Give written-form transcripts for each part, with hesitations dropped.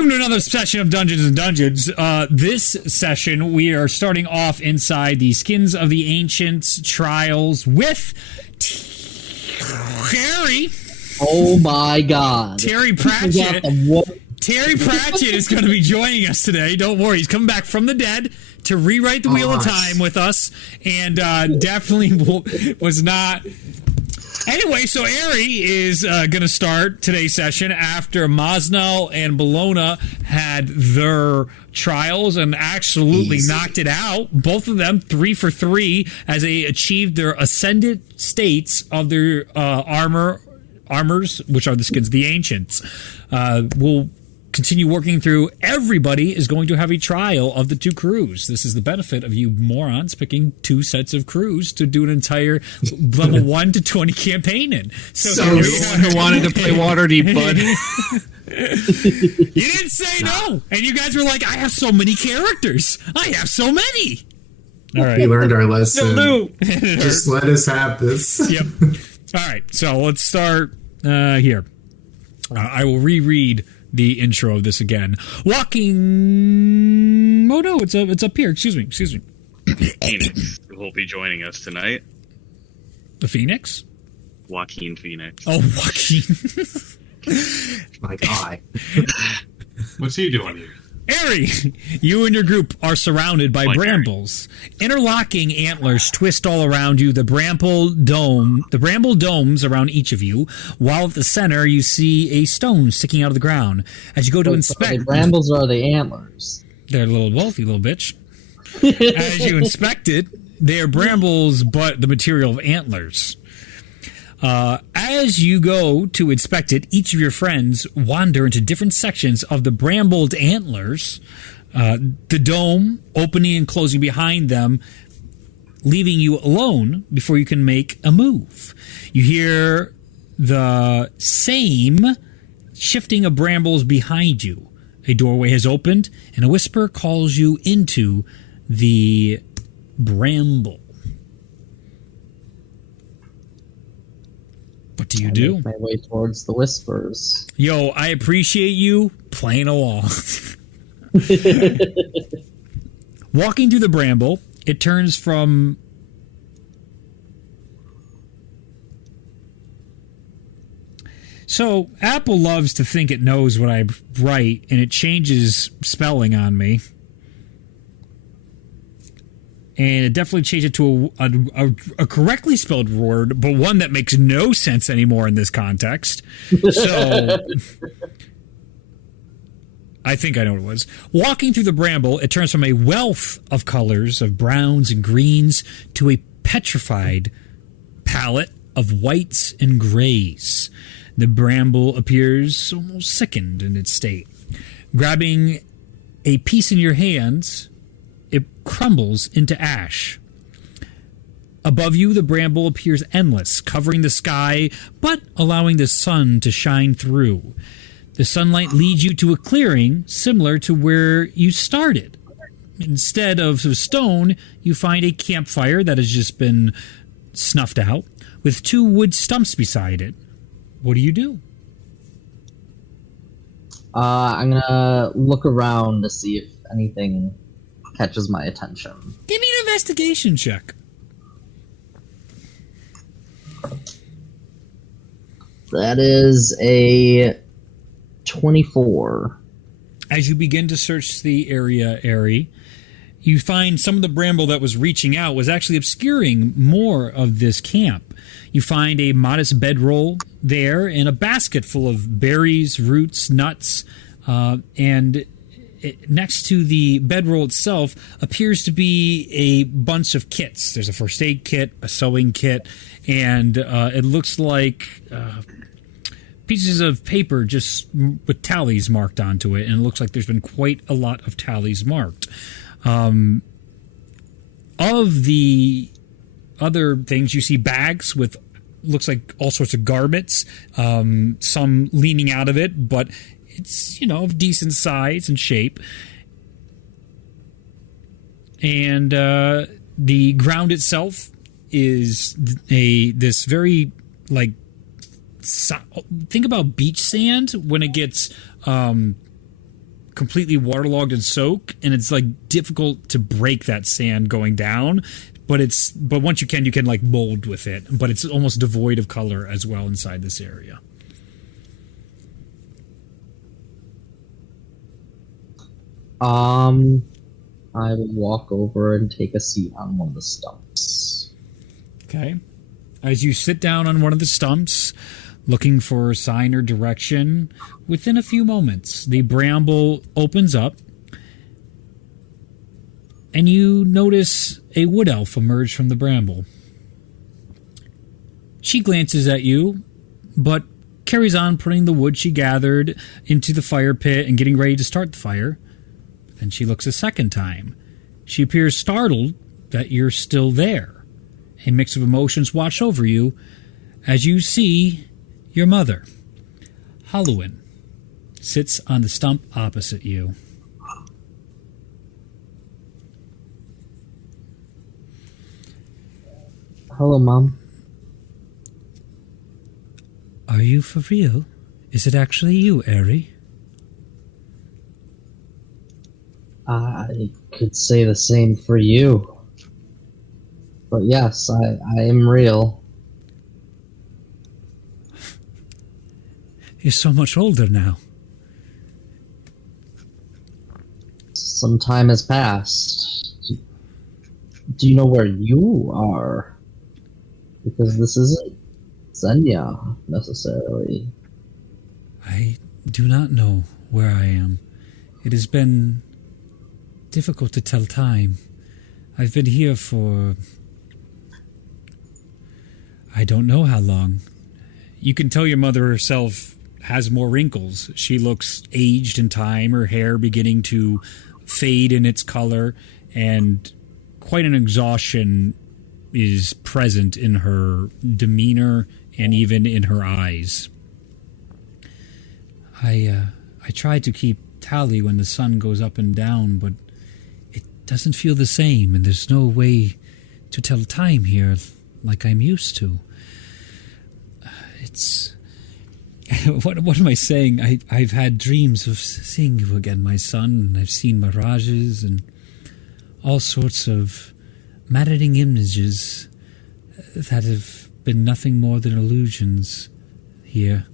Welcome to another session of Dungeons and Dungeons. This session, we are starting off inside the Skins of the Ancients trials with Terry. Oh my God. Terry Pratchett. Terry Pratchett is going to be joining us today. Don't worry. He's coming back from the dead to rewrite the Wheel of Time with us. And definitely was not... Anyway, so Ari is going to start today's session after Mosnell and Bologna had their trials and absolutely knocked it out. Both of them 3 for 3 as they achieved their ascended states of their armors, which are the Skins of the Ancients. We'll continue working through. Everybody is going to have a trial of the 2 crews. This is the benefit of you morons picking 2 sets of crews to do an entire level 1 to 20 campaign in. So you're the one who wanted to play Waterdeep, bud. You didn't say no, and you guys were like, "I have so many characters. I have so many." All right, we learned our lesson. No. Just let us have this. Yep. All right, so let's start here. I will reread the intro of this again. Walking. Oh no, it's up here. Excuse me. Phoenix will be joining us tonight. The Phoenix? Joaquin Phoenix. Oh, Joaquin. My God. What's he doing here? Ari, you and your group are surrounded by brambles. Interlocking antlers twist all around you, the bramble domes around each of you, while at the center you see a stone sticking out of the ground. As you go to inspect... The brambles are the antlers. They're a little wolf, you little bitch. As you inspect it, they are brambles, but the material of antlers. As you go to inspect it, each of your friends wander into different sections of the brambled antlers, the dome opening and closing behind them, leaving you alone before you can make a move. You hear the same shifting of brambles behind you. A doorway has opened, and a whisper calls you into the bramble. What do you do? Make my way towards the whispers. Yo, I appreciate you playing along. Walking through the bramble, it turns from... So, Apple loves to think it knows what I write, and it changes spelling on me. And it definitely changed it to a correctly spelled word, but one that makes no sense anymore in this context. So, I think I know what it was. Walking through the bramble, it turns from a wealth of colors of browns and greens to a petrified palette of whites and grays. The bramble appears almost sickened in its state. Grabbing a piece in your hands, it crumbles into ash. Above you, the bramble appears endless, covering the sky, but allowing the sun to shine through. The sunlight leads you to a clearing similar to where you started. Instead of stone, you find a campfire that has just been snuffed out, with 2 wood stumps beside it. What do you do? I'm gonna look around to see if anything catches my attention. Give me an investigation check. That is a 24. As you begin to search the area, Ari, you find some of the bramble that was reaching out was actually obscuring more of this camp. You find a modest bedroll there and a basket full of berries, roots, nuts, and next to the bedroll itself appears to be a bunch of kits. There's a first aid kit, a sewing kit, and it looks like pieces of paper just with tallies marked onto it, and it looks like there's been quite a lot of tallies marked. Of the other things, you see bags with looks like all sorts of garments, some leaning out of it, but it's, of decent size and shape. And the ground itself is this very, think about beach sand when it gets completely waterlogged and soaked, and it's like difficult to break that sand going down. But once you can like mold with it. But it's almost devoid of color as well inside this area. I will walk over and take a seat on one of the stumps. Okay. As you sit down on one of the stumps, looking for a sign or direction, within a few moments, the bramble opens up, and you notice a wood elf emerge from the bramble. She glances at you, but carries on putting the wood she gathered into the fire pit and getting ready to start the fire. Then she looks a second time. She appears startled that you're still there. A mix of emotions wash over you as you see your mother, Halloween, sits on the stump opposite you. Hello, Mom. Are you for real? Is it actually you, Eri? I could say the same for you. But yes, I am real. You're so much older now. Some time has passed. Do you know where you are? Because this isn't Zenya, necessarily. I do not know where I am. It has been difficult to tell time. I've been here for I don't know how long. You can tell your mother herself has more wrinkles. She looks aged in time, her hair beginning to fade in its color, and quite an exhaustion is present in her demeanor and even in her eyes. I try to keep tally when the sun goes up and down, but it doesn't feel the same, and there's no way to tell time here like I'm used to. It's... What am I saying? I've had dreams of seeing you again, my son, and I've seen mirages and all sorts of maddening images that have been nothing more than illusions here.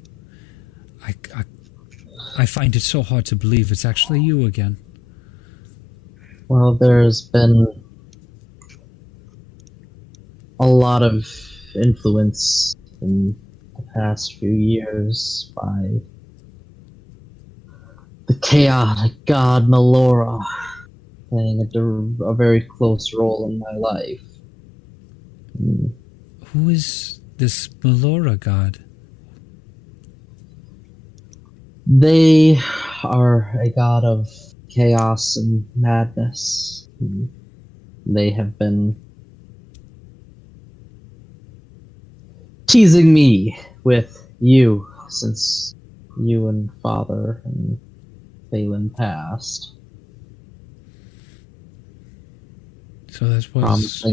I find it so hard to believe it's actually you again. Well, there's been a lot of influence in the past few years by the chaotic god Melora playing a very close role in my life. Who is this Melora god? They are a god of chaos and madness. They have been teasing me with you since you and Father and Phelan passed. So that was...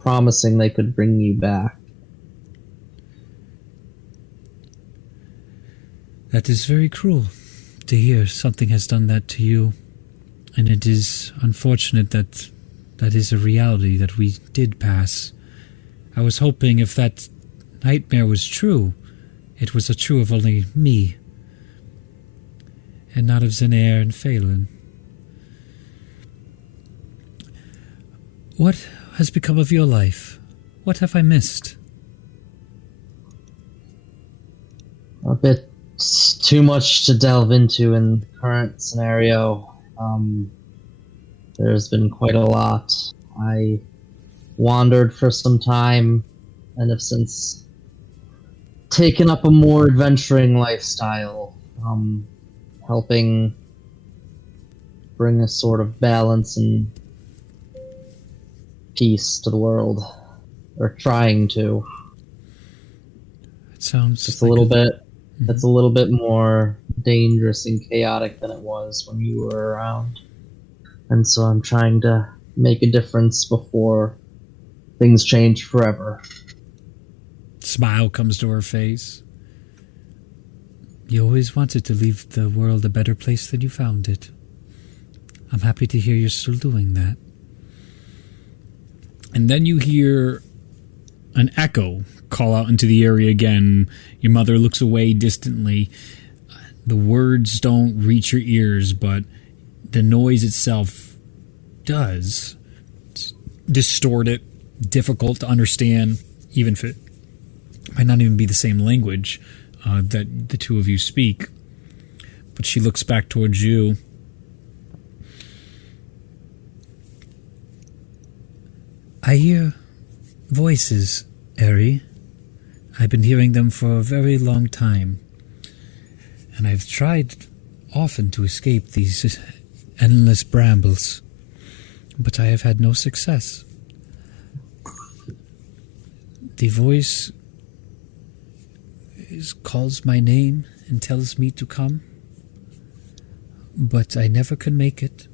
Promising they could bring you back. That is very cruel to hear something has done that to you. And it is unfortunate that that is a reality that we did pass. I was hoping if that nightmare was true, it was true of only me, and not of Zenya and Phelan. What has become of your life? What have I missed? A bit too much to delve into in the current scenario. There's been quite a lot. I wandered for some time and have since taken up a more adventuring lifestyle, helping bring a sort of balance and peace to the world, or trying to. It sounds just a little bit. It's a little bit more dangerous and chaotic than it was when you were around, and so I'm trying to make a difference before things change forever. Smile comes to her face. You always wanted to leave the world a better place than you found it. I'm happy to hear you're still doing that. And then you hear an echo call out into the area again. Your mother looks away distantly. The words don't reach your ears, but the noise itself does. It's distorted, difficult to understand, even if it might not even be the same language that the two of you speak. But she looks back towards you. I hear voices, Eri. I've been hearing them for a very long time. And I've tried often to escape these endless brambles, but I have had no success. The voice calls my name and tells me to come, but I never can make it.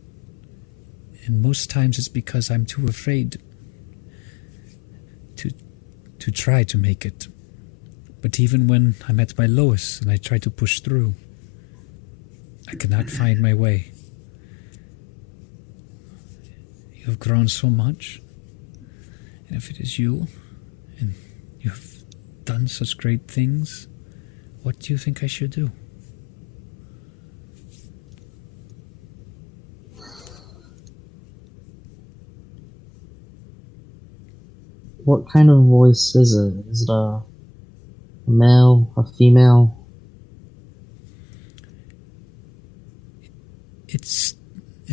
And most times it's because I'm too afraid to try to make it. But even when I'm at my lowest and I try to push through, I cannot find my way. You have grown so much, and if it is you, and you have done such great things, what do you think I should do? What kind of voice is it? Is it a male, a female? It's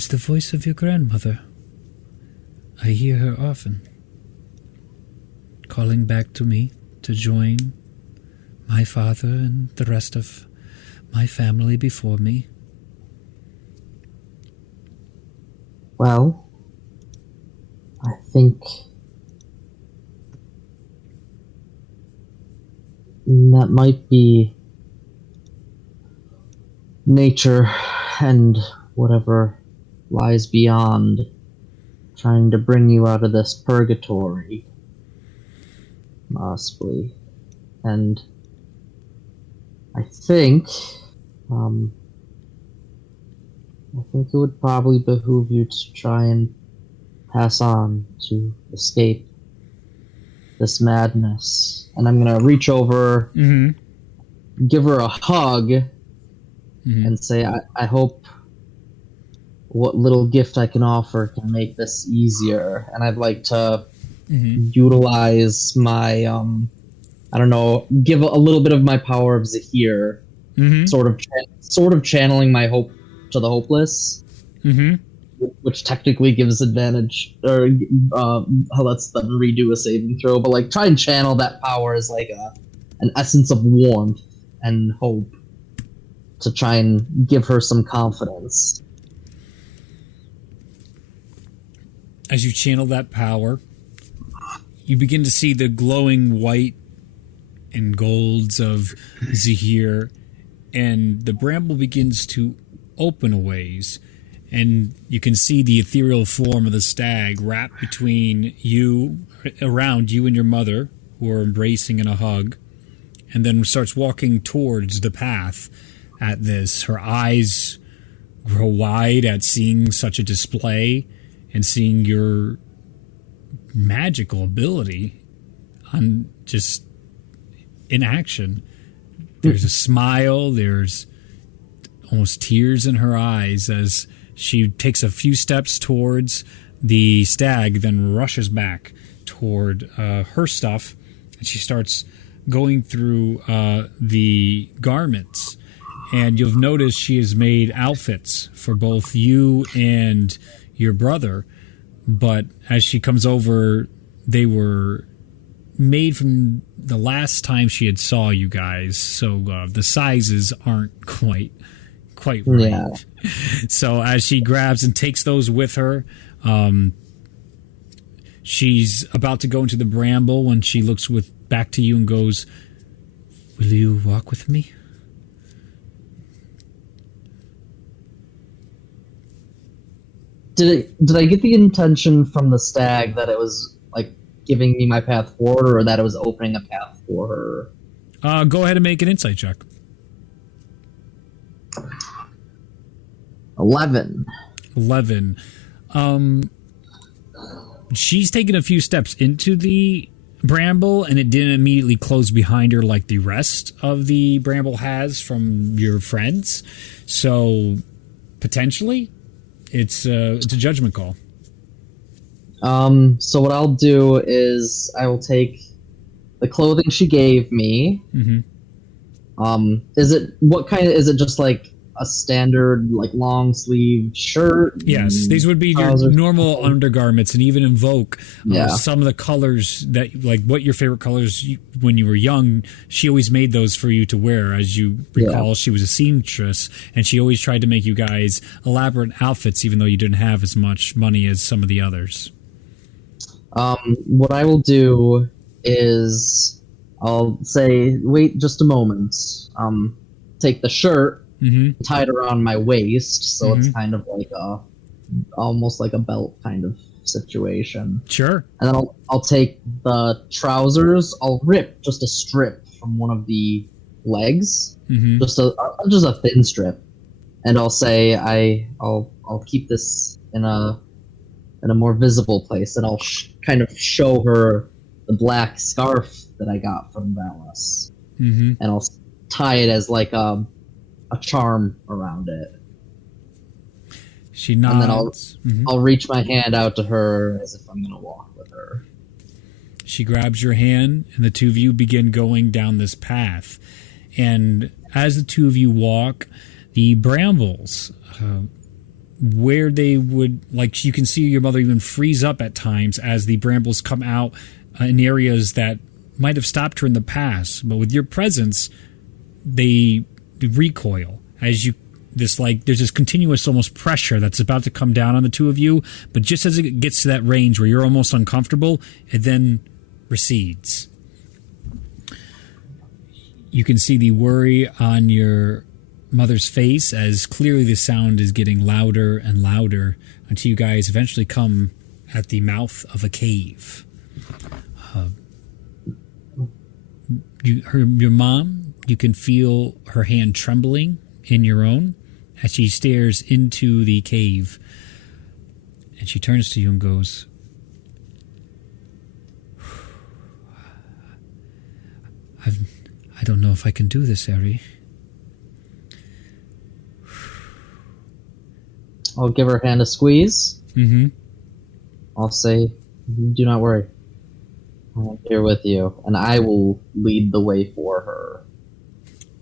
the voice of your grandmother. I hear her often, calling back to me to join my father and the rest of my family before me. Well, I think that might be nature and whatever lies beyond trying to bring you out of this purgatory, possibly. And I think it would probably behoove you to try and pass on to escape this madness. And I'm gonna reach over, give her a hug, and say, I hope what little gift I can offer can make this easier. And I'd like to utilize my, I don't know, give a little bit of my power of Zahir, sort of channeling my hope to the hopeless, which technically gives advantage, or lets them redo a saving throw, but like try and channel that power as like an essence of warmth and hope to try and give her some confidence. As you channel that power, you begin to see the glowing white and golds of Zahir, and the bramble begins to open a ways, and you can see the ethereal form of the stag wrapped between you, around you and your mother, who are embracing in a hug, and then starts walking towards the path at this. Her eyes grow wide at seeing such a display and seeing your magical ability on just in action. There's a smile, there's almost tears in her eyes as she takes a few steps towards the stag, then rushes back toward her stuff, and she starts going through the garments. And you'll notice she has made outfits for both you and your brother, but as she comes over, they were made from the last time she had saw you guys, so the sizes aren't quite right. Yeah. So as she grabs and takes those with her, she's about to go into the bramble when she looks back to you and goes, "Will you walk with me?" Did I get the intention from the stag that it was like giving me my path forward, or that it was opening a path for her? Go ahead and make an insight check. 11. 11. She's taken a few steps into the bramble, and it didn't immediately close behind her like the rest of the bramble has from your friends. So potentially, it's a judgment call. So what I'll do is I will take the clothing she gave me. Is it just like a standard like long sleeve shirt? Yes, these would be your normal undergarments, and even invoke some of the colors that, like, what your favorite colors when you were young. She always made those for you to wear. As you recall, she was a seamstress, and she always tried to make you guys elaborate outfits, even though you didn't have as much money as some of the others. What I will do is I'll say, wait just a moment. Take the shirt. Tied around my waist, so it's kind of like almost like a belt kind of situation. Sure. And then I'll take the trousers. I'll rip just a strip from one of the legs, just a thin strip, and I'll say I'll keep this in a more visible place, and I'll kind of show her the black scarf that I got from Valis, and I'll tie it as like a charm around it. She nods. And then I'll reach my hand out to her as if I'm going to walk with her. She grabs your hand, and the two of you begin going down this path. And as the two of you walk, the brambles, where they would, like, you can see your mother even freeze up at times as the brambles come out in areas that might have stopped her in the past. But with your presence, they recoil as you there's this continuous almost pressure that's about to come down on the two of you, but just as it gets to that range where you're almost uncomfortable, it then recedes. You can see the worry on your mother's face as clearly the sound is getting louder and louder until you guys eventually come at the mouth of a cave. Your mom, you can feel her hand trembling in your own as she stares into the cave. And she turns to you and goes, I don't know if I can do this, Eri. I'll give her hand a squeeze. I'll say, do not worry. I'm here with you, and I will lead the way for her,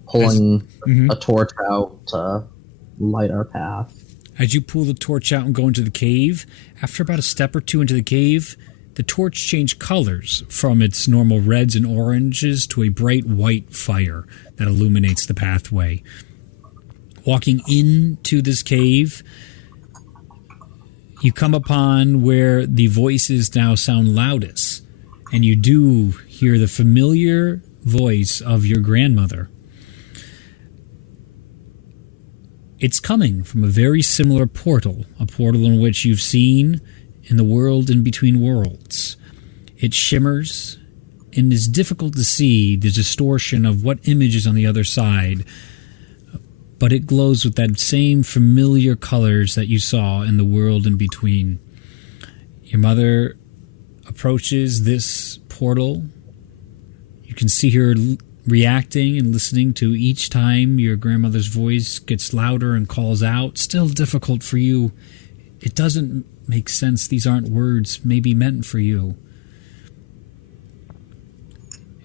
pulling a torch out to light our path. As you pull the torch out and go into the cave, after about a step or two into the cave, the torch changed colors from its normal reds and oranges to a bright white fire that illuminates the pathway. Walking into this cave, you come upon where the voices now sound loudest, and you do hear the familiar voice of your grandmother. It's coming from a very similar portal, a portal in which you've seen in the world in between worlds. It shimmers, and it's difficult to see the distortion of what image is on the other side, but it glows with that same familiar colors that you saw in the world in between. Your mother approaches this portal. You can see her reacting and listening to each time your grandmother's voice gets louder and calls out. Still difficult for you. It doesn't make sense. These aren't words maybe meant for you.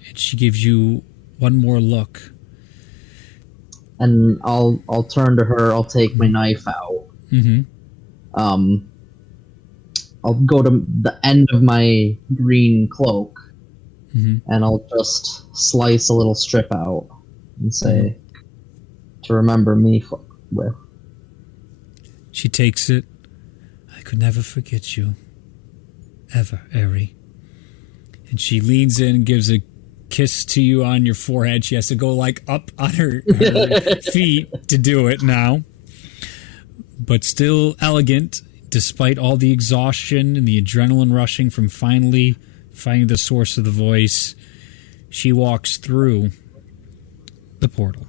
And she gives you one more look. And I'll turn to her. I'll take my knife out. I'll go to the end of my green cloak, and I'll just slice a little strip out and say, to remember me with. She takes it. I could never forget you. Ever, Eri. And she leans in and gives a kiss to you on your forehead. She has to go up on her feet to do it now. But still elegant, despite all the exhaustion and the adrenaline rushing from finally finding the source of the voice. She walks through the portal.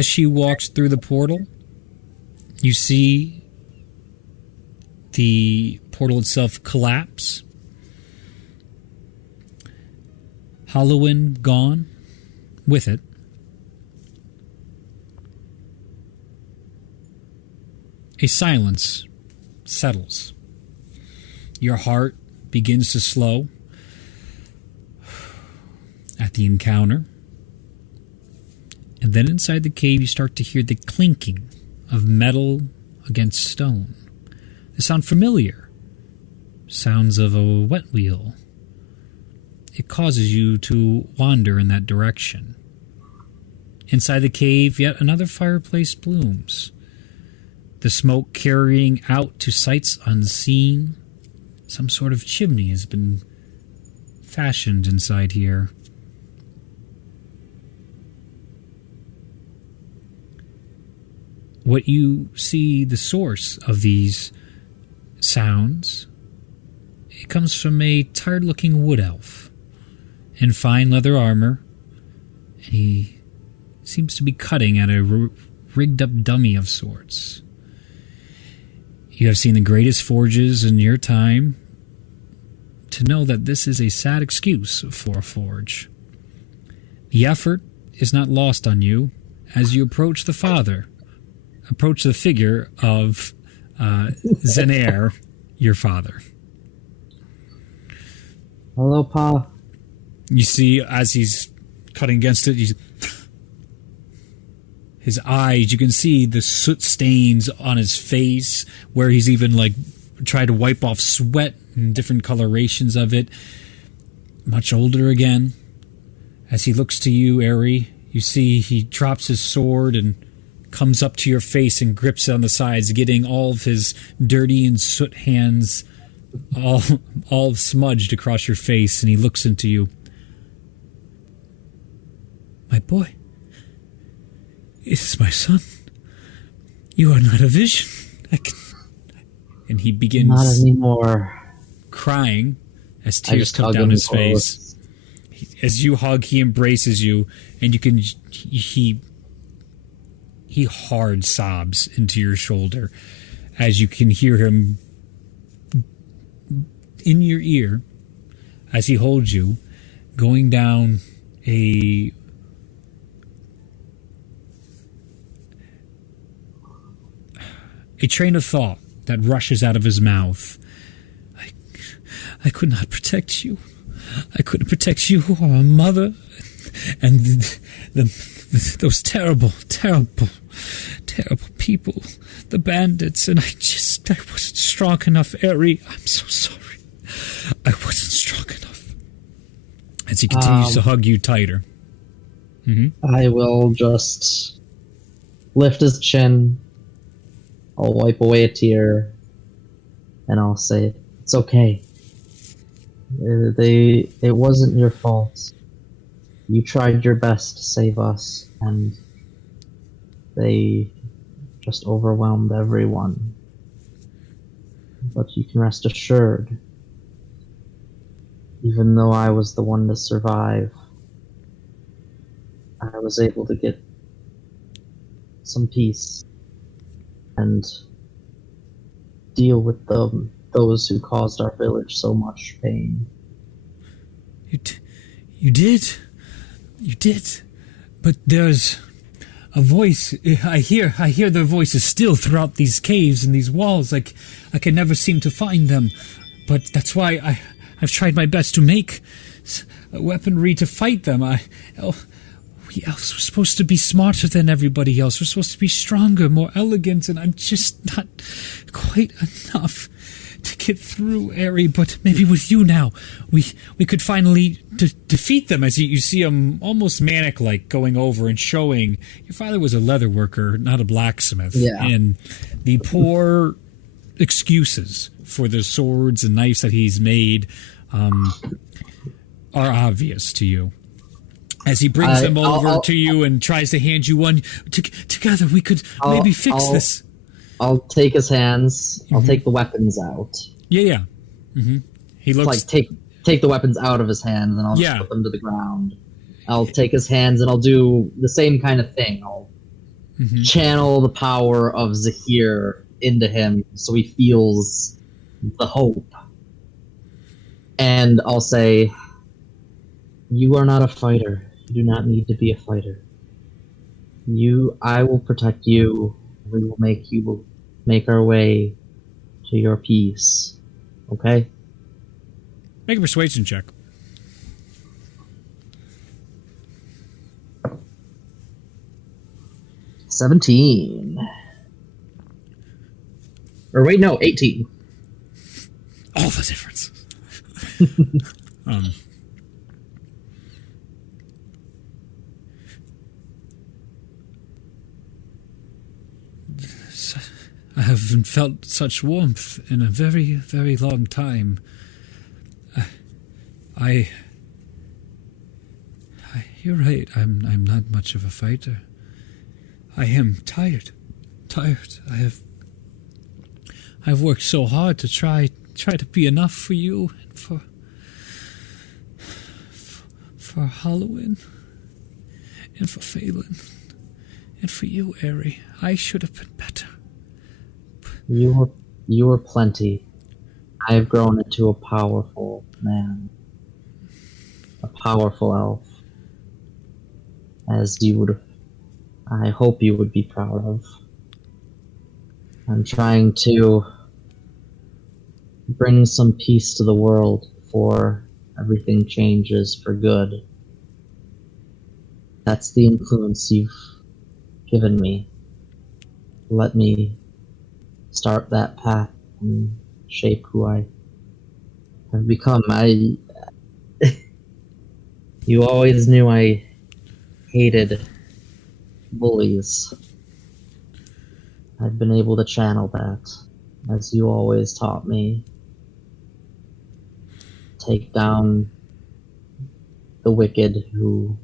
As she walks through the portal, you see the portal itself collapse. Halloween gone with it. A silence settles. Your heart begins to slow at the encounter. And then inside the cave, you start to hear the clinking of metal against stone. They sound familiar. Sounds of a wet wheel. It causes you to wander in that direction. Inside the cave, yet another fireplace blooms. The smoke carrying out to sights unseen. Some sort of chimney has been fashioned inside here. What you see the source of these sounds, it comes from a tired-looking wood elf in fine leather armor, and he seems to be cutting at a rigged-up dummy of sorts. You have seen the greatest forges in your time to know that this is a sad excuse for a forge. The effort is not lost on you as you approach the figure of Zenya, your father. Hello, Pa. You see, as he's cutting against it, his eyes, you can see the soot stains on his face, where he's even tried to wipe off sweat and different colorations of it. Much older again. As he looks to you, Ari, you see he drops his sword and comes up to your face and grips it on the sides, getting all of his dirty and soot hands all smudged across your face, and he looks into you. My boy, it is my son. You are not a vision. And he begins not anymore. Crying as tears come down his face. As you hug, he embraces you, and you can he hard sobs into your shoulder as you can hear him in your ear as he holds you, going down a train of thought that rushes out of his mouth. I could not protect you. I couldn't protect you or my mother and those terrible people, the bandits, and I wasn't strong enough, Ari. I'm so sorry. I wasn't strong enough. As he continues to hug you tighter. Mm-hmm. I will just lift his chin. I'll wipe away a tear, and I'll say, "It's okay. It wasn't your fault. You tried your best to save us, and they just overwhelmed everyone. But you can rest assured, even though I was the one to survive, I was able to get some peace and deal with those who caused our village so much pain." You did, but there's a voice. I hear their voices still throughout these caves and these walls. Like I can never seem to find them, but that's why I've tried my best to make weaponry to fight them. We elves were supposed to be smarter than everybody else. We're supposed to be stronger, more elegant, and I'm just not quite enough to get through, Ari. But maybe with you now, we could finally defeat them. As you see him almost manic-like going over and showing your father was a leather worker, not a blacksmith. Yeah. And the poor excuses for the swords and knives that he's made are obvious to you. As he brings them over to you and tries to hand you one, together we could maybe fix this. I'll take his hands. I'll take the weapons out. Yeah. Mm-hmm. He looks take the weapons out of his hands, and I'll just put them to the ground. I'll take his hands, and I'll do the same kind of thing. I'll channel the power of Zahir into him so he feels the hope. And I'll say, you are not a fighter. You do not need to be a fighter. I will protect you. We will make our way to your peace. Okay? Make a persuasion check. $17. Or wait, no, 18. All the difference. I haven't felt such warmth in a very, very long time. You're right. I'm not much of a fighter. I am tired. I've worked so hard to try to be enough for you and for Halloween and for Phelan and for you, Eri. I should have been better. You were plenty. I have grown into a powerful man. A powerful elf. As I hope you would be proud of. I'm trying to bring some peace to the world before everything changes for good. That's the influence you've given me. Let me start that path and shape who I have become. You always knew I hated bullies. I've been able to channel that, as you always taught me. Take down the wicked who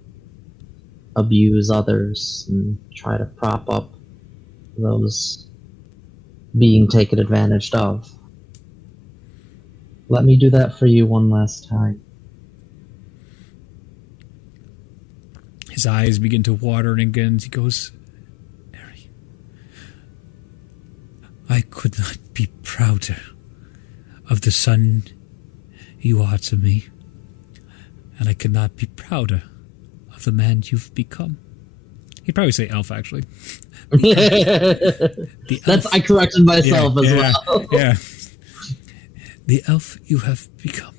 abuse others and try to prop up those being taken advantage of. Let me do that for you one last time. His eyes begin to water, and again he goes, Eri, I could not be prouder of the son you are to me, and I could not be prouder of the man you've become. He'd probably say elf, actually. I corrected myself as well. Yeah. The elf you have become.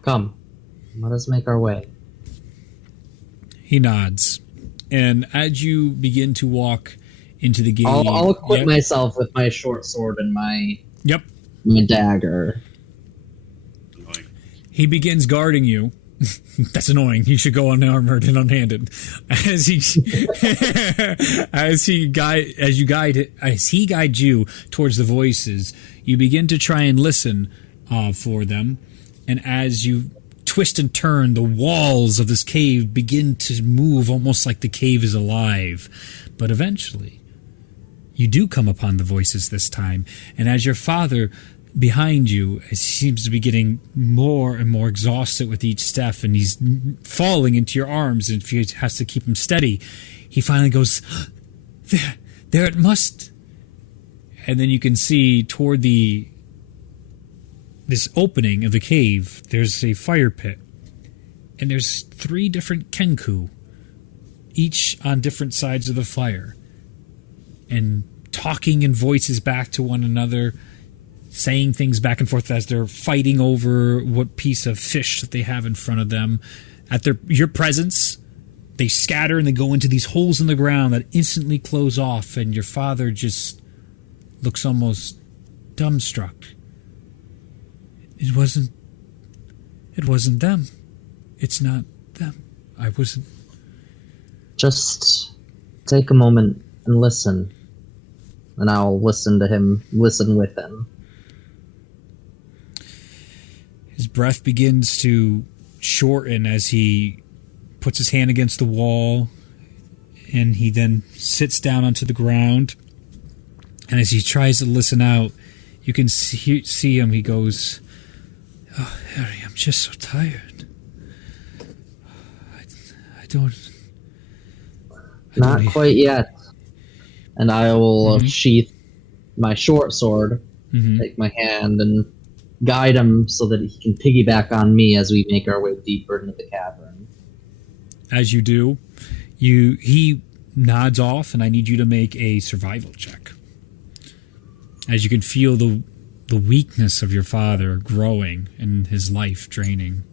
Come, let us make our way. He nods. And as you begin to walk into the gate... I'll equip myself with my short sword and my dagger. Annoying. He begins guarding you. That's annoying. You should go unarmored and unhanded. As he guides you towards the voices, you begin to try and listen for them. And as you twist and turn, the walls of this cave begin to move almost like the cave is alive. But eventually, you do come upon the voices this time. And as your father behind you, he seems to be getting more and more exhausted with each step, and he's falling into your arms, and if he has to keep him steady, he finally goes, there it must. And then you can see toward this opening of the cave, there's a fire pit, and there's 3 different Kenku, each on different sides of the fire, and talking in voices back to one another, saying things back and forth as they're fighting over what piece of fish that they have in front of them. At your presence, they scatter and they go into these holes in the ground that instantly close off, and your father just looks almost dumbstruck. It wasn't them. It's not them. I wasn't. Just take a moment and listen. And I'll listen to him, listen with him. His breath begins to shorten as he puts his hand against the wall, and he then sits down onto the ground. And as he tries to listen out, you can see him. He goes, "Oh, Harry, I'm just so tired. I Not quite yet. And I will sheath my short sword, take my hand, and guide him so that he can piggyback on me as we make our way deeper into the cavern. As you do, he nods off, and I need you to make a survival check. As you can feel the weakness of your father growing and his life draining.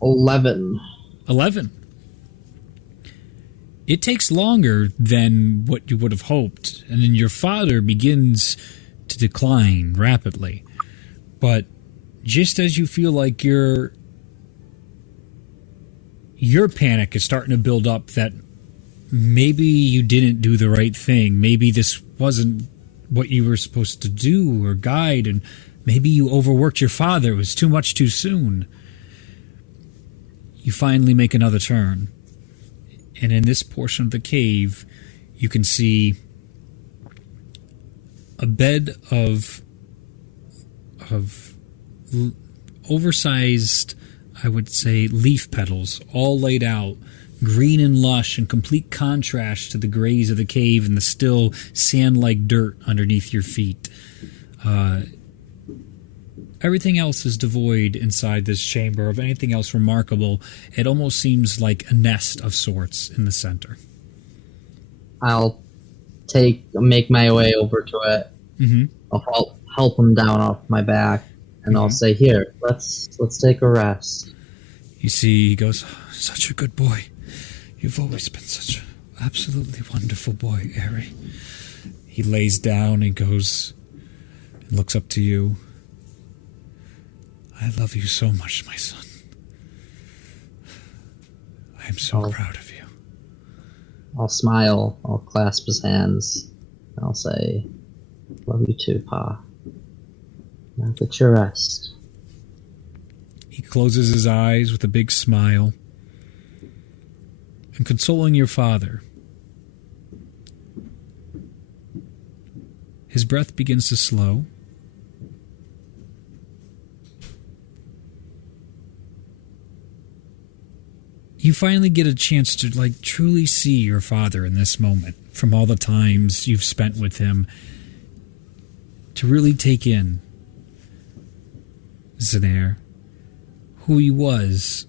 11. 11. It takes longer than what you would have hoped, and then your father begins to decline rapidly. But just as you feel like your panic is starting to build up that maybe you didn't do the right thing, maybe this wasn't what you were supposed to do or guide, and maybe you overworked your father, it was too much too soon. You finally make another turn. And in this portion of the cave, you can see a bed of oversized, I would say, leaf petals, all laid out, green and lush, in complete contrast to the grays of the cave and the still sand-like dirt underneath your feet. Everything else is devoid inside this chamber of anything else remarkable. It almost seems like a nest of sorts in the center. I'll make my way over to it. I'll help him down off my back, and I'll say, "Here, let's take a rest." You see, he goes, "Such a good boy. You've always been such an absolutely wonderful boy, Ari." He lays down and goes and looks up to you. "I love you so much, my son. I am so proud of you." I'll smile. I'll clasp his hands. I'll say, "Love you too, Pa. Now get your rest." He closes his eyes with a big smile. And consoling your father, his breath begins to slow. You finally get a chance to truly see your father in this moment, from all the times you've spent with him, to really take in Zenya, who he was,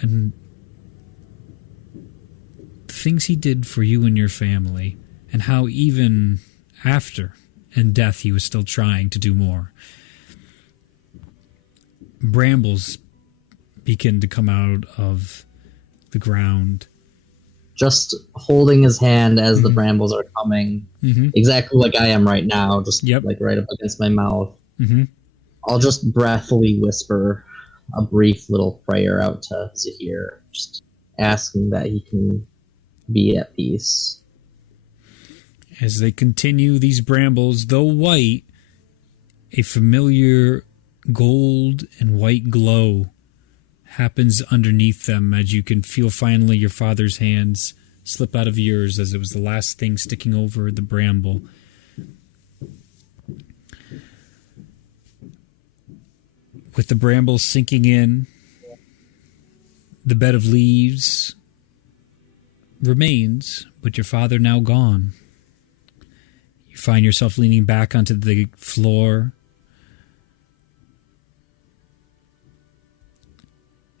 and the things he did for you and your family, and how even after in death he was still trying to do more. Brambles begin to come out of the ground. Just holding his hand as the brambles are coming, exactly like I am right now, just right up against my mouth. I'll just breathily whisper a brief little prayer out to Zahir, just asking that he can be at peace. As they continue, these brambles, though white, a familiar gold and white glow happens underneath them, as you can feel finally your father's hands slip out of yours as it was the last thing sticking over the bramble. With the brambles sinking in, the bed of leaves remains, but your father now gone. You find yourself leaning back onto the floor,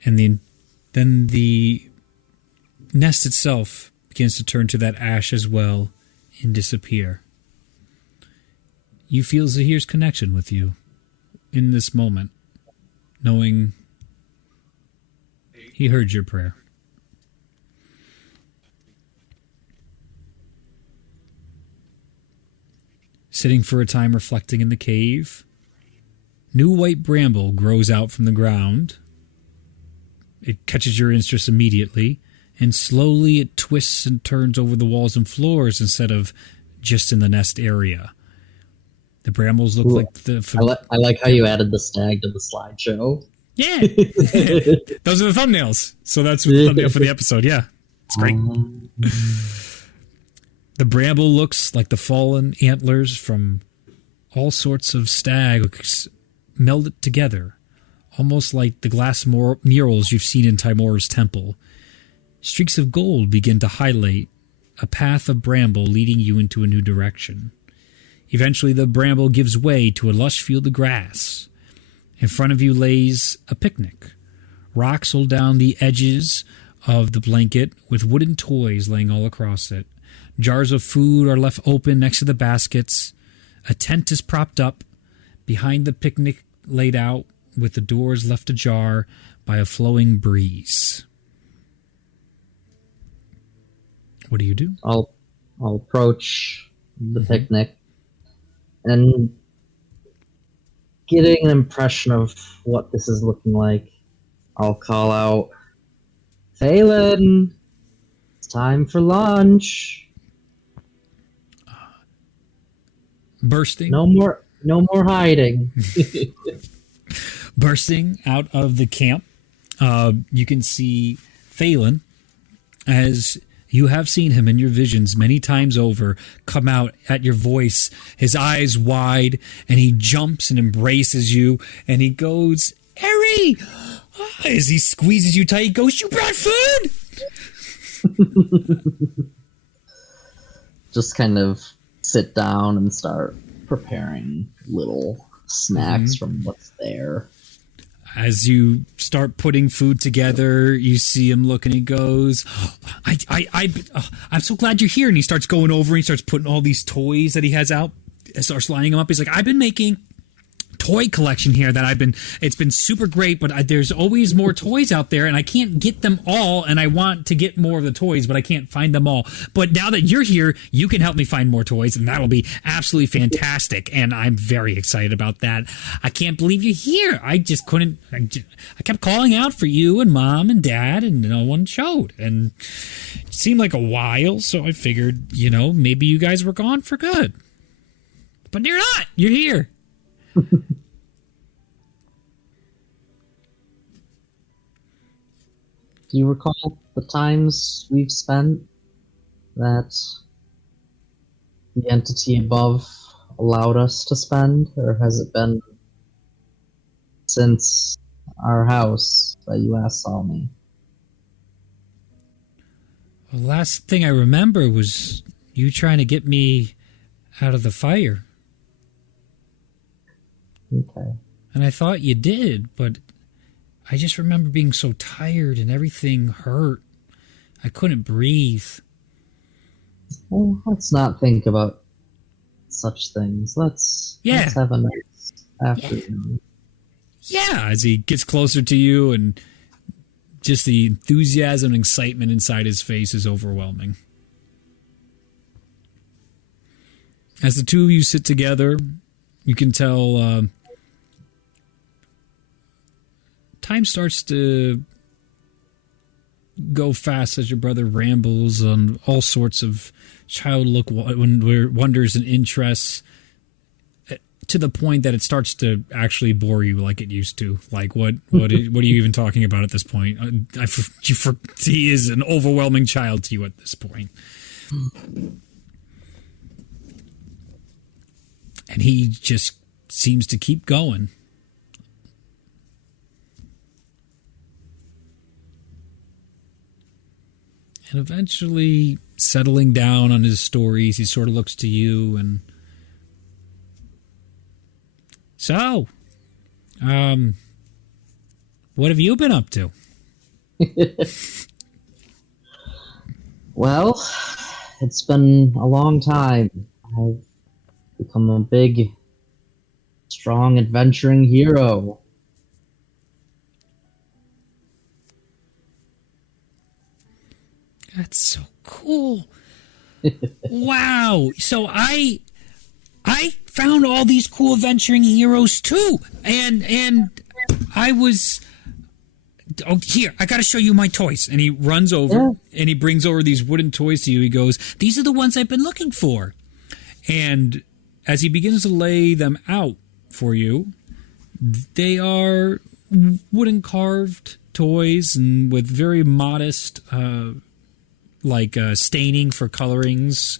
and then the nest itself begins to turn to that ash as well and disappear. You feel Zahir's connection with you in this moment, knowing he heard your prayer. Sitting for a time reflecting in the cave, new white bramble grows out from the ground. It catches your interest immediately, and slowly it twists and turns over the walls and floors instead of just in the nest area. The brambles look like the... I like how you added the stag to the slideshow. Yeah! Those are the thumbnails. So that's the thumbnail for the episode, yeah. It's great. The bramble looks like the fallen antlers from all sorts of stags melded together, almost like the glass murals you've seen in Timor's temple. Streaks of gold begin to highlight a path of bramble leading you into a new direction. Eventually, the bramble gives way to a lush field of grass. In front of you lays a picnic. Rocks hold down the edges of the blanket with wooden toys laying all across it. Jars of food are left open next to the baskets. A tent is propped up behind the picnic, laid out with the doors left ajar by a flowing breeze. What do you do? I'll approach the picnic and getting an impression of what this is looking like. I'll call out, Phelan, it's time for lunch. Bursting. No more hiding. Bursting out of the camp, you can see Phelan, as you have seen him in your visions many times over, come out at your voice, his eyes wide, and he jumps and embraces you, and he goes, Harry! As he squeezes you tight, he goes, you brought food? Just kind of sit down and start preparing little snacks from what's there. As you start putting food together, you see him look and he goes, I'm so glad you're here. And he starts going over and he starts putting all these toys that he has out and starts lining them up. He's like, I've been making toy collection here that it's been super great, but there's always more toys out there and I can't get them all, and I want to get more of the toys, but I can't find them all. But now that you're here, you can help me find more toys, and that'll be absolutely fantastic, and I'm very excited about that. I can't believe you're here. I kept calling out for you and Mom and Dad, and no one showed, and it seemed like a while, so I figured, maybe you guys were gone for good. But you're not. You're here. Do you recall the times we've spent that the entity above allowed us to spend, or has it been since our house that you last saw me? The last thing I remember was you trying to get me out of the fire. Okay. And I thought you did, but I just remember being so tired and everything hurt. I couldn't breathe. Well, let's not think about such things. Let's have a nice afternoon. Yeah, as he gets closer to you, and just the enthusiasm and excitement inside his face is overwhelming. As the two of you sit together, you can tell time starts to go fast as your brother rambles on all sorts of childlike wonders and interests, to the point that it starts to actually bore you like it used to. Like, what are you even talking about at this point? He is an overwhelming child to you at this point. And he just seems to keep going. And eventually, settling down on his stories, he sort of looks to you and... So, what have you been up to? Well, it's been a long time. I've become a big, strong, adventuring hero. That's so cool. Wow. So I found all these cool adventuring heroes too. And I was... Oh, here, I got to show you my toys. And he runs over and he brings over these wooden toys to you. He goes, these are the ones I've been looking for. And as he begins to lay them out for you, they are wooden carved toys and with very modest staining for colorings.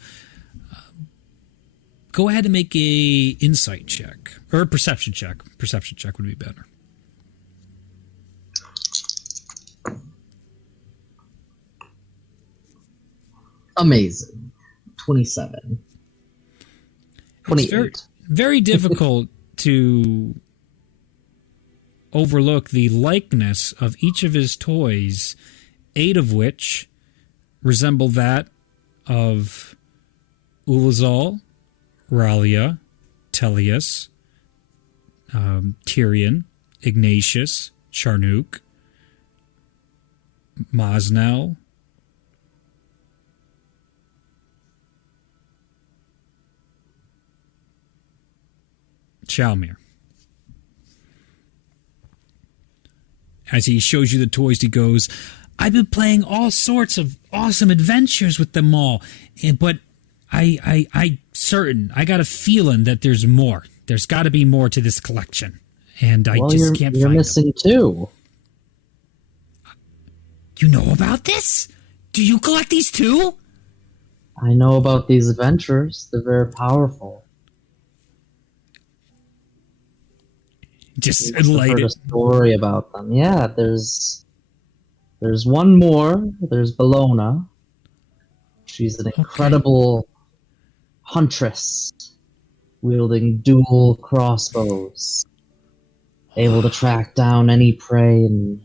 Go ahead and make a insight check. Or a perception check. Perception check would be better. Amazing. 27. 28. It's very, very difficult to overlook the likeness of each of his toys, 8 of which resemble that of Ulazal, Ralia, Tellius, Tyrion, Ignatius, Charnook, Mosnell, Chalmir. As he shows you the toys, he goes, I've been playing all sorts of awesome adventures with them all, but I got a feeling that there's more. There's got to be more to this collection, and I just can't find them. You're missing 2. You know about this? Do you collect these too? I know about these adventures. They're very powerful. Just I've heard enlighten. a story about them. Yeah, there's one more. There's Bellona. She's an incredible huntress, wielding dual crossbows, able to track down any prey and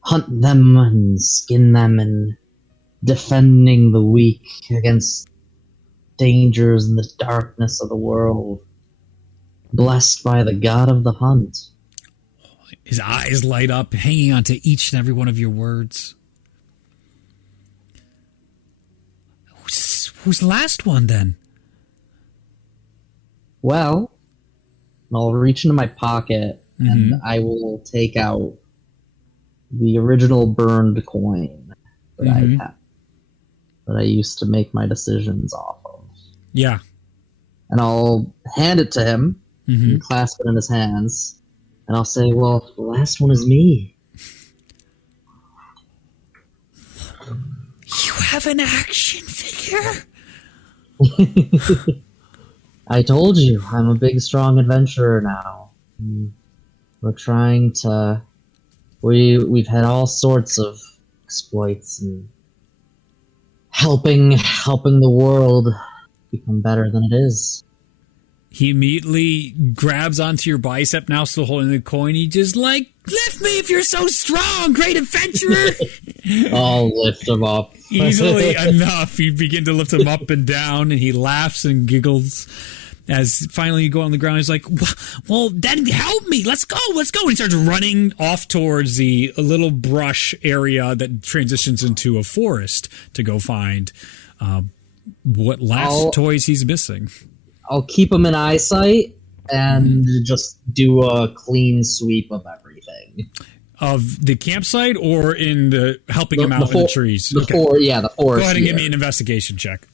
hunt them and skin them, and defending the weak against dangers in the darkness of the world. Blessed by the god of the hunt. His eyes light up, hanging onto each and every one of your words. Who's the last one, then? Well, I'll reach into my pocket and I will take out the original burned coin that I had, that I used to make my decisions off of. Yeah. And I'll hand it to him, and clasp it in his hands, and I'll say, well, the last one is me. You have an action figure? I told you, I'm a big, strong adventurer now. We're trying to... We've had all sorts of exploits and helping the world become better than it is. He immediately grabs onto your bicep, now still holding the coin. He just lift me if you're so strong, great adventurer. I'll lift him up. Easily enough, you begin to lift him up and down, and he laughs and giggles. As finally you go on the ground, he's like, well, then help me. Let's go. And he starts running off towards the little brush area that transitions into a forest to go find what last toys he's missing. I'll keep him in eyesight and just do a clean sweep of everything. Of the campsite or in the helping him out in the trees? The forest. Go ahead and give me an investigation check.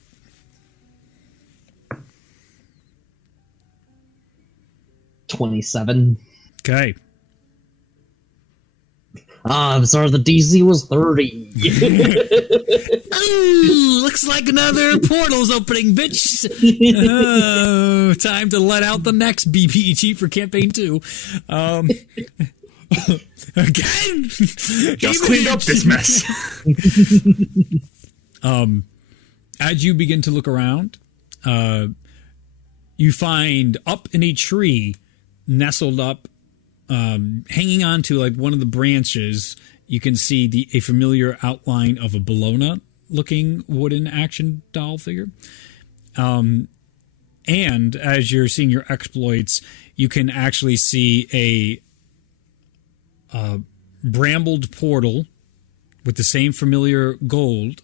27. Okay. I'm sorry, the DC was 30. Ooh, looks like another portal's opening, bitch. Oh, time to let out the next BPE cheat for campaign 2. Again, Just cleaned up this mess. As you begin to look around, you find up in a tree, nestled up, hanging on to like one of the branches, you can see a familiar outline of a Bellona-looking wooden action doll figure. And as you're seeing your exploits, you can actually see a brambled portal with the same familiar gold,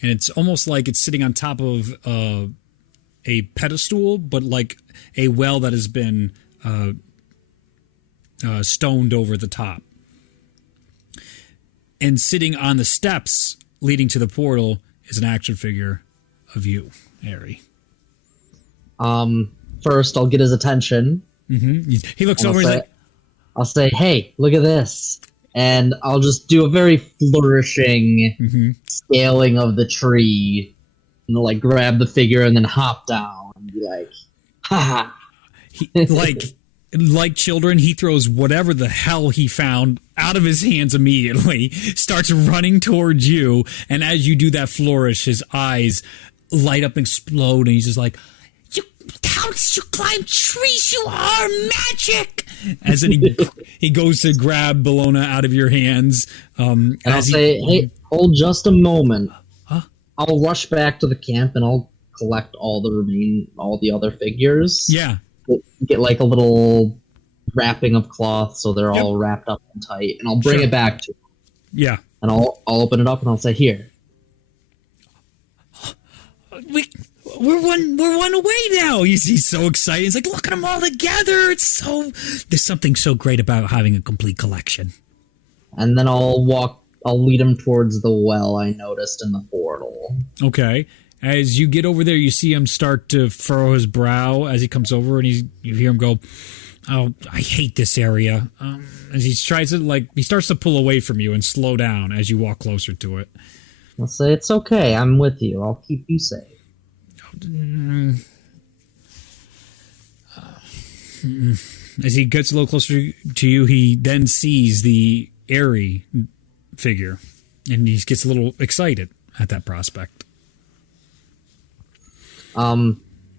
and it's almost like it's sitting on top of a pedestal, but like a well that has been stoned over the top. And sitting on the steps leading to the portal is an action figure of you, Harry. First, I'll get his attention. He looks over and I'll say, hey, look at this. And I'll just do a very flourishing scaling of the tree. And like grab the figure and then hop down and be like, ha. like children, he throws whatever the hell he found out of his hands immediately, starts running towards you, and as you do that flourish, his eyes light up and explode, and he's just like, how did you climb trees? You are magic! As then he goes to grab Bologna out of your hands. And I'll say, hey, hold just a moment. Huh? I'll rush back to the camp and I'll collect all the other figures. Yeah. Get like a little wrapping of cloth so they're all wrapped up and tight, and I'll bring it back to him. Yeah. And I'll open it up and I'll say, here. We're one away now. He's so excited. He's like, look at them all together. There's something so great about having a complete collection. And then I'll lead him towards the well I noticed in the portal. Okay. As you get over there, you see him start to furrow his brow as he comes over, and you hear him go, oh, I hate this area. As he tries to, he starts to pull away from you and slow down as you walk closer to it. I'll say, it's okay. I'm with you. I'll keep you safe. As he gets a little closer to you, he then sees the airy figure, and he gets a little excited at that prospect.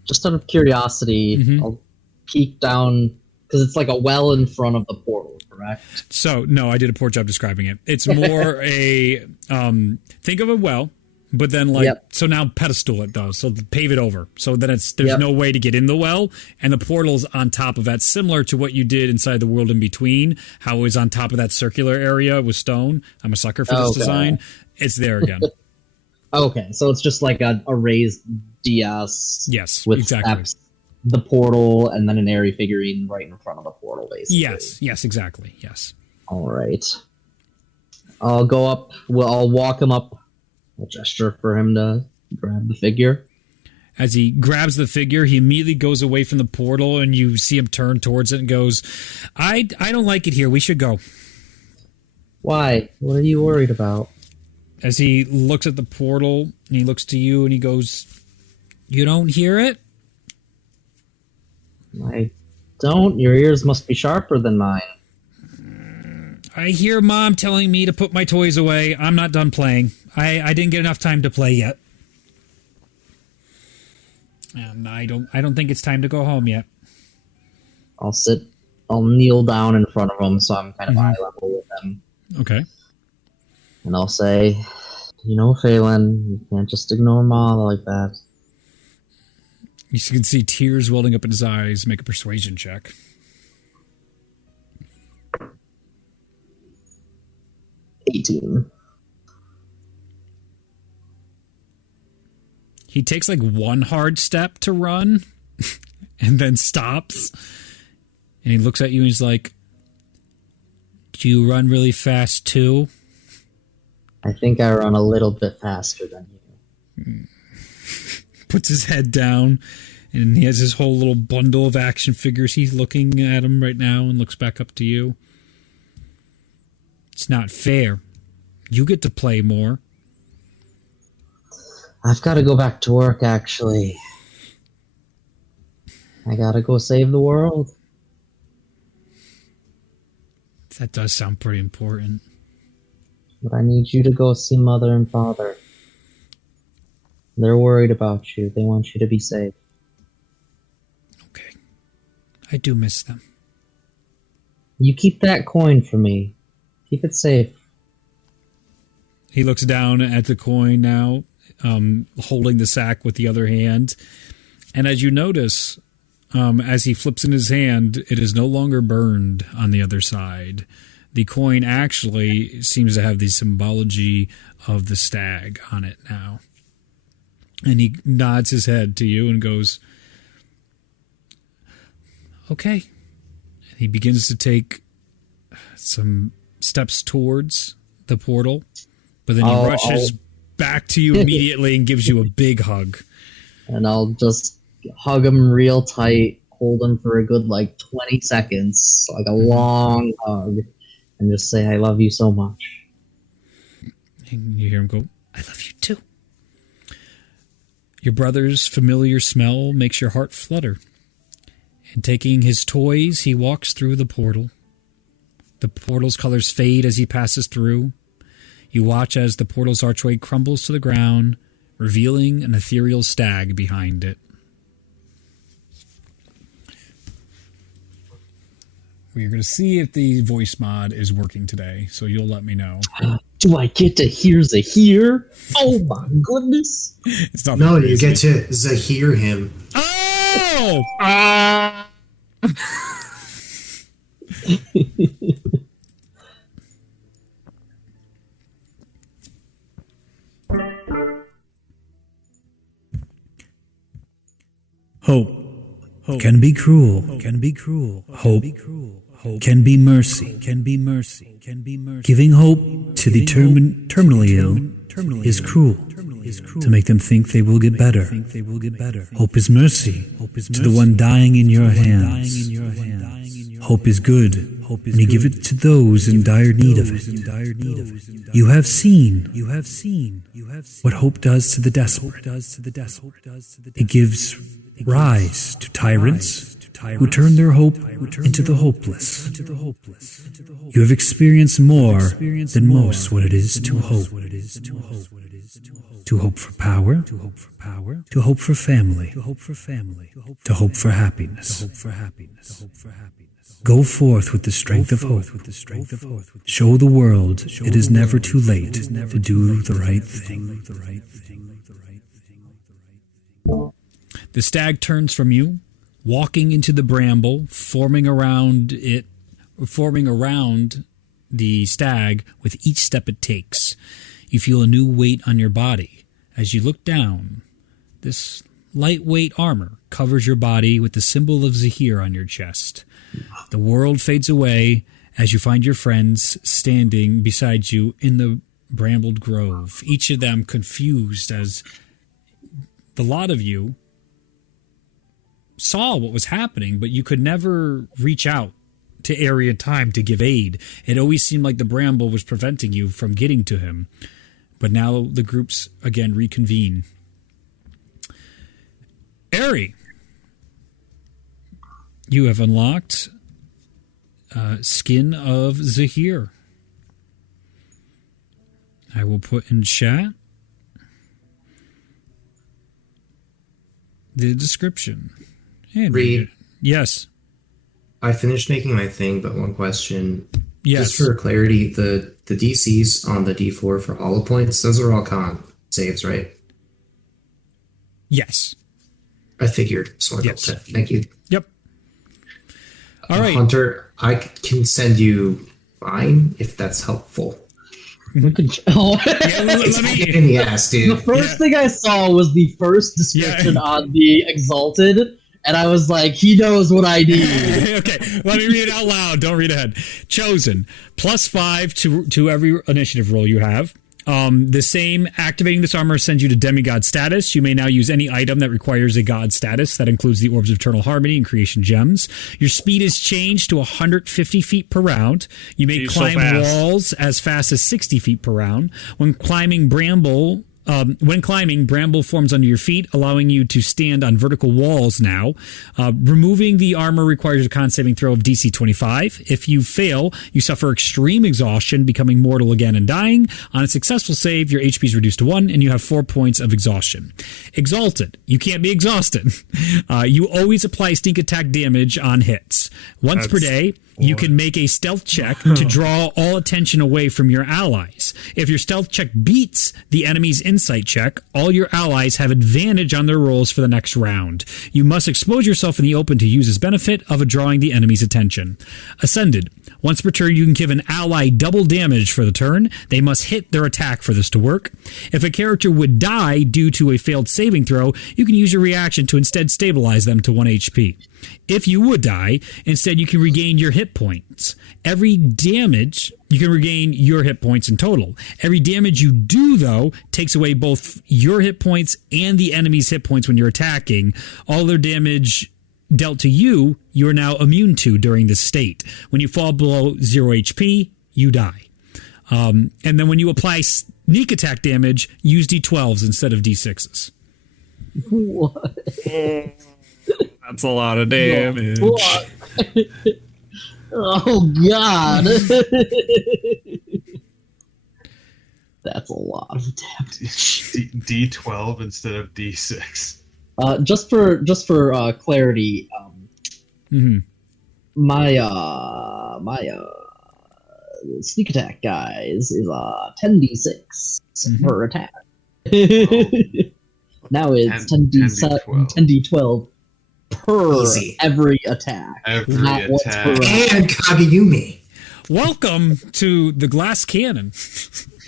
Just out of curiosity, I'll peek down, because it's like a well in front of the portal, correct? So, no, I did a poor job describing it. It's more a, think of a well, but then so now pedestal it though, so pave it over. So then there's no way to get in the well, and the portal's on top of that, similar to what you did inside the World in Between, how it was on top of that circular area with stone. I'm a sucker for this design. It's there again. Okay, so it's just like a raised dais. Yes, with exactly. steps, the portal, and then an airy figurine right in front of the portal, basically. Yes, exactly. Yes. All right. I'll go up. I'll walk him up. I'll gesture for him to grab the figure. As he grabs the figure, he immediately goes away from the portal, and you see him turn towards it and goes, I don't like it here. We should go. Why? What are you worried about? As he looks at the portal, and he looks to you, and he goes, you don't hear it? I don't. Your ears must be sharper than mine. I hear Mom telling me to put my toys away. I'm not done playing. I didn't get enough time to play yet. And I don't think it's time to go home yet. I'll kneel down in front of him so I'm kind of eye level with him. Okay. And I'll say, Phelan, you can't just ignore Ma like that. You can see tears welling up in his eyes. Make a persuasion check. 18. He takes one hard step to run and then stops. And he looks at you and he's like, do you run really fast too? I think I run a little bit faster than you. Puts his head down, and he has his whole little bundle of action figures. He's looking at him right now and looks back up to you. It's not fair. You get to play more. I've got to go back to work, actually. I gotta go save the world. That does sound pretty important. But I need you to go see Mother and Father. They're worried about you. They want you to be safe. Okay. I do miss them. You keep that coin for me. Keep it safe. He looks down at the coin now, holding the sack with the other hand. And as you notice, as he flips in his hand, it is no longer burned on the other side. The coin actually seems to have the symbology of the stag on it now. And he nods his head to you and goes, okay. And he begins to take some steps towards the portal, but then he rushes back to you immediately and gives you a big hug. And I'll just hug him real tight, hold him for a good 20 seconds, like a long hug, and just say, I love you so much. And you hear him go, I love you too. Your brother's familiar smell makes your heart flutter. And taking his toys, he walks through the portal. The portal's colors fade as he passes through. You watch as the portal's archway crumbles to the ground, revealing an ethereal stag behind it. We're going to see if the voice mod is working today, so you'll let me know. Do I get to hear Zahir? Oh my goodness! It's not No, you get to Zahir him. Oh! Hope can be cruel. Hope can be mercy. Giving hope to the terminally ill is cruel. To make them think they will get better. Hope is mercy to the one dying in your hands. Hope is good when you give it to those in dire need of it. You have seen what hope does to the desperate. It gives rise to tyrants who turn their hope into the hopeless. You have experienced more than most what it is to hope. To hope for power, to hope for family, to hope for happiness. Go forth with the strength of hope. Show the world it is never too late to do the right thing. The stag turns from you, walking into the bramble, forming around the stag with each step it takes. You feel a new weight on your body. As you look down, this lightweight armor covers your body with the symbol of Zahir on your chest. The world fades away as you find your friends standing beside you in the brambled grove, each of them confused as the lot of you saw what was happening, but you could never reach out to Area Time to give aid. It always seemed like the bramble was preventing you from getting to him. But now the groups again reconvene. Ari, you have unlocked Skin of Zahir. I will put in chat the description. And Reed. Yes. I finished making my thing, but one question. Yes. Just for clarity, the DCs on the D4 for hollow points, those are all con saves, right? Yes. I figured. So Yes. Thank you. Yep. All right. Hunter, I can send you mine if that's helpful. We could, oh. Yeah, let It's me, in the ass, The dude. first thing I saw was the first description on the Exalted, and I was like, he knows what I need. okay, let me read it out loud. Don't read ahead. Chosen. +5 to every initiative roll you have. The same, activating this armor sends you to demigod status. You may now use any item that requires a god status. That includes the Orbs of Eternal Harmony and Creation Gems. Your speed is changed to 150 feet per round. You may climb walls as fast as 60 feet per round. When climbing, bramble forms under your feet, allowing you to stand on vertical walls now. Removing the armor requires a con saving throw of DC 25. If you fail, you suffer extreme exhaustion, becoming mortal again and dying. On a successful save, your HP is reduced to 1, and you have 4 points of exhaustion. Exalted. You can't be exhausted. You always apply sneak attack damage on hits. Once per day, you can make a stealth check to draw all attention away from your allies. If your stealth check beats the enemy's insight check, all your allies have advantage on their rolls for the next round. You must expose yourself in the open to use this benefit of drawing the enemy's attention. Ascended. Once per turn, you can give an ally double damage for the turn. They must hit their attack for this to work. If a character would die due to a failed saving throw, you can use your reaction to instead stabilize them to 1 HP. If you would die, instead you can regain your hit points. You can regain your hit points in total. Every damage you do, though, takes away both your hit points and the enemy's hit points when you're attacking. All their damage dealt to you, you are now immune to during this state. When you fall below 0 HP, you die. And then when you apply sneak attack damage, use D12s instead of D6s. What? That's a lot of damage. Oh god. That's a lot of damage. D12 instead of D6. Just for clarity, Mhm. my sneak attack guy is 10d6 per attack. Now it's 10d12 per Easy. every attack. Not once per round. And Kageyumi. Welcome to the glass cannon.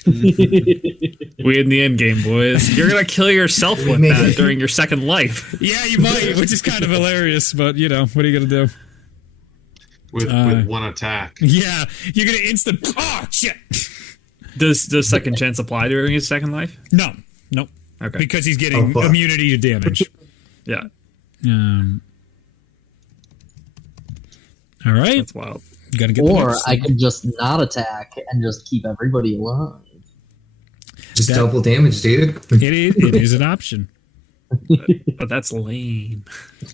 We in the end game, boys. You're gonna kill yourself with made that it. during your second life. Yeah, you might, which is kind of hilarious, but you know, what are you gonna do? With one attack. Yeah, you're gonna instant. Oh shit! Does second chance apply during his second life? No. Okay. Because he's getting fuck. immunity to damage. Yeah, All right, that's wild. you gotta get. Or the I could just not attack and just keep everybody alive. Just That- double damage, dude. It is an option. But that's lame.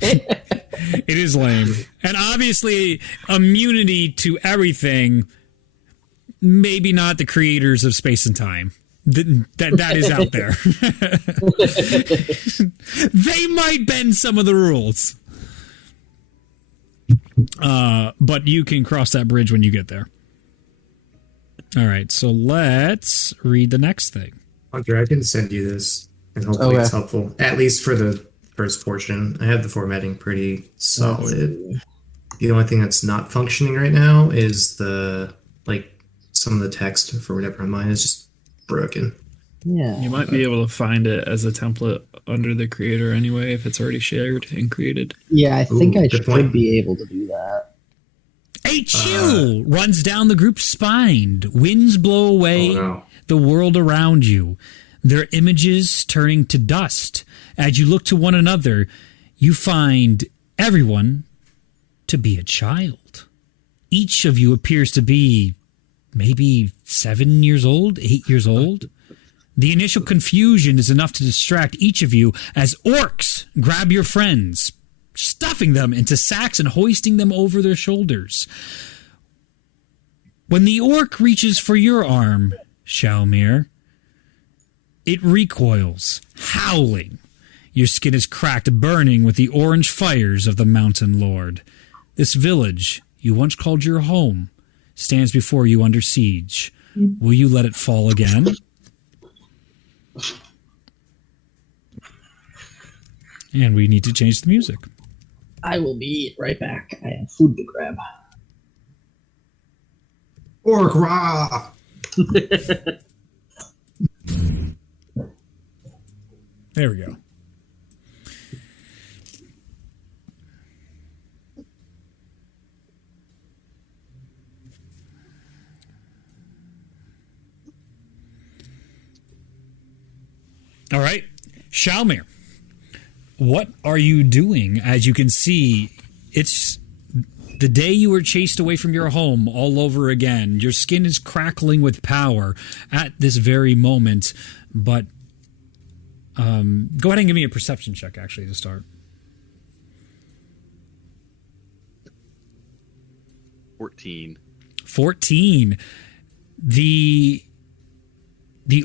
It is lame, and obviously immunity to everything. Maybe not the creators of space and time. That is out there. They might bend some of the rules. But you can cross that bridge when you get there. All right, so let's read the next thing. Hunter, I can send you this, and hopefully Okay. it's helpful. At least for the first portion. I have the formatting pretty solid. The only thing that's not functioning right now is some of the text for whatever on mine is just broken. Yeah. You might be able to find it as a template under the creator anyway if it's already shared and created. Yeah, I think Ooh, I good should point. be able to do that. A chill runs down the group's spine. Winds blow away Oh, no. the world around you, their images turning to dust. As you look to one another, you find everyone to be a child. Each of you appears to be maybe 7 years old, 8 years old. The initial confusion is enough to distract each of you as orcs grab your friends, stuffing them into sacks and hoisting them over their shoulders. When the orc reaches for your arm, Shalmir, it recoils, howling. Your skin is cracked, burning with the orange fires of the Mountain Lord. This village you once called your home stands before you under siege. Will you let it fall again? And we need to change the music. I will be right back. I have food to grab. Orc Ra! There we go. All right, Shalmir, what are you doing? As you can see, it's the day you were chased away from your home all over again. Your skin is crackling with power at this very moment, but go ahead and give me a perception check, actually, to start. 14. 14. The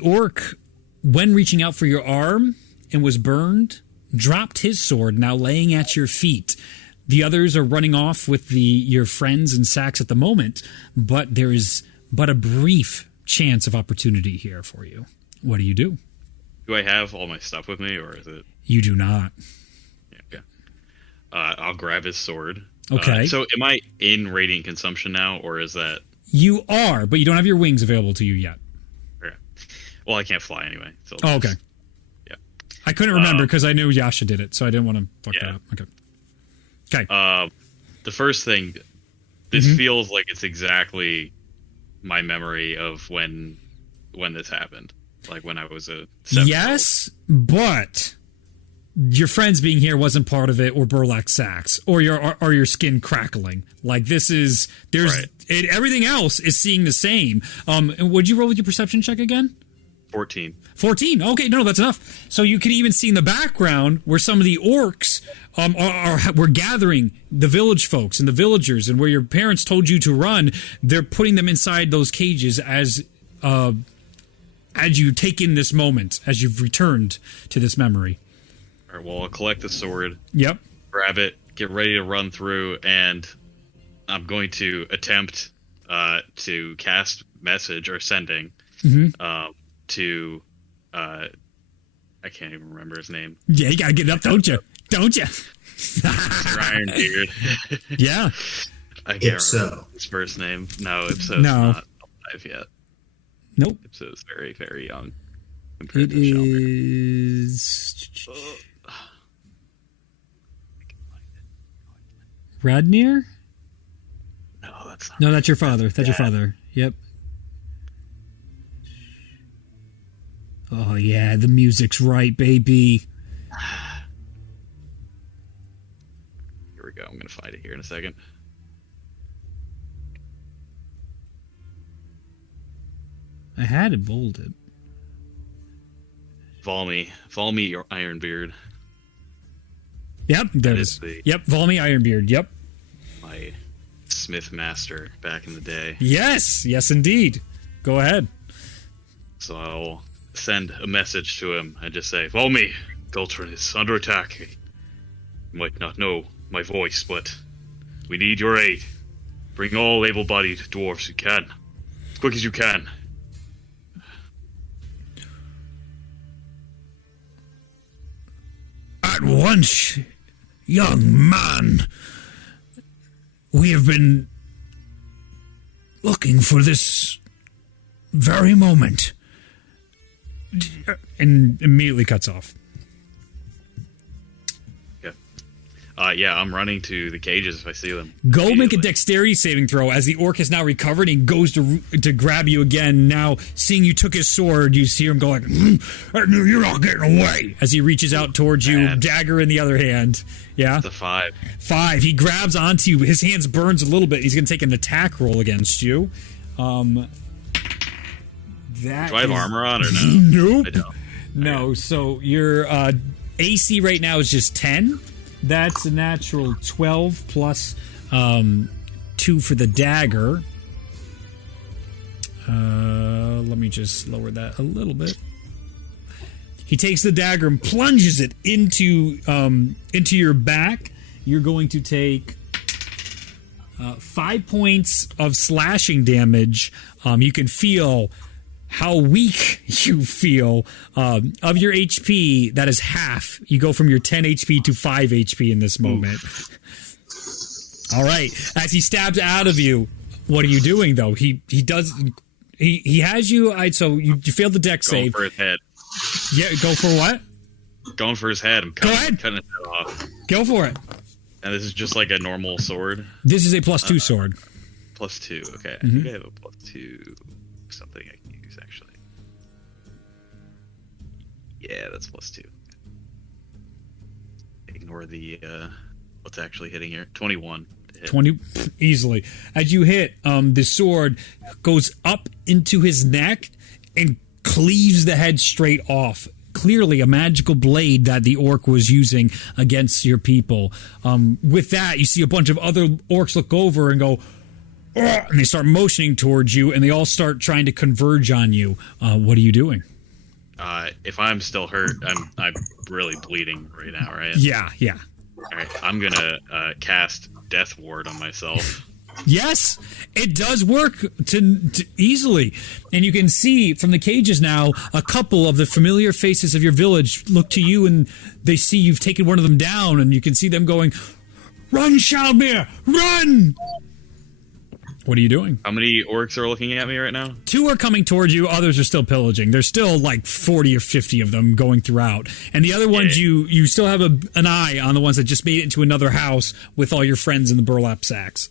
orc, when reaching out for your arm and was burned, dropped his sword, now laying at your feet. The others are running off with your friends and sacks at the moment, but there is but a brief chance of opportunity here for you. What do you do? Do I have all my stuff with me, or is it? You do not. Yeah. I'll grab his sword. Okay. So am I in radiant consumption now, or is that? You are, but you don't have your wings available to you yet. Okay. Well, I can't fly anyway. So Oh, okay. Yeah. I couldn't remember because I knew Yasha did it, so I didn't want to fuck that up. Okay. Okay. The first thing, this feels like it's exactly my memory of when this happened, like when I was a 7-year-old. Yes, but your friends being here wasn't part of it, or burlap sacks, or your skin crackling. Like this is Right. everything else is seeing the same. And would you roll with your perception check again? 14. 14. Okay, no, that's enough. So you can even see in the background where some of the orcs were gathering the village folks and the villagers, and where your parents told you to run. They're putting them inside those cages as you take in this moment, as you've returned to this memory. All right, well, I'll collect the sword. Yep. Grab it, get ready to run through, and I'm going to attempt to cast message or sending to I can't even remember his name. Yeah, you gotta get it up, don't you? Don't you? Mr. Ironbeard. Yeah. I can't Ipso. remember his first name. No, Ipso's No. not alive yet. Nope. Ipso's very, very young. Compared It to Shelmer. is Radnir? No, that's not. No, that's your father. That's your father. Yep. Oh yeah, the music's right, baby. Here we go. I'm gonna find it here in a second. I had it bolded. Valmy or Ironbeard. Yep, there it is. Yep, Valmy Ironbeard. Yep. My Smith master back in the day. Yes, yes, indeed. Go ahead. So I'll send a message to him and just say, Valmy, Galtrin is under attack. You might not know my voice, but we need your aid. Bring all able-bodied dwarves you can. As quick as you can. At once, young man. We have been looking for this very moment. And immediately cuts off. Yeah, I'm running to the cages if I see them. Go make a dexterity saving throw as the orc has now recovered and goes to grab you again. Now, seeing you took his sword, you see him go like, I knew you're not getting away. As he reaches out towards you, dagger in the other hand. Yeah? It's a 5. 5. He grabs onto you. His hands burns a little bit. He's going to take an attack roll against you. Do I have armor on or no? Nope. I don't. No, so your AC right now is just 10. That's a natural 12 plus 2 for the dagger. Let me just lower that a little bit. He takes the dagger and plunges it into your back. You're going to take 5 points of slashing damage. You can feel how weak you feel. Of your HP, that is half. You go from your 10 HP to 5 HP in this moment. All right. As he stabs out of you, what are you doing, though? He has you. So you failed the dex Going save. for his head. Yeah, go for what? Going for his head. I'm Go ahead. cutting his head off. Go for it. And this is just like a normal sword. This is a +2 sword. +2. Okay. I think I have a +2 something I can use, actually. Yeah, that's +2. Ignore the what's actually hitting here. 21 to hit. 20 easily. As you hit, the sword goes up into his neck and cleaves the head straight off. Clearly a magical blade that the orc was using against your people. With that, you see a bunch of other orcs look over and go, "Ugh," and they start motioning towards you, and they all start trying to converge on you. What are you doing? If I'm still hurt, I'm really bleeding right now, right? Yeah. All right, I'm gonna cast Death Ward on myself. Yes, it does work to easily. And you can see from the cages now, a couple of the familiar faces of your village look to you and they see you've taken one of them down, and you can see them going, "Run, Shalmir, run!" What are you doing? How many orcs are looking at me right now? 2 are coming towards you, others are still pillaging. There's still like 40 or 50 of them going throughout. And the other ones, you still have an eye on the ones that just made it into another house with all your friends in the burlap sacks.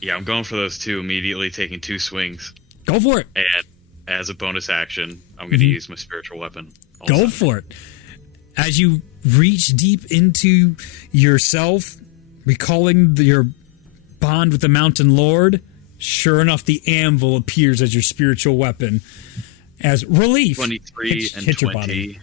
Yeah, I'm going for those 2 immediately, taking 2 swings. Go for it. And as a bonus action, I'm going to use my spiritual weapon. Go for it. As you reach deep into yourself, recalling your bond with the Mountain Lord, sure enough, the anvil appears as your spiritual weapon. as relief. 23 and hit your 20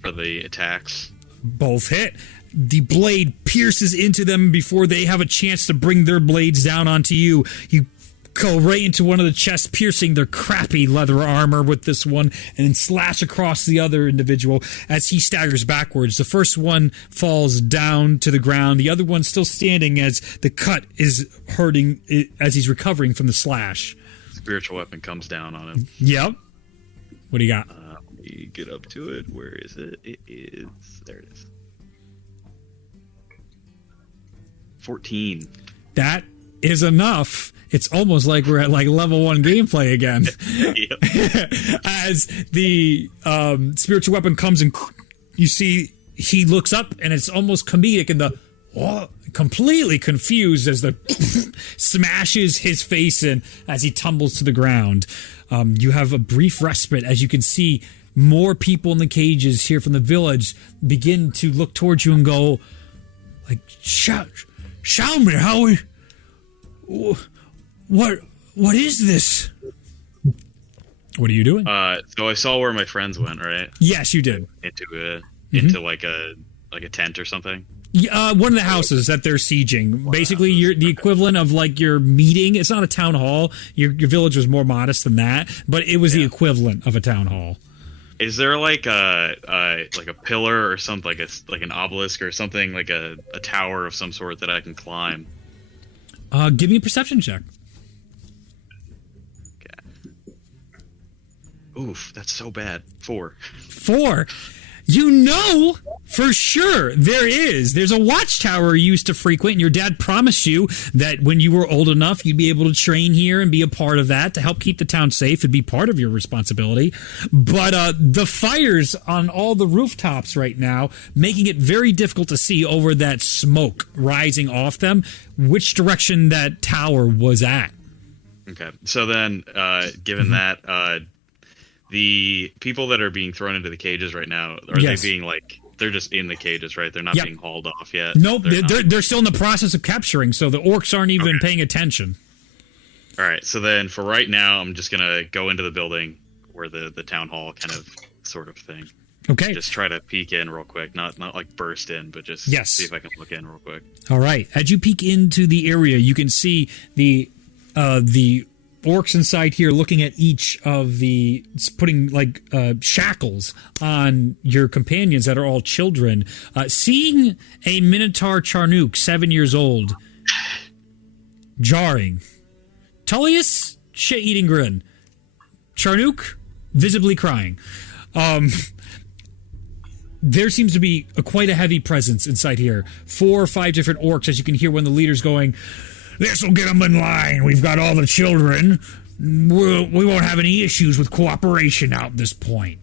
for the attacks. Both hit. The blade pierces into them before they have a chance to bring their blades down onto you. You go right into one of the chests, piercing their crappy leather armor with this one, and then slash across the other individual as he staggers backwards. The first one falls down to the ground. The other one's still standing as the cut is hurting as he's recovering from the slash. Spiritual weapon comes down on him. Yep. What do you got? Let me get up to it. Where is it? It is... There it is. 14. That is enough. It's almost like we're at like level 1 gameplay again. As the spiritual weapon comes and you see he looks up and it's almost comedic and completely confused as the smashes his face in as he tumbles to the ground. You have a brief respite as you can see more people in the cages here from the village begin to look towards you and go like, show me how we... What is this? What are you doing? So I saw where my friends went, right? Yes, you did. Into like a tent or something. One of the houses that they're sieging. Wow. Basically, you're the equivalent of like your meeting. It's not a town hall. Your village was more modest than that, but it was the equivalent of a town hall. Is there like a pillar or something, like an obelisk or something, like a tower of some sort that I can climb? Give me a perception check. Oof, that's so bad. 4. You know for sure there's a watchtower you used to frequent, and your dad promised you that when you were old enough you'd be able to train here and be a part of that to help keep the town safe. It'd be part of your responsibility. But the fires on all the rooftops right now making it very difficult to see over that smoke rising off them which direction that tower was at. Okay, so then given that the people that are being thrown into the cages right now, are they being like, they're just in the cages, right? They're not being hauled off yet? Nope, they're still in the process of capturing, so the orcs aren't even paying attention. All right, so then for right now, I'm just going to go into the building where the town hall kind of sort of thing. Okay. Just try to peek in real quick, not like burst in, but just see if I can look in real quick. All right, as you peek into the area, you can see the orcs inside here looking at each of the putting like shackles on your companions that are all children. Seeing a Minotaur Charnook, 7 years old, jarring. Tullius, shit-eating grin. Charnook, visibly crying. There seems to be quite a heavy presence inside here. 4 or 5 different orcs, as you can hear when the leader's going, "This'll get them in line. We've got all the children. We won't have any issues with cooperation out at this point."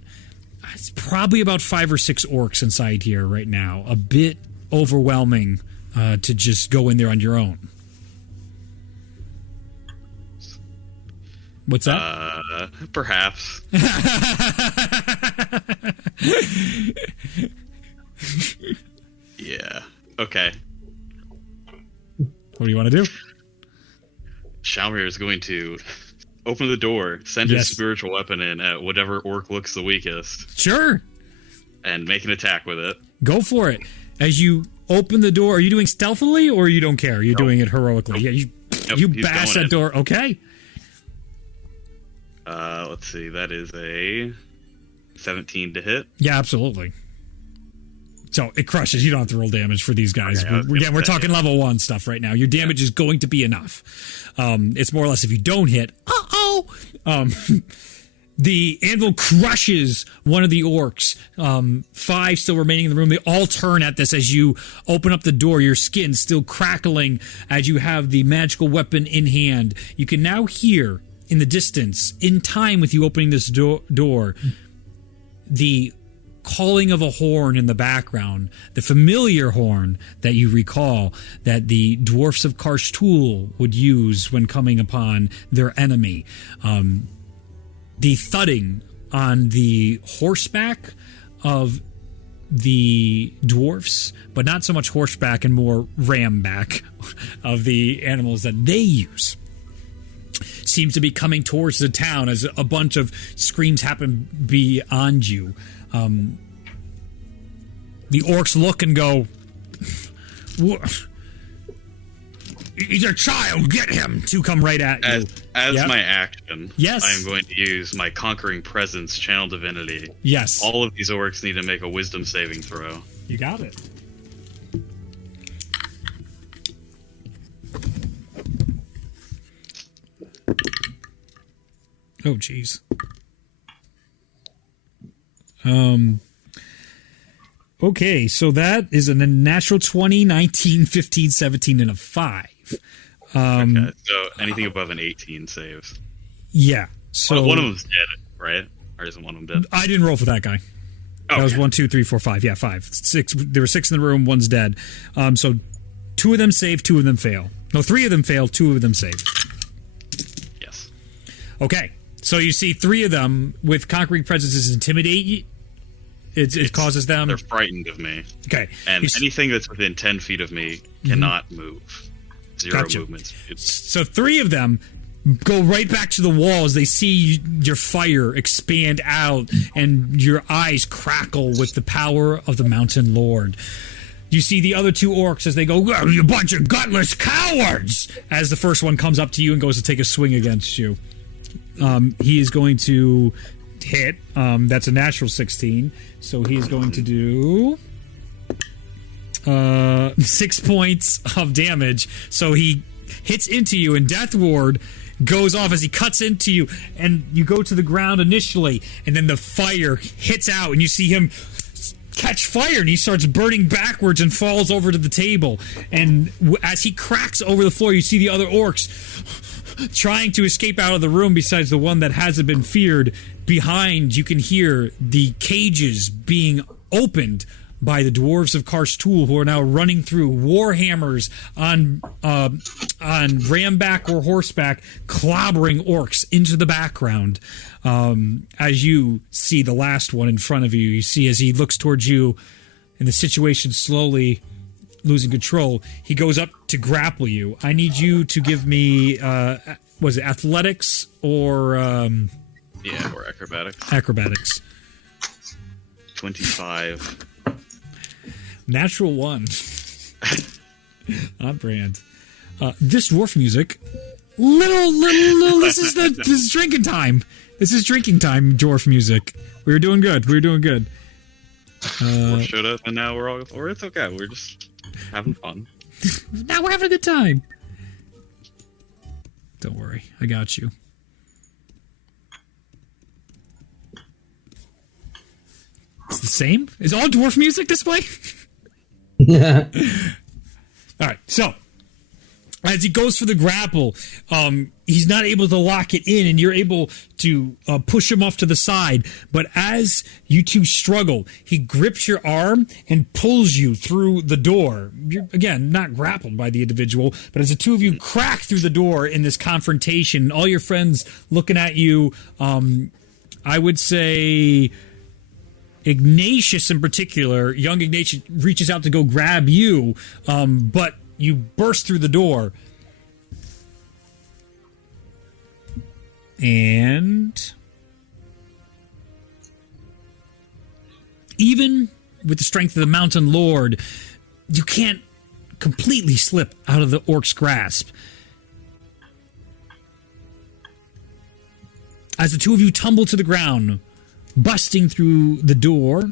It's probably about 5 or 6 orcs inside here right now. A bit overwhelming to just go in there on your own. What's that? Perhaps. Yeah. Okay. What do you want to do? Shalmir is going to open the door, send his spiritual weapon in at whatever orc looks the weakest. Sure. And make an attack with it. Go for it. As you open the door, are you doing stealthily or you don't care? You're doing it heroically. Nope. Yeah, you bash that door. Okay. Let's see. That is a 17 to hit. Yeah, absolutely. So it crushes. You don't have to roll damage for these guys. Okay, we're talking level 1 stuff right now. Your damage is going to be enough. It's more or less if you don't hit. The anvil crushes one of the orcs. 5 still remaining in the room. They all turn at this as you open up the door. Your skin still crackling as you have the magical weapon in hand. You can now hear in the distance, in time with you opening this door, the calling of a horn in the background, the familiar horn that you recall that the dwarfs of Karshtul would use when coming upon their enemy. The thudding on the horseback of the dwarfs, but not so much horseback and more ramback of the animals that they use. seems to be coming towards the town as a bunch of screams happen beyond you. The orcs look and go, he's a child, get him! To come right at you. As my action, yes. I am going to use my Conquering Presence Channel Divinity. Yes. All of these orcs need to make a wisdom saving throw. You got it. Oh, jeez. Okay, so that is a natural 20, 19, 15, 17, and a 5. Okay, so anything above an 18 saves. Yeah. So one of them's dead, right? Or isn't one of them dead? I didn't roll for that guy. Okay. That was 1, 2, 3, 4, 5. Yeah, 5. 6. There were 6 in the room. One's dead. So 2 of them save, 2 of them fail. No, 3 of them fail, 2 of them save. Yes. Okay. So you see 3 of them with Conquering Presences intimidate. It causes them. They're frightened of me. Okay. And anything that's within 10 feet of me cannot move. 0 Gotcha. movements. So 3 of them go right back to the wall as they see your fire expand out and your eyes crackle with the power of the Mountain Lord. You see the other 2 orcs as they go, oh, you bunch of gutless cowards! As the first one comes up to you and goes to take a swing against you. He is going to hit. That's a natural 16. So he is going to do 6 points of damage. So he hits into you, and Death Ward goes off as he cuts into you, and you go to the ground initially, and then the fire hits out, and you see him catch fire, and he starts burning backwards and falls over to the table. And as he cracks over the floor, you see the other orcs trying to escape out of the room besides the one that hasn't been feared. Behind, you can hear the cages being opened by the dwarves of Karstool, who are now running through warhammers on ramback or horseback, clobbering orcs into the background. As you see the last one in front of you, you see as he looks towards you, and the situation slowly losing control, he goes up to grapple you. I need you to give me, was it athletics or... yeah, or acrobatics. Acrobatics. 25. Natural 1. On brand. This dwarf music. Little. This is drinking time. This is drinking time. Dwarf music. We were doing good. We're shut up, and now or it's okay. We're just having fun. Now we're having a good time. Don't worry, I got you. It's the same. Is all dwarf music this way? Yeah. All right, so as he goes for the grapple, he's not able to lock it in, and you're able to push him off to the side. But as you two struggle, he grips your arm and pulls you through the door. You're, again, not grappled by the individual, but as the two of you crack through the door in this confrontation, all your friends looking at you, I would say... Ignatius in particular, young Ignatius reaches out to go grab you, but you burst through the door. And even with the strength of the Mountain Lord, you can't completely slip out of the orc's grasp. As the two of you tumble to the ground, busting through the door,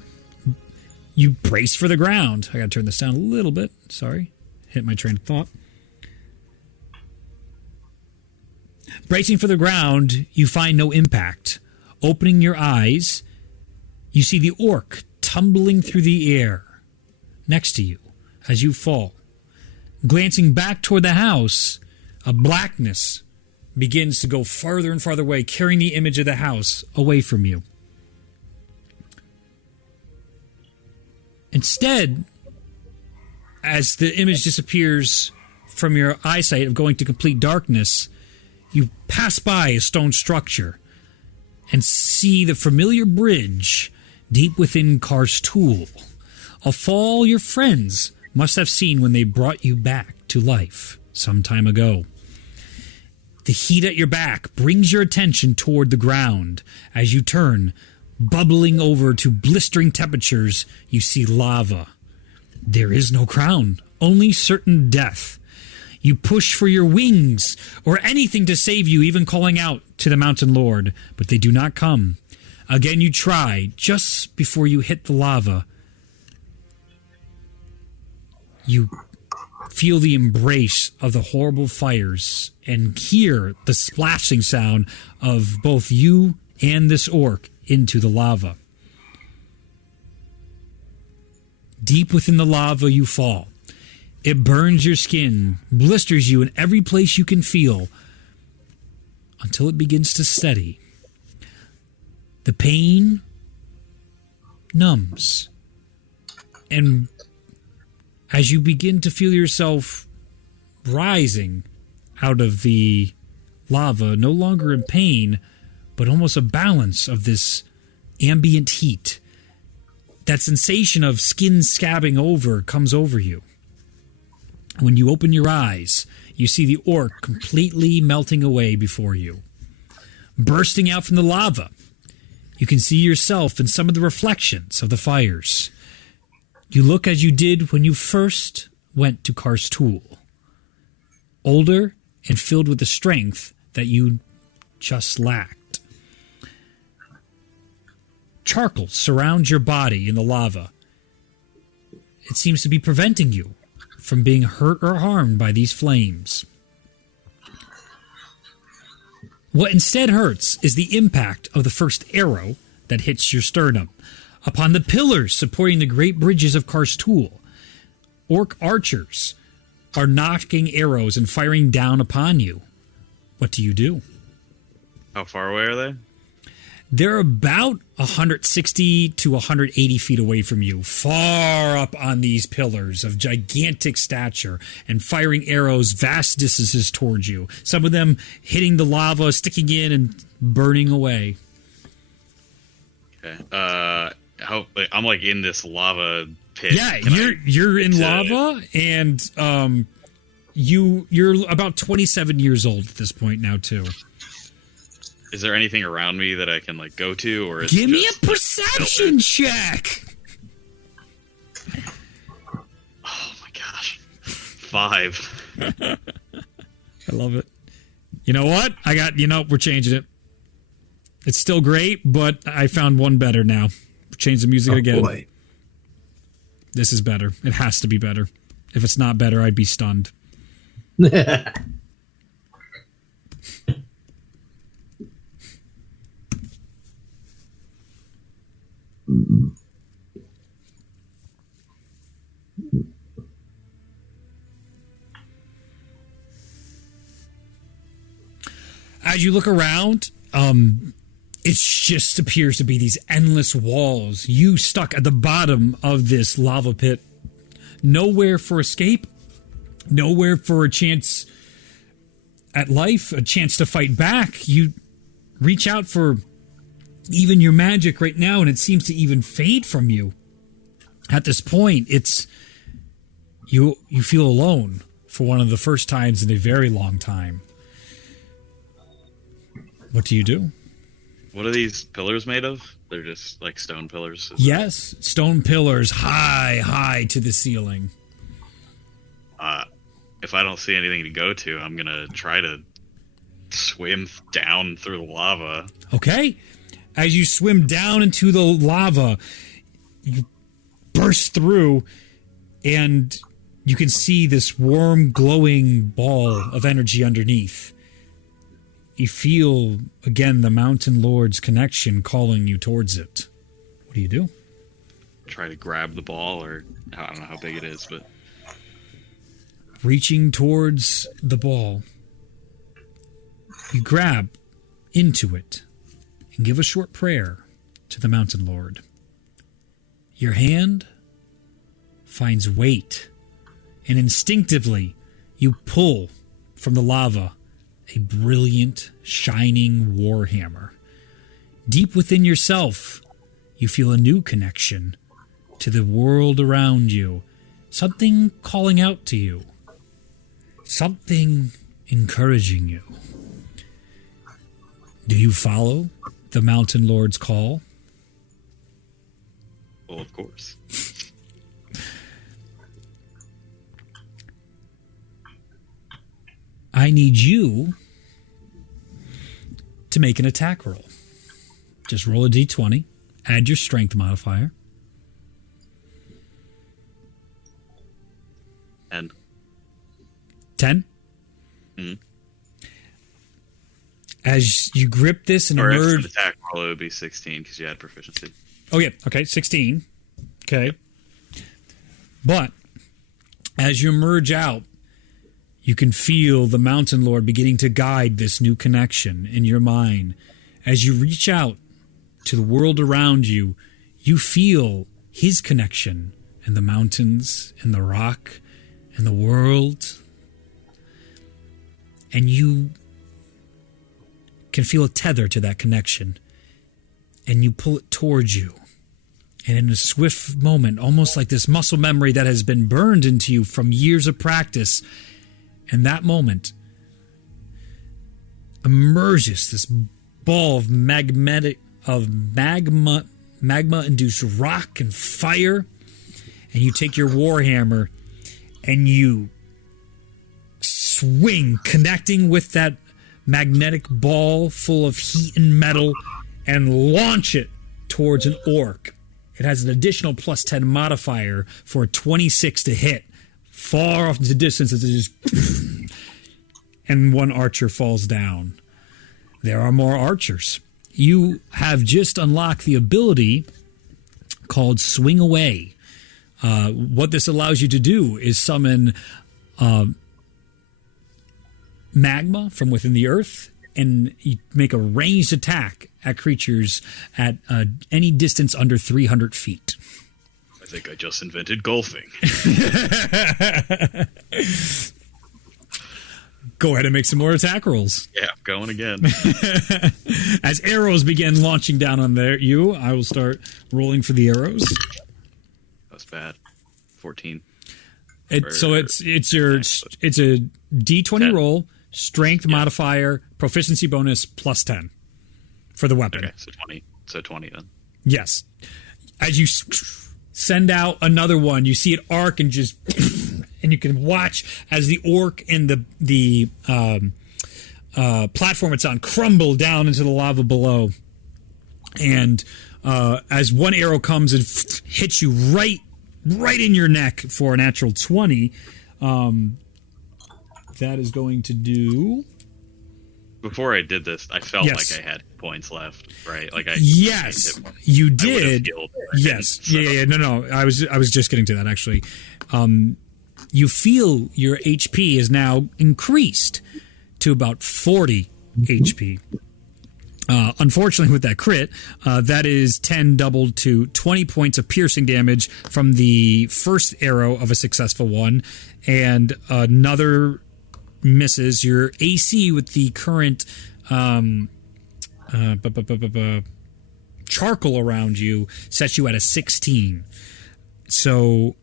you brace for the ground. I gotta turn this down a little bit. Sorry. Hit my train of thought. Bracing for the ground, you find no impact. Opening your eyes, you see the orc tumbling through the air next to you as you fall. Glancing back toward the house, a blackness begins to go farther and farther away, carrying the image of the house away from you. Instead, as the image disappears from your eyesight of going to complete darkness, you pass by a stone structure and see the familiar bridge deep within Karstool, a fall your friends must have seen when they brought you back to life some time ago. The heat at your back brings your attention toward the ground. As you turn, bubbling over to blistering temperatures, you see lava. There is no crown, only certain death. You push for your wings or anything to save you, even calling out to the Mountain Lord, but they do not come. Again you try, just before you hit the lava. You feel the embrace of the horrible fires and hear the splashing sound of both you and this orc into the lava. Deep within the lava you fall. It burns your skin, blisters you in every place you can feel, until it begins to steady. The pain numbs. And as you begin to feel yourself rising out of the lava, no longer in pain, but almost a balance of this ambient heat, that sensation of skin scabbing over comes over you. When you open your eyes, you see the orc completely melting away before you. Bursting out from the lava, you can see yourself in some of the reflections of the fires. You look as you did when you first went to Karstool. Older and filled with the strength that you just lacked. Charcoal surrounds your body in the lava. It seems to be preventing you from being hurt or harmed by these flames. What instead hurts is the impact of the first arrow that hits your sternum upon the pillars supporting the great bridges of Karstool. Orc archers are knocking arrows and firing down upon you. What do? How far away are they? They're about 160 to 180 feet away from you, far up on these pillars of gigantic stature and firing arrows vast distances towards you. Some of them hitting the lava, sticking in and burning away. Okay. I'm like in this lava pit. Yeah, you're in lava, and you're about 27 years old at this point now too. Is there anything around me that I can like go to, or is give it me a just, perception check? Oh my gosh, 5. I love it. You know what? We're changing it. It's still great, but I found one better now. Change the music again. Boy. This is better. It has to be better. If it's not better, I'd be stunned. As you look around, it just appears to be these endless walls. You stuck at the bottom of this lava pit. Nowhere for escape. Nowhere for a chance at life, a chance to fight back. You reach out for even your magic right now, and it seems to even fade from you. At this point, it's you feel alone for one of the first times in a very long time. What do? What are these pillars made of? They're just like stone pillars. Yes, stone pillars high to the ceiling. If I don't see anything to go to, I'm gonna try to swim down through the lava. Okay. As you swim down into the lava, you burst through, and you can see this warm, glowing ball of energy underneath. You feel, again, the Mountain Lord's connection calling you towards it. What do? Try to grab the ball, or I don't know how big it is, but... Reaching towards the ball, you grab into it and give a short prayer to the Mountain Lord. Your hand finds weight, and instinctively you pull from the lava a brilliant, shining warhammer. Deep within yourself, you feel a new connection to the world around you, something calling out to you, something encouraging you. Do you follow the Mountain Lord's call? Well, of course. I need you to make an attack roll. Just roll a d20, add your strength modifier. And 10? Mhm. As you grip this and or if emerge... an attack roll, it would be 16 because you had proficiency. Oh, yeah. Okay, 16. Okay. But as you emerge out, you can feel the Mountain Lord beginning to guide this new connection in your mind. As you reach out to the world around you, you feel his connection in the mountains, in the rock, in the world. And you can feel a tether to that connection. And you pull it towards you. And in a swift moment, almost like this muscle memory that has been burned into you from years of practice, in that moment emerges this ball of magma-induced rock and fire, and you take your warhammer and you swing, connecting with that magnetic ball full of heat and metal, and launch it towards an orc. It has an additional plus 10 modifier for a 26 to hit. Far off into the distance as it just... and one archer falls down. There are more archers. You have just unlocked the ability called Swing Away. What this allows you to do is summon magma from within the earth, and you make a ranged attack at creatures at any distance under 300 feet. I think I just invented golfing. Go ahead and make some more attack rolls. Yeah, I'm going again. As arrows begin launching down on you, I will start rolling for the arrows. That's bad. 14. So it's a D20 10. roll, strength modifier, proficiency bonus plus 10 for the weapon. Okay, so 20. So 20 then. Yes. As you send out another one, you see it arc and just... and you can watch as the orc and the platform it's on crumble down into the lava below. And as one arrow comes and hits you right in your neck for a natural 20, that is going to do... Before I did this, I felt Yes. like I had points left, right? Like I Yes, you I would have did. healed, but I Yes. didn't, so- Yeah. No. I was just getting to that actually. You feel your HP is now increased to about 40 HP. Unfortunately, with that crit, that is 10 doubled to 20 points of piercing damage from the first arrow of a successful one, and another misses. Your AC with the current charcoal around you sets you at a 16. So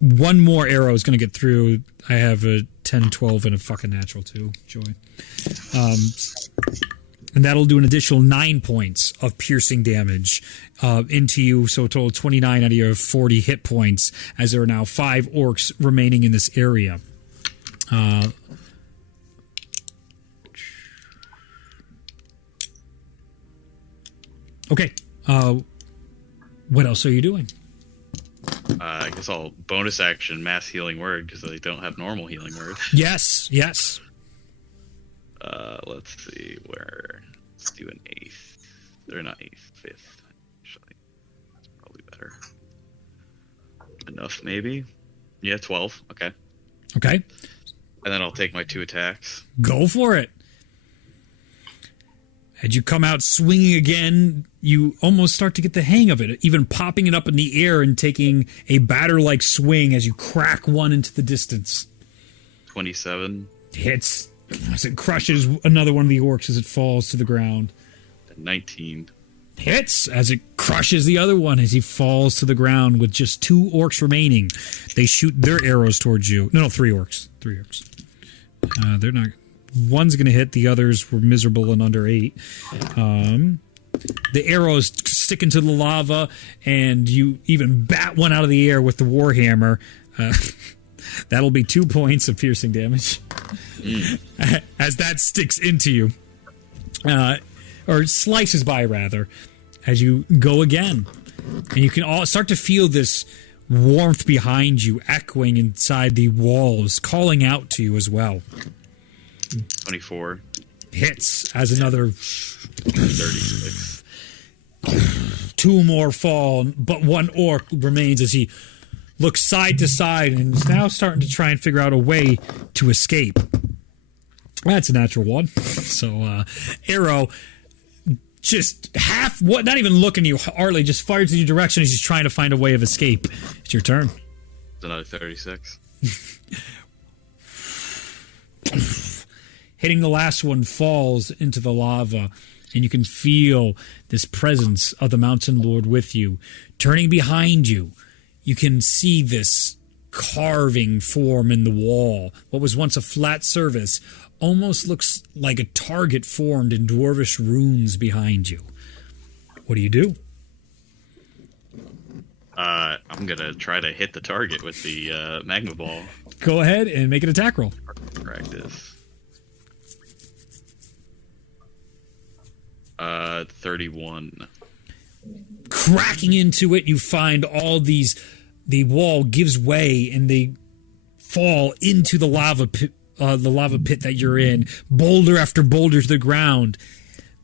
one more arrow is going to get through. I have a 10, 12, and a fucking natural 2. Joy. And that'll do an additional 9 points of piercing damage into you. So a total of 29 out of your 40 hit points, as there are now 5 orcs remaining in this area. Okay. What else are you doing? I guess I'll bonus action mass healing word because they don't have normal healing word. Yes. Let's see where. Let's do an 8th. They're not 8th, 5th. Actually, that's probably better. Enough, maybe. Yeah, 12. Okay. Okay. And then I'll take my 2 attacks. Go for it. As you come out swinging again, you almost start to get the hang of it, even popping it up in the air and taking a batter-like swing as you crack one into the distance. 27. Hits as it crushes another one of the orcs as it falls to the ground. 19. Hits as it crushes the other one as he falls to the ground with just 2 orcs remaining. They shoot their arrows towards you. No, 3 orcs. 3 orcs. They're not... one's going to hit. The others were miserable and under 8. The arrows stick into the lava, and you even bat one out of the air with the warhammer. That'll be 2 points of piercing damage as that sticks into you, or slices by rather, as you go again, and you can all start to feel this warmth behind you echoing inside the walls, calling out to you as well. 24 hits as another 36. 2 more fall, but one orc remains as he looks side to side and is now starting to try and figure out a way to escape. That's a natural 1. So, arrow just not even looking at you, Arlie just fires in your direction as he's trying to find a way of escape. It's your turn. It's another 36. Hitting the last one falls into the lava, and you can feel this presence of the Mountain Lord with you. Turning behind you, you can see this carving form in the wall. What was once a flat surface almost looks like a target formed in dwarvish runes behind you. What do you do? I'm gonna try to hit the target with the magma ball. Go ahead and make an attack roll. Practice. 31. Cracking into it, you find all these. The wall gives way, and they fall into the lava pit that you're in, boulder after boulder to the ground.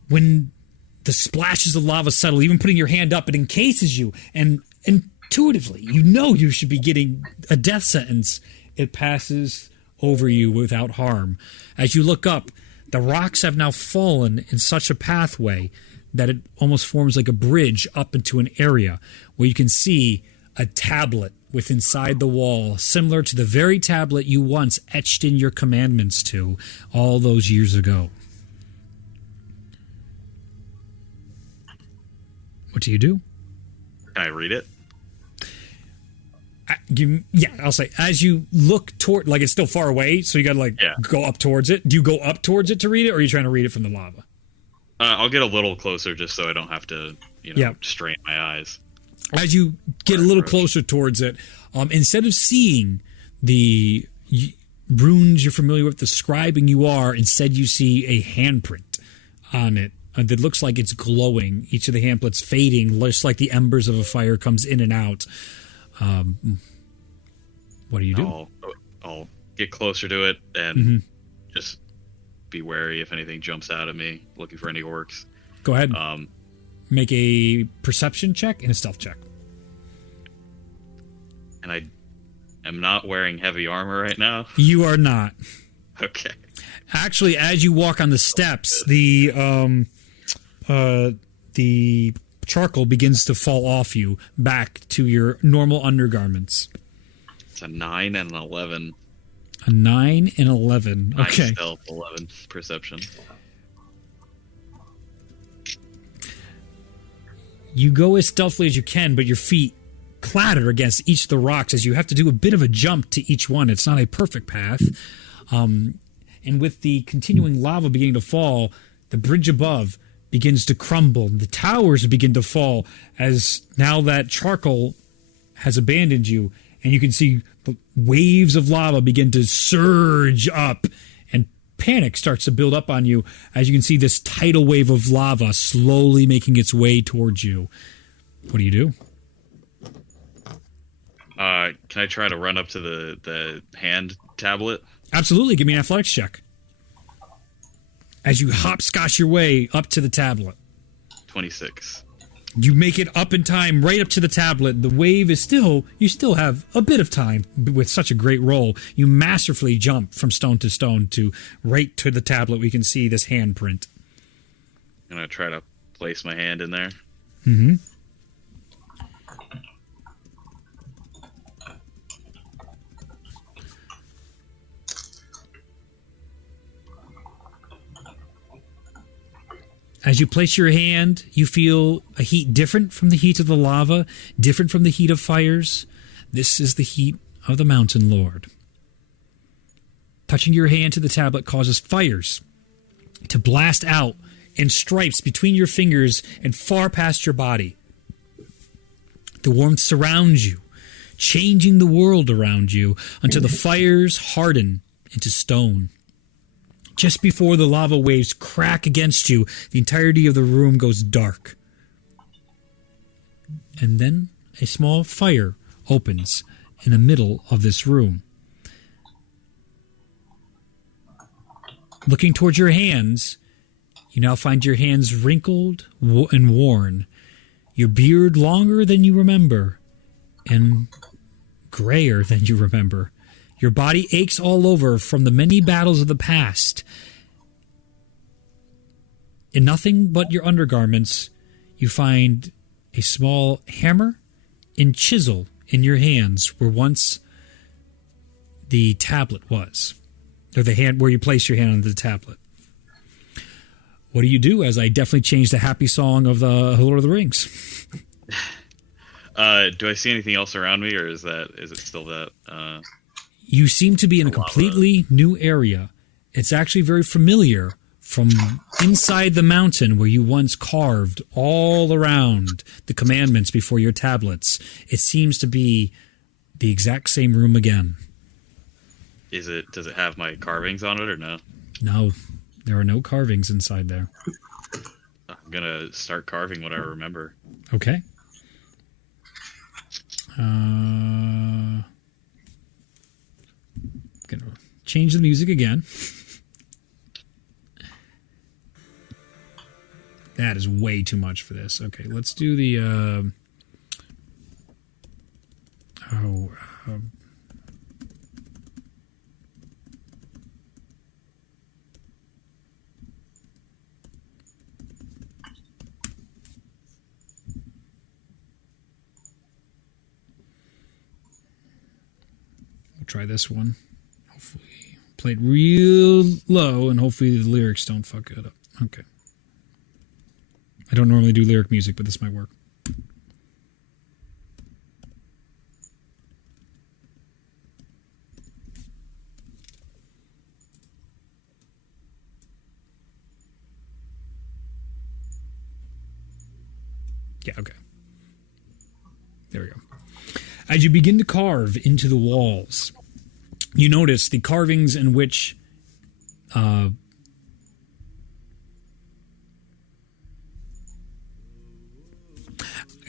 When the splashes of lava settle, even putting your hand up, it encases you, and intuitively, you know you should be getting a death sentence. It passes over you without harm. As you look up, the rocks have now fallen in such a pathway that it almost forms like a bridge up into an area where you can see a tablet with inside the wall, similar to the very tablet you once etched in your commandments to all those years ago. What do you do? Can I read it? I'll say, as you look toward, like, it's still far away, so you gotta go up towards it. Do you go up towards it to read it, or are you trying to read it from the lava? I'll get a little closer just so I don't have to, strain my eyes. As you get a little closer towards it, instead of seeing the runes you're familiar with describing you are, instead you see a handprint on it that looks like it's glowing. Each of the handprints fading, just like the embers of a fire comes in and out. What do you do? I'll get closer to it and just be wary if anything jumps out at me, looking for any orcs. Go ahead. Make a perception check and a stealth check. And I am not wearing heavy armor right now. You are not. Okay. Actually, as you walk on the steps, the charcoal begins to fall off you back to your normal undergarments. It's a 9 and an 11. A 9 and 11. 9 Okay. Stealth, 11 perception. You go as stealthily as you can, but your feet clatter against each of the rocks as you have to do a bit of a jump to each one. It's not a perfect path. And with the continuing lava beginning to fall, the bridge above begins to crumble. The towers begin to fall as now that charcoal has abandoned you, and you can see the waves of lava begin to surge up, and panic starts to build up on you as you can see this tidal wave of lava slowly making its way towards you. What do you do? Can I try to run up to the hand tablet? Absolutely. Give me an athletics check. As you hopscotch your way up to the tablet. 26. You make it up in time, right up to the tablet. The wave is you still have a bit of time with such a great roll. You masterfully jump from stone to stone to right to the tablet. We can see this handprint. I'm going to try to place my hand in there. Mm-hmm. As you place your hand, you feel a heat different from the heat of the lava, different from the heat of fires. This is the heat of the Mountain Lord. Touching your hand to the tablet causes fires to blast out in stripes between your fingers and far past your body. The warmth surrounds you, changing the world around you until the fires harden into stone. Just before the lava waves crack against you, the entirety of the room goes dark. And then a small fire opens in the middle of this room. Looking towards your hands, you now find your hands wrinkled and worn, your beard longer than you remember, and grayer than you remember. Your body aches all over from the many battles of the past. In nothing but your undergarments, you find a small hammer and chisel in your hands where once the tablet was. Or the hand where you place your hand on the tablet. What do you do? As I definitely changed the happy song of the Lord of the Rings. Do I see anything else around me, or is it still that? You seem to be in a completely new area. It's actually very familiar from inside the mountain where you once carved all around the commandments before your tablets. It seems to be the exact same room again. Does it have my carvings on it or no? No, there are no carvings inside there. I'm gonna start carving what I remember. Okay. Gonna change the music again. That is way too much for this. Okay, let's do the we'll try this one. Hopefully play it real low and hopefully the lyrics don't fuck it up. Okay. I don't normally do lyric music, but this might work. Yeah, okay. There we go. As you begin to carve into the walls, you notice the carvings in which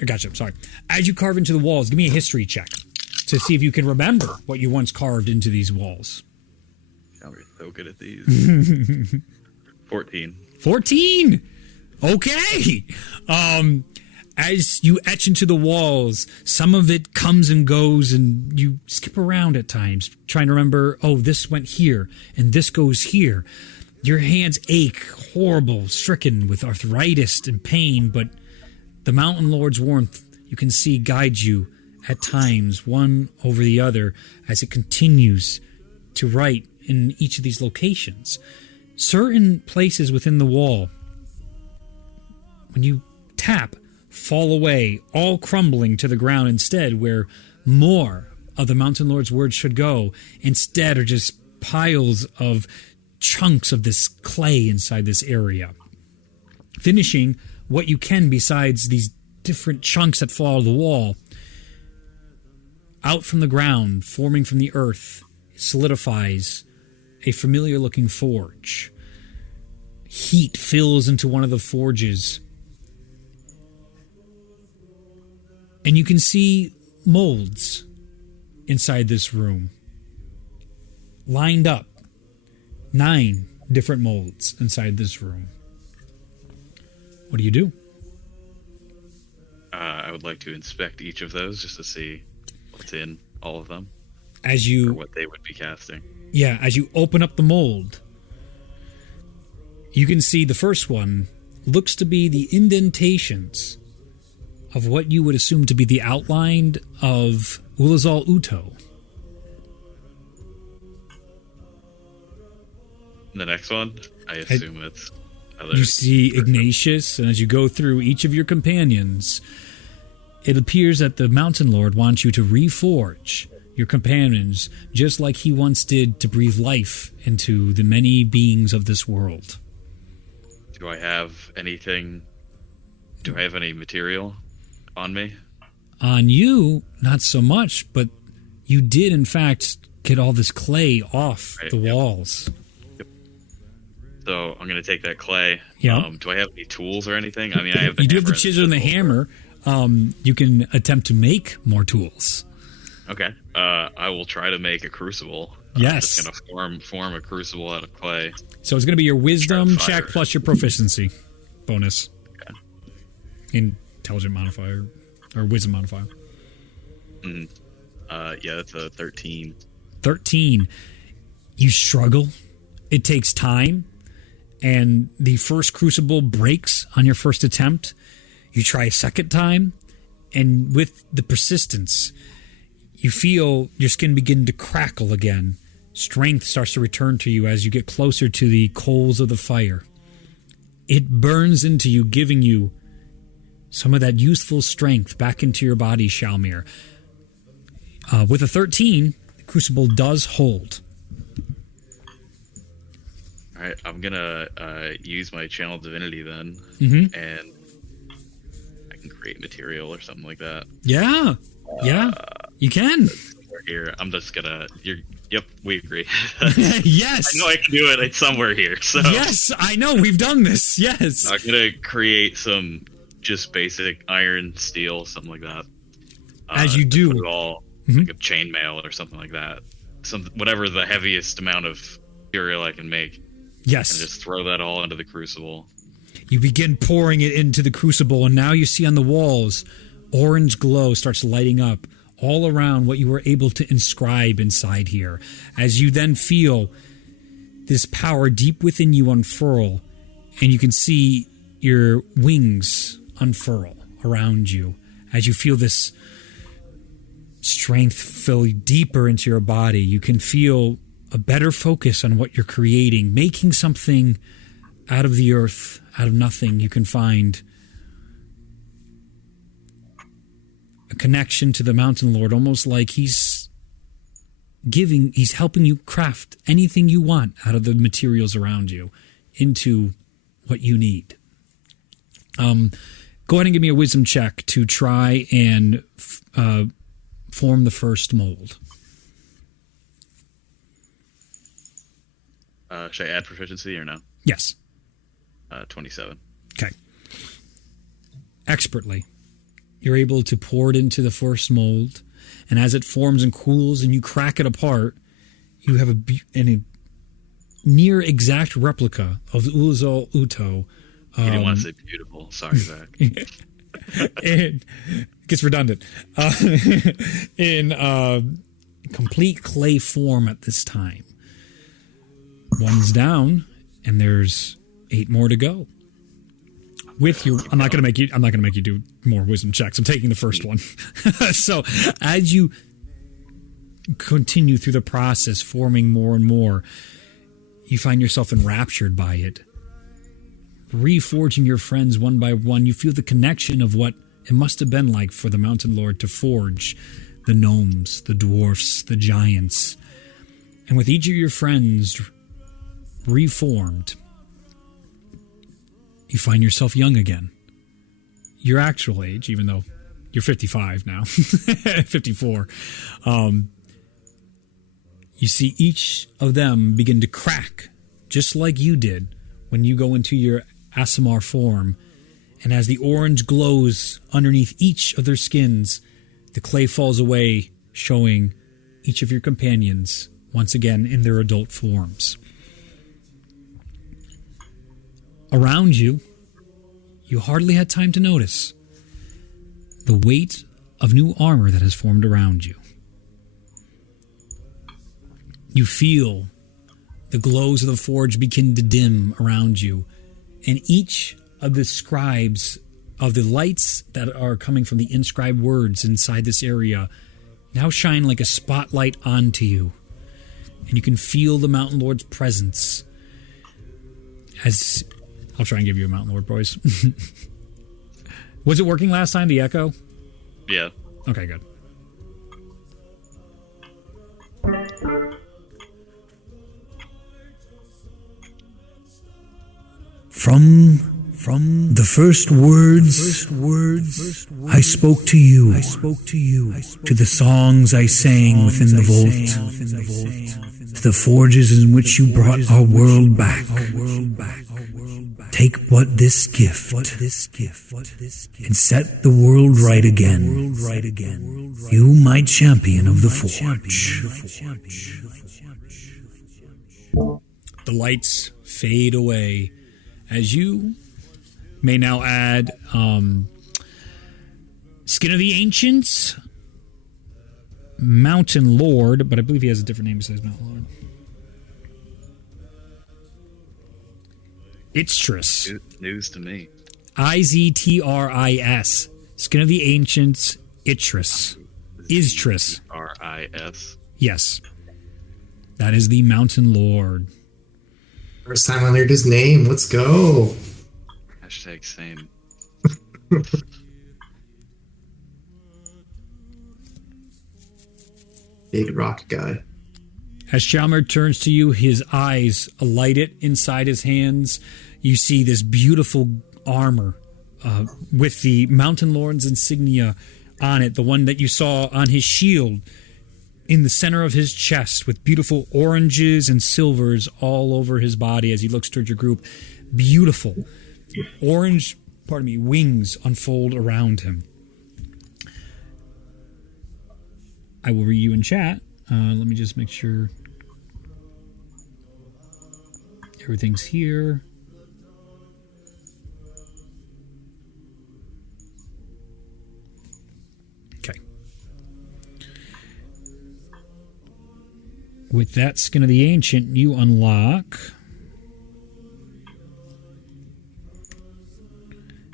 gotcha, sorry. As you carve into the walls, give me a history check to see if you can remember what you once carved into these walls. Oh, we're so good at these. 14. 14! Okay! As you etch into the walls, some of it comes and goes, and you skip around at times, trying to remember, oh, this went here, and this goes here. Your hands ache, horrible, stricken with arthritis and pain, but the Mountain Lord's warmth, you can see, guides you at times, one over the other, as it continues to write in each of these locations. Certain places within the wall, when you tap, fall away, all crumbling to the ground instead, where more of the Mountain Lord's words should go, instead are just piles of chunks of this clay inside this area. Finishing what you can besides these different chunks that fall out of the wall, out from the ground, forming from the earth, solidifies a familiar-looking forge. Heat fills into one of the forges, and you can see molds inside this room, lined up. 9 different molds inside this room. What do you do? I would like to inspect each of those just to see what's in all of them. As you, or what they would be casting. Yeah, as you open up the mold, you can see the first one looks to be the indentations of what you would assume to be the outline of Ulazal Uto. The next one, I assume it's other. You see Ignatius, and as you go through each of your companions, it appears that the Mountain Lord wants you to reforge your companions, just like he once did to breathe life into the many beings of this world. Do I have anything? Do I have any material on me? On you, not so much, but you did, in fact, get all this clay off the walls. Yep. So I'm going to take that clay. Yeah. Do I have any tools or anything? I mean, I have the You do have the hammer chisel and the hammer. You can attempt to make more tools. Okay. I will try to make a crucible. Yes. I'm just going to form a crucible out of clay. So it's going to be your wisdom Fire. check plus your proficiency bonus. Okay. Intelligent modifier or wisdom modifier. Yeah, that's a 13. 13. You struggle. It takes time. And the first crucible breaks on your first attempt. You try a second time. And with the persistence, you feel your skin begin to crackle again. Strength starts to return to you as you get closer to the coals of the fire. It burns into you, giving you some of that youthful strength back into your body, Shalmir. With a 13, the crucible does hold. All right, I'm going to use my channel divinity then. And I can create material or something like that. Yeah. You can. Here, I'm just going to... Yep, we agree. Yes. I know I can do it. It's somewhere here. So Yes, I know. We've done this. Yes. I'm going to create some just basic iron, steel, something like that. As you do. Put it all like a chainmail or something like that. Whatever the heaviest amount of material I can make. Yes. And just throw that all into the crucible. You begin pouring it into the crucible, and now you see on the walls, orange glow starts lighting up all around what you were able to inscribe inside here. As you then feel this power deep within you unfurl, and you can see your wings unfurl around you as you feel this strength fill deeper into your body. You can feel a better focus on what you're creating, making something out of the earth, out of nothing. You can find a connection to the Mountain Lord, almost like he's helping you craft anything you want out of the materials around you into what you need. Go ahead and give me a wisdom check to try and form the first mold. Should I add proficiency or no? Yes. 27. Okay. Expertly, you're able to pour it into the first mold, and as it forms and cools and you crack it apart, you have a near exact replica of Ulazal Uto. You didn't want to say beautiful. Sorry, Zach. It gets redundant. In complete clay form at this time. One's down, and there's 8 more to go. With your, I'm not going to make you do more wisdom checks. I'm taking the first one. So as you continue through the process, forming more and more, you find yourself enraptured by it. Reforging your friends one by one, you feel the connection of what it must have been like for the Mountain Lord to forge the gnomes, the dwarfs, the giants. And with each of your friends reformed, you find yourself young again. Your actual age, even though you're 55 now, 54. You see each of them begin to crack, just like you did when you go into your Aasimar form. And as the orange glows underneath each of their skins, the clay falls away, showing each of your companions once again in their adult forms. Around you, you hardly had time to notice the weight of new armor that has formed around you. You feel the glows of the forge begin to dim around you, and each of the scribes of the lights that are coming from the inscribed words inside this area now shine like a spotlight onto you, and you can feel the Mountain Lord's presence. As I'll try and give you a Mountain Lord, boys. Was it working last time, the echo? Yeah. Okay, good. From the first words I spoke to you, to the songs I sang within the vault, to the forges in which you brought our world back. Take but this gift and set the world right again. You, my champion of the forge. The lights fade away as you may now add Skin of the Ancients, Mountain Lord, but I believe he has a different name besides Mountain Lord. Ichtris. News to me. Iztris. Skin of the Ancients, Ichtris. Istris. R-I-S. Yes. That is the Mountain Lord. First time I learned his name. Let's go. Hashtag same. Big rock guy. As Shalmer turns to you, his eyes alighted inside his hands. You see this beautiful armor with the Mountain Lord's insignia on it, the one that you saw on his shield in the center of his chest, with beautiful oranges and silvers all over his body as he looks towards your group. Beautiful orange, wings unfold around him. I will read you in chat. Let me just make sure everything's here. Okay. With that Skin of the Ancient, you unlock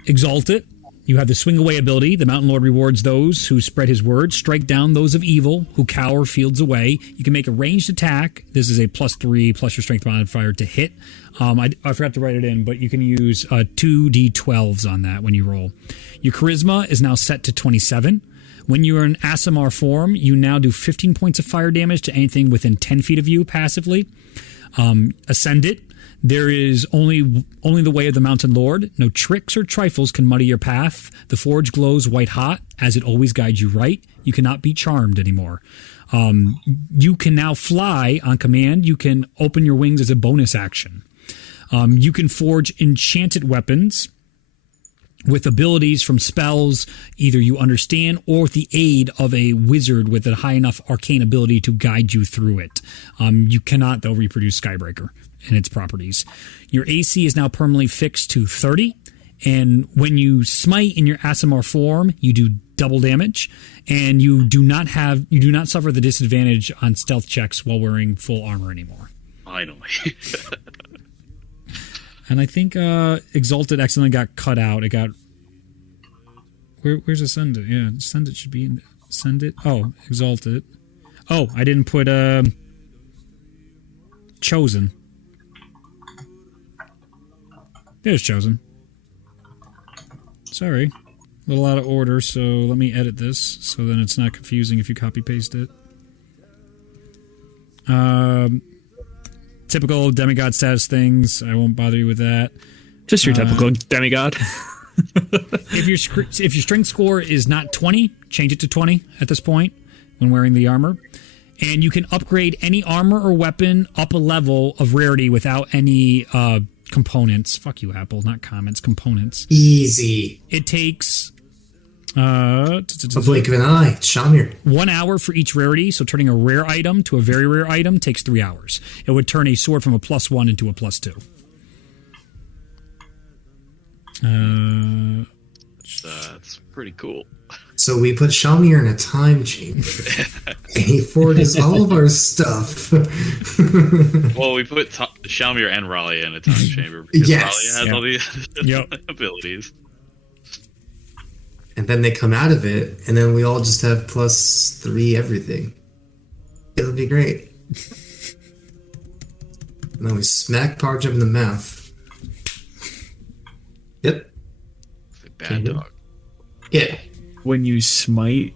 Exalted. You have the Swing Away ability. The Mountain Lord rewards those who spread his word, strike down those of evil who cower fields away. You can make a ranged attack. This is a +3 plus your strength modifier to hit. I forgot to write it in, but you can use 2d12s on that when you roll. Your charisma is now set to 27. When you are in Aasimar form, you now do 15 points of fire damage to anything within 10 feet of you passively. Ascendant. There is only the way of the Mountain Lord. No tricks or trifles can muddy your path. The forge glows white hot, as it always guides you right. You cannot be charmed anymore. You can now fly on command. You can open your wings as a bonus action. You can forge enchanted weapons with abilities from spells either you understand or with the aid of a wizard with a high enough arcane ability to guide you through it. You cannot, though, reproduce Skybreaker and its properties. Your AC is now permanently fixed to 30, and when you smite in your Aasimar form, you do double damage, and you do not suffer the disadvantage on stealth checks while wearing full armor anymore. Finally. And I think Exalted accidentally got cut out. It got... Where's Ascendant? Yeah, Ascendant should be in... Ascendant? Oh, Exalted. Oh, I didn't put Chosen. There's Chosen. Sorry. A little out of order, so let me edit this so then it's not confusing if you copy-paste it. Typical demigod status things. I won't bother you with that. Just your typical demigod. If your strength score is not 20, change it to 20 at this point when wearing the armor. And you can upgrade any armor or weapon up a level of rarity without any components. Fuck you, Apple, not comments, components. Easy. It takes a blink of an eye. Shamir. 1 hour for each rarity, so turning a rare item to a very rare item takes 3 hours. It would turn a sword from a +1 into a +2. That's pretty cool. So we put Shamir in a time chamber, and he forges all of our stuff. Well, we put Shalmir and Raleigh in a time chamber because Yes. Raleigh has all the abilities. And then they come out of it, and then we all just have +3 everything. It'll be great. And then we smack Power Jump in the mouth. Yep. It's a bad dog. Yeah. When you smite,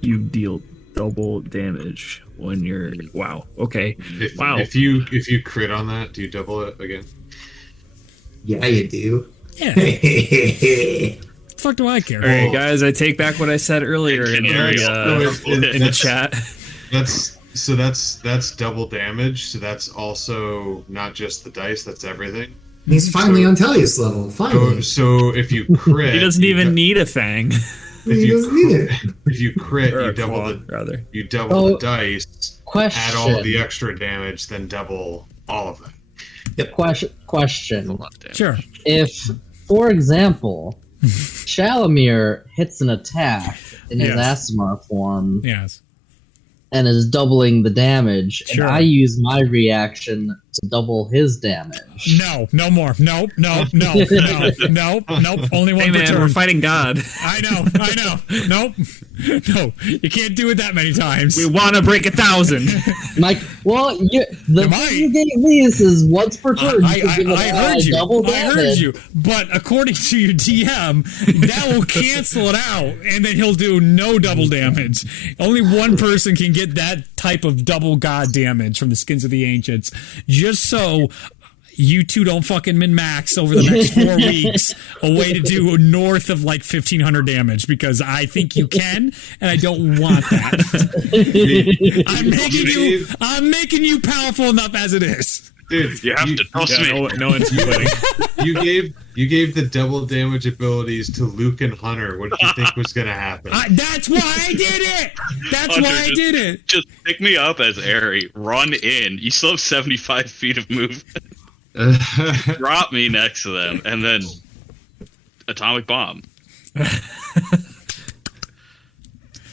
you deal double damage when you're... Wow. Okay. If Wow. you crit on that, do you double it again? Yeah, you do. Yeah. The fuck do I care? All right, guys, I take back what I said earlier in the chat. That's double damage. So that's also not just the dice. That's everything. He's finally on Tellius level. Finally. So if you crit, He doesn't even need a fang. If you crit, Or you a double claw, the rather. you double the dice. Question. Add all of the extra damage, then double all of that. Question. Sure. If, for example, Shalamir hits an attack in his Aasimar form Yes. and is doubling the damage, Sure. and I use my reaction to double his damage. No more. Nope. Only one Hey per man, turn. we're fighting God. I know. Nope. No, you can't do it that many times. We want to break 1,000. Mike, well, the might. thing you gave me is once per turn. I you can give it, heard you. double I damage. heard you. But according to your DM, that will cancel it out, and then he'll do no double damage. Only one person can get that type of double god damage from the Skins of the Ancients. Just so you two don't fucking min-max over the next 4 weeks a way to do north of like 1,500 damage, because I think you can, and I don't want that. I'm making you powerful enough as it is. Dude, You have to trust me. No one's quitting. you gave the double damage abilities to Luke and Hunter. What did you think was going to happen? That's why I did it. That's Hunter, why I did it. Just pick me up as Airy. Run in. You still have 75 feet of movement. Drop me next to them, and then atomic bomb.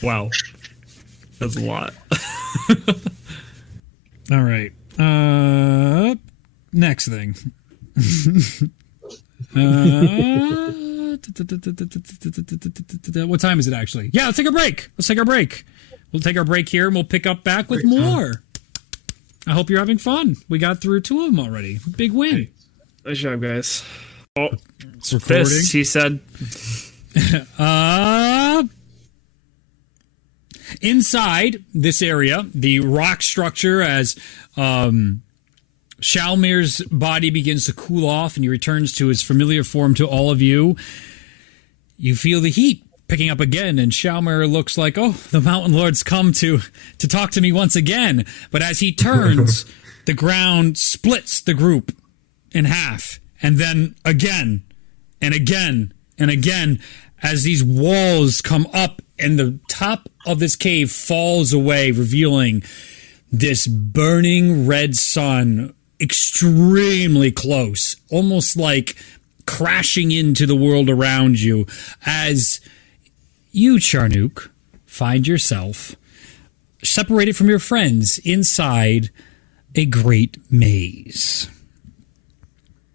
Wow. That's a lot. All right. Next thing. What time is it actually? Yeah, let's take a break. We'll take our break here, and we'll pick up back with more. I hope you're having fun. We got through 2 of them already. Big win. Nice job, guys. Oh, It's fists, he said. Inside this area, the rock structure, as Shalmir's body begins to cool off and he returns to his familiar form to all of you, you feel the heat picking up again, and Shalmir looks like, oh, the Mountain Lord's come to talk to me once again. But as he turns, the ground splits the group in half, and then again and again and again as these walls come up and the top of this cave falls away, revealing this burning red sun extremely close, almost like crashing into the world around you, as you, Charnook, find yourself separated from your friends inside a great maze.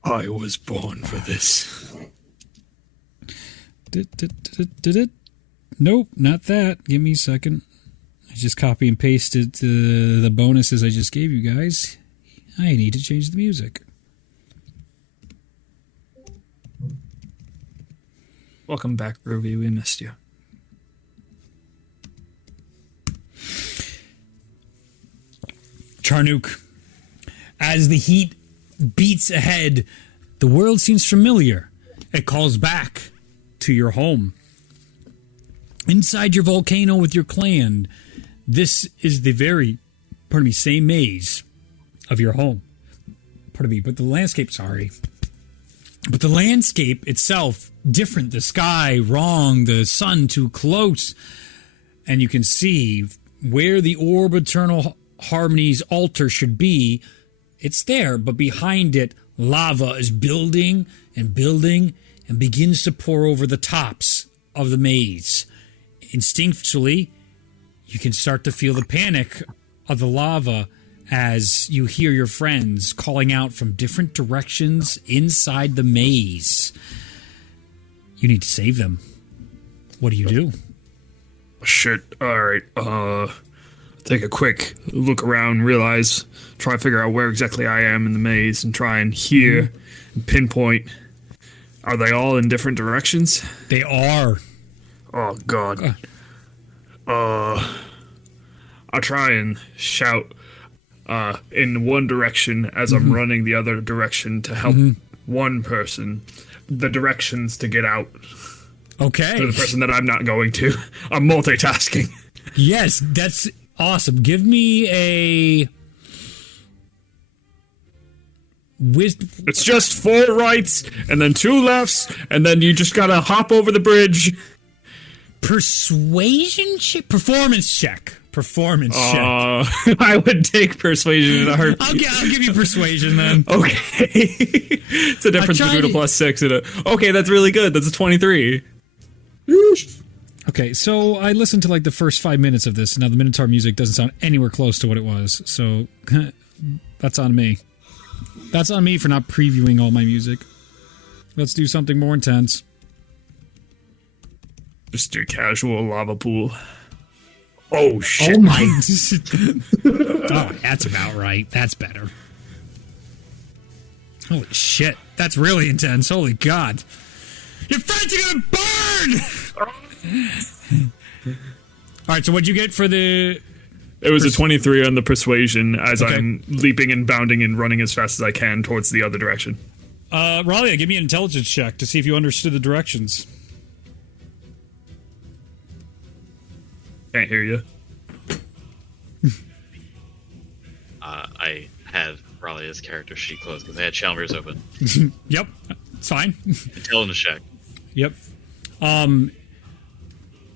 I was born for this. Nope, not that. Give me a second. I just copy and pasted the bonuses I just gave you guys. I need to change the music. Welcome back, Groovy. We missed you. Charnook, as the heat beats ahead, the world seems familiar. It calls back to your home. Inside your volcano with your clan, this is the very, same maze of your home. But the landscape, But the landscape itself, different. The sky, wrong. The sun, too close. And you can see where the Orb Eternal Harmony's altar should be. It's there, but behind it, lava is building and building and begins to pour over the tops of the maze. Instinctually, you can start to feel the panic of the lava as you hear your friends calling out from different directions inside the maze. You need to save them. What do? Shit. Alright. Take a quick look around, try to figure out where exactly I am in the maze and try and hear and pinpoint. Are they all in different directions? They are. Oh, God. I'll try and shout in one direction as I'm running the other direction to help one person the directions to get out. Okay. To the person that I'm not going to. I'm multitasking. Yes, that's awesome. Give me a wisdom. It's just 4 rights and then 2 lefts, and then you just gotta hop over the bridge. Persuasion check? Performance check. Performance check. I would take persuasion in a heartbeat. I'll give you persuasion then. Okay. It's a difference between a +6 and a... Okay, that's really good. That's a 23. Okay, so I listened to like the first 5 minutes of this. Now the Minotaur music doesn't sound anywhere close to what it was. So that's on me. That's on me for not previewing all my music. Let's do something more intense. Just your casual lava pool. Oh, shit. Oh my. Oh, that's about right. That's better. Holy shit. That's really intense. Holy God. Your friends are gonna burn! Alright, so what'd you get for the... It was a 23 on the persuasion as I'm leaping and bounding and running as fast as I can towards the other direction. Ralia, give me an intelligence check to see if you understood the directions. Can't hear you. I had Ralia's character sheet closed because I had Chalmers open. Yep, it's fine. Intelligence check. Yep.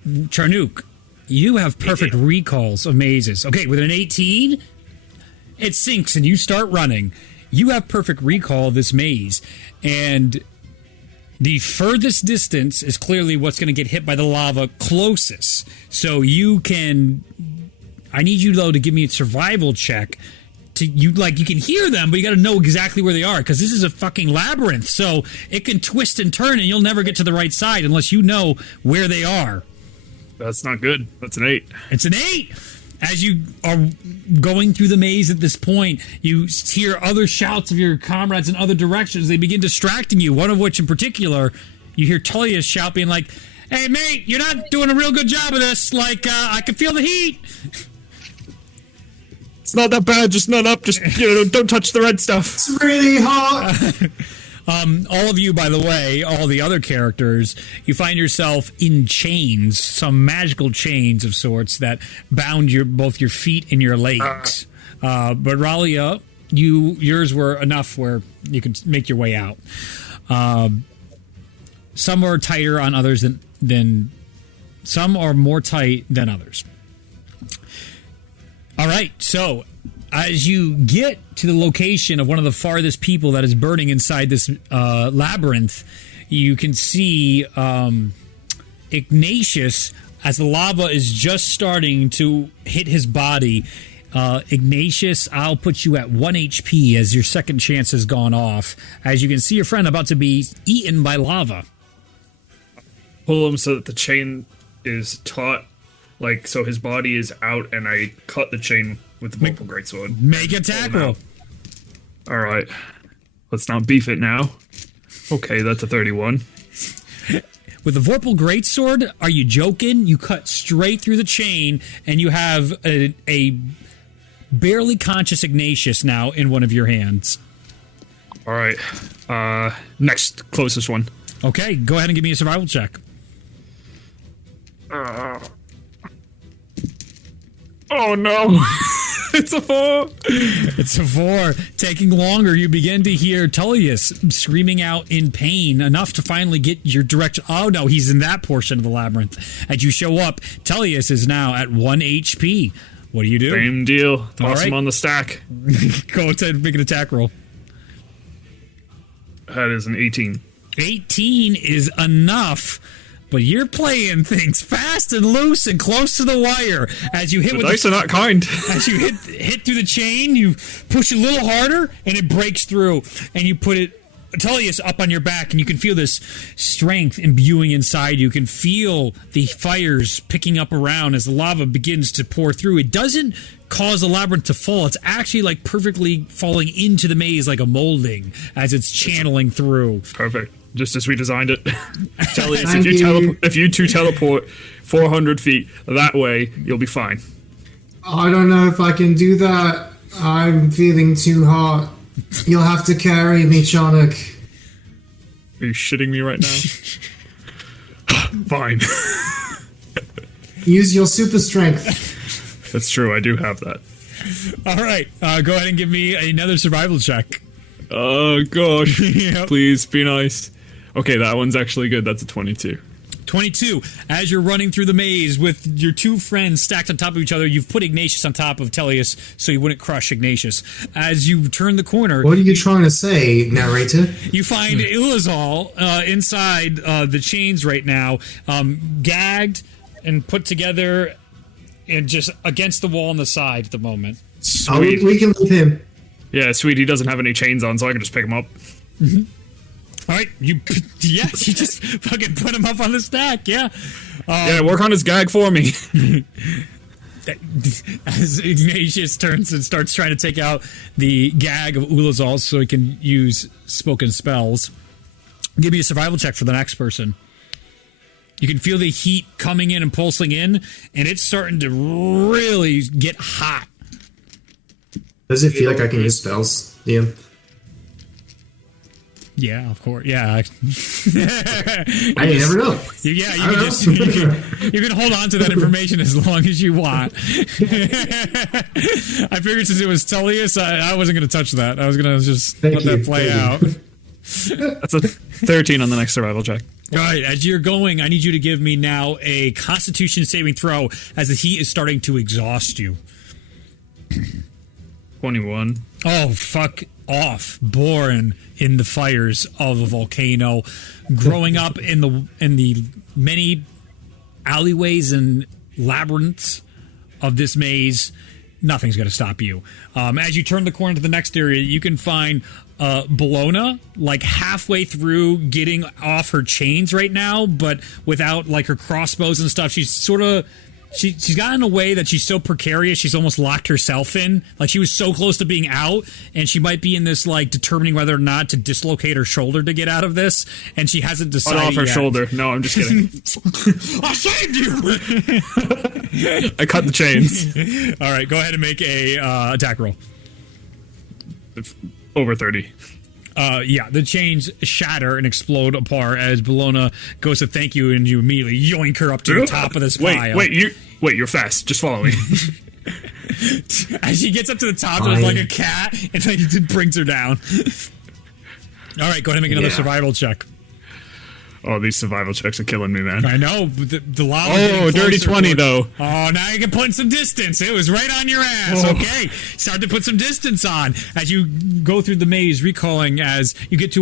Charnook, you have perfect recalls of mazes. Okay, with an 18, it sinks and you start running. You have perfect recall of this maze, and the furthest distance is clearly what's going to get hit by the lava closest. So you can... I need you, though, to give me a survival check. You can hear them, but you got to know exactly where they are, because this is a fucking labyrinth. So it can twist and turn, and you'll never get to the right side unless you know where they are. That's not good. That's an 8. It's an 8! As you are going through the maze at this point, you hear other shouts of your comrades in other directions. They begin distracting you, one of which in particular, you hear Tullius shout, being like, "Hey, mate, you're not doing a real good job of this. Like, I can feel the heat." It's not that bad. Just nut up. Just, don't touch the red stuff. It's really hot. All of you, by the way, all the other characters, you find yourself in chains, some magical chains of sorts that bound both your feet and your legs. But Ralia, yours were enough where you could make your way out. Some are tighter on others than some are more tight than others. All right, so as you get to the location of one of the farthest people that is burning inside this labyrinth, you can see Ignatius, as the lava is just starting to hit his body. Ignatius, I'll put you at 1 HP as your second chance has gone off, as you can see your friend about to be eaten by lava. Pull him so that the chain is taut, so his body is out, and I cut the chain with the Vorpal Greatsword. Make attack roll. Alright. Let's not beef it now. Okay, that's a 31. With the Vorpal Greatsword, are you joking? You cut straight through the chain, and you have a barely conscious Ignatius now in one of your hands. Alright. Next closest one. Okay, go ahead and give me a survival check. Oh no! It's a 4! It's a 4. Taking longer, you begin to hear Tullius screaming out in pain, enough to finally get your direction. Oh no, he's in that portion of the labyrinth. As you show up, Tullius is now at 1 HP. What do you do? Same deal. Toss All right. him on the stack. Go ahead and make an attack roll. That is an 18. 18 is enough, but you're playing things fast and loose and close to the wire. As you hit The dice are not kind. As you hit through the chain, you push a little harder, and it breaks through, and you put it, Tullius, up on your back, and you can feel this strength imbuing inside you. You can feel the fires picking up around as the lava begins to pour through. It doesn't cause the labyrinth to fall. It's actually like perfectly falling into the maze like a molding as it's channeling through. Perfect. Just as we designed it. Tullius, if you two teleport 400 feet that way, you'll be fine. I don't know if I can do that. I'm feeling too hot. You'll have to carry me, Charnock. Are you shitting me right now? Fine. Use your super strength. That's true. I do have that. All right, go ahead and give me another survival check. Oh gosh. Yep. Please be nice. Okay, that one's actually good. That's a 22. 22. As you're running through the maze with your two friends stacked on top of each other, you've put Ignatius on top of Tellius so you wouldn't crush Ignatius. As you turn the corner, What are you trying to say, narrator? you find Ilazal inside the chains right now, gagged and put together and just against the wall on the side at the moment. Oh, Sweet. we can leave him. Yeah, sweet. He doesn't have any chains on, so I can just pick him up. All right, you just fucking put him up on the stack, yeah. Yeah, work on his gag for me. As Ignatius turns and starts trying to take out the gag of Ulazal so he can use spoken spells. Give me a survival check for the next person. You can feel the heat coming in and pulsing in, and it's starting to really get hot. Does it feel like I can use spells, Liam? Yeah, of course. Yeah. I never know. Yeah, I don't know. you can hold on to that information as long as you want. I figured since it was Tullius, I wasn't going to touch that. I was going to just let that play out. That's a 13 on the next survival check. All right, as you're going, I need you to give me now a Constitution saving throw as the heat is starting to exhaust you. 21. Oh, fuck off. Born in the fires of a volcano, growing up in the many alleyways and labyrinths of this maze, nothing's going to stop you. As you turn the corner to the next area, you can find Bologna, like halfway through getting off her chains right now, but without like her crossbows and stuff. She's sort of... She's gotten a way that she's so precarious, she's almost locked herself in. Like, she was so close to being out, and she might be in this, like, determining whether or not to dislocate her shoulder to get out of this, and she hasn't decided Cut off her yet. shoulder. No, I'm just kidding. I saved you! I cut the chains. All right, go ahead and make a attack roll. Over 30. Yeah, the chains shatter and explode apart as Bologna goes to thank you, and you immediately yoink her up to the top of this pile. Wait, you're fast. Just follow me. As she gets up to the top, there's like a cat, and then it brings her down. All right, go ahead and make another survival check. Oh, these survival checks are killing me, man. I know, but the lava. Oh, dirty 20 though. Oh, now you can put some distance. It was right on your ass. Oh. Okay, start to put some distance on as you go through the maze, recalling as you get to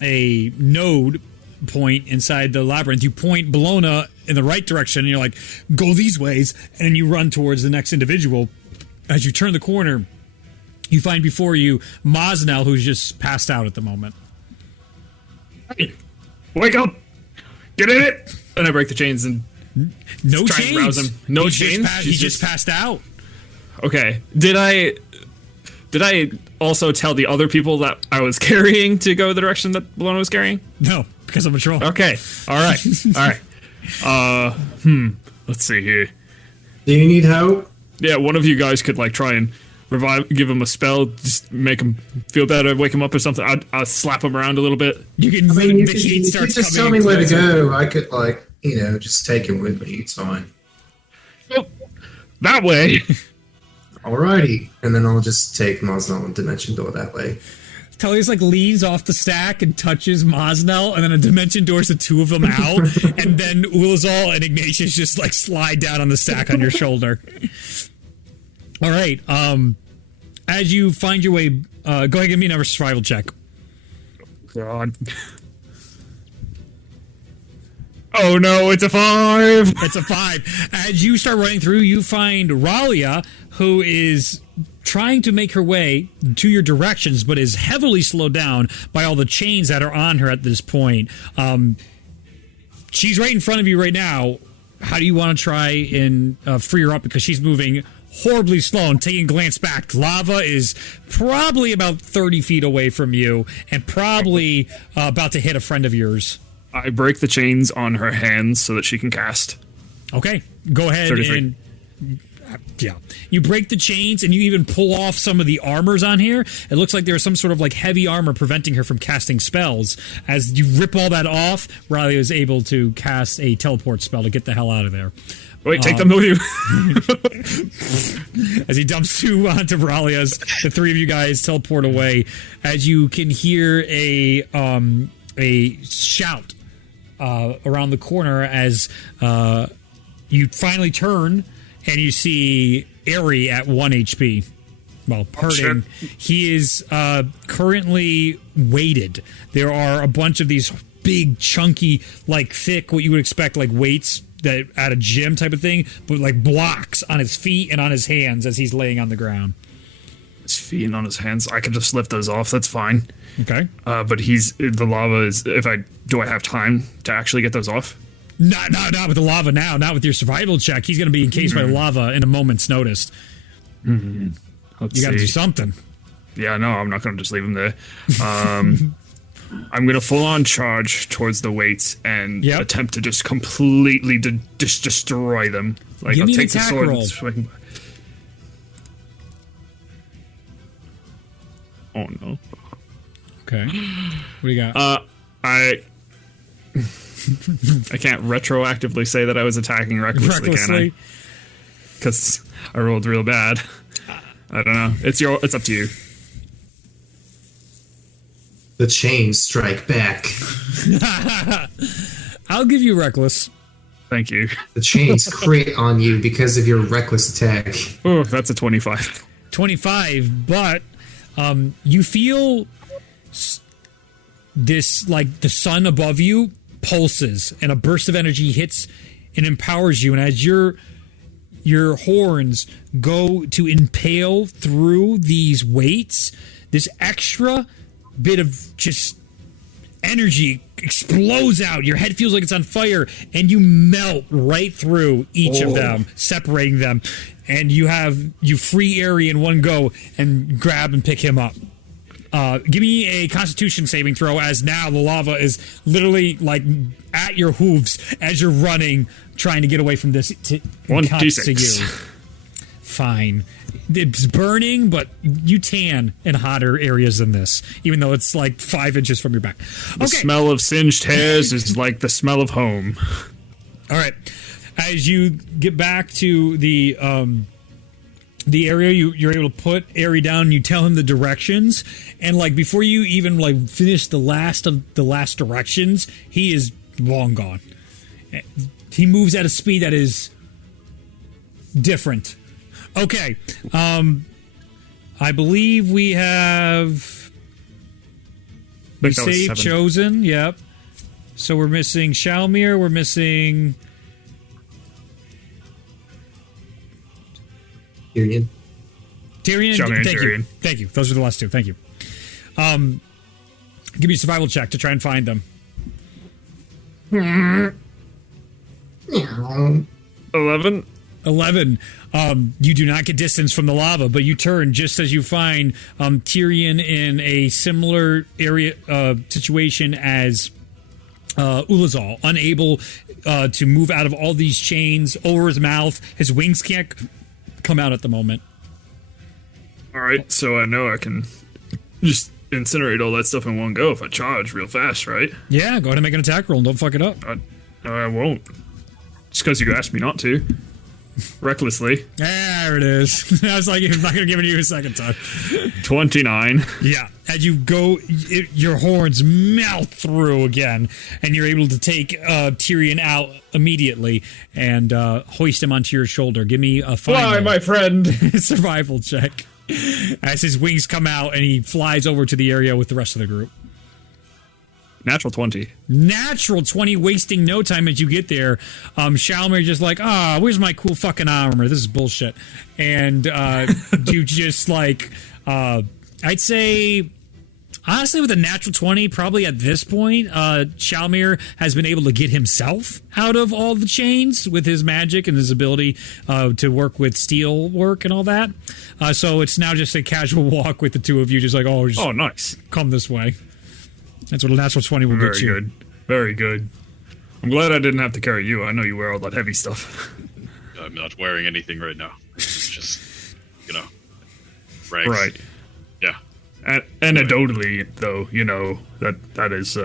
a node point inside the labyrinth. You point Bologna in the right direction, and you're like, go these ways, and you run towards the next individual. As you turn the corner, you find before you Mosnell, who's just passed out at the moment. Wake up! Get in it! And I break the chains and No try and rouse chains. him. No He chains? He just passed out. Okay. Did I also tell the other people that I was carrying to go the direction that Bologna was carrying? No, because I'm a troll. Okay. All right. All right. Let's see here. Do you need help? Yeah, one of you guys could like try and give him a spell, just make him feel better, wake him up or something. I'll slap him around a little bit. You can. I mean, The heat you starts just tell coming. me where to closer. go. I could, just take him with me. It's fine. Oh, that way. Alrighty. And then I'll just take Mosnell and Dimension Door that way. Tullius like leans off the stack and touches Mosnell, and then a dimension doors the two of them out, and then Ulazal and Ignatius just like slide down on the stack on your shoulder. All right. As you find your way, go ahead and give me another survival check. God. Oh no, it's a 5! It's a 5. As you start running through, you find Ralia, who is trying to make her way to your directions, but is heavily slowed down by all the chains that are on her at this point. She's right in front of you right now. How do you want to try and free her up? Because she's moving horribly slow, and taking a glance back, lava is probably about 30 feet away from you and probably about to hit a friend of yours. I break the chains on her hands so that she can cast. Okay, go ahead 33. and Yeah. You break the chains and you even pull off some of the armors on here. It looks like there's some sort of like heavy armor preventing her from casting spells. As you rip all that off, Riley is able to cast a teleport spell to get the hell out of there. Wait, take them with you. As he dumps two onto Ralias, the three of you guys teleport away. As you can hear a shout around the corner as you finally turn and you see Aerie at 1 HP. Well, hurting. He is currently weighted. There are a bunch of these big, chunky, like thick, what you would expect, like weights that at a gym type of thing, but like blocks on his feet and on his hands as he's laying on the ground. His feet and on his hands. I can just lift those off. That's fine. Okay. But the lava is. Do I have time to actually get those off? Not with the lava now. Not with your survival check. He's going to be encased by lava in a moment's notice. Mm-hmm. You got to do something. Yeah, no, I'm not going to just leave him there. I'm going to full-on charge towards the weights and attempt to just completely just destroy them. Like, Give me I'll an take the attack sword roll. and swing. Oh, no. Okay. What do you got? I can't retroactively say that I was attacking recklessly, can I? Because I rolled real bad. I don't know. It's up to you. The chains strike back. I'll give you reckless. Thank you. The chains crit on you because of your reckless attack. Oh, that's a 25. 25, but you feel this, like the sun above you pulses and a burst of energy hits and empowers you, and as your horns go to impale through these weights, this extra bit of just energy explodes out. Your head feels like it's on fire, and you melt right through each of them, separating them, and you free Aerie in one go and grab and pick him up. Give me a Constitution saving throw, as now the lava is literally like at your hooves as you're running, trying to get away from this. 1d6 to you. Fine. It's burning, but you tan in hotter areas than this, even though it's like 5 inches from your back. Okay. The smell of singed hairs is like the smell of home. All right. As you get back to the area, you're able to put Aerie down. You tell him the directions, and like before you even like finish the last directions, he is long gone. He moves at a speed that is different. Okay, I believe we have saved Chosen. Yep. So we're missing Shalmir. We're missing Tyrion. Shalmir and Thank Tyrion. you. Thank you. Those are the last two. Thank you. Give me a survival check to try and find them. 11. 11. You do not get distance from the lava, but you turn just as you find Tyrion in a similar area situation as Ulazal, unable to move out of all these chains over his mouth. His wings can't come out at the moment. All right, so I know I can just incinerate all that stuff in one go if I charge real fast, right? Yeah, go ahead and make an attack roll and don't fuck it up. I won't. Just because you asked me not to. Recklessly. There it is. I was like, I'm not going to give it to you a second time. 29. Yeah. As you go, your horns melt through again, and you're able to take Tyrion out immediately and hoist him onto your shoulder. Give me a Fly, my friend! survival check. As his wings come out and he flies over to the area with the rest of the group. Natural 20. Natural 20, wasting no time as you get there. Shalmir just like, where's my cool fucking armor? This is bullshit. And you just like, I'd say, honestly, with a natural 20, probably at this point, Shalmir has been able to get himself out of all the chains with his magic and his ability to work with steel work and all that. So it's now just a casual walk with the two of you, just like, oh, nice. Come this way. That's what a natural 20 will get you. Very good. Very good. I'm glad I didn't have to carry you. I know you wear all that heavy stuff. I'm not wearing anything right now. just, ranks. Right. Yeah. Anecdotally, though, that is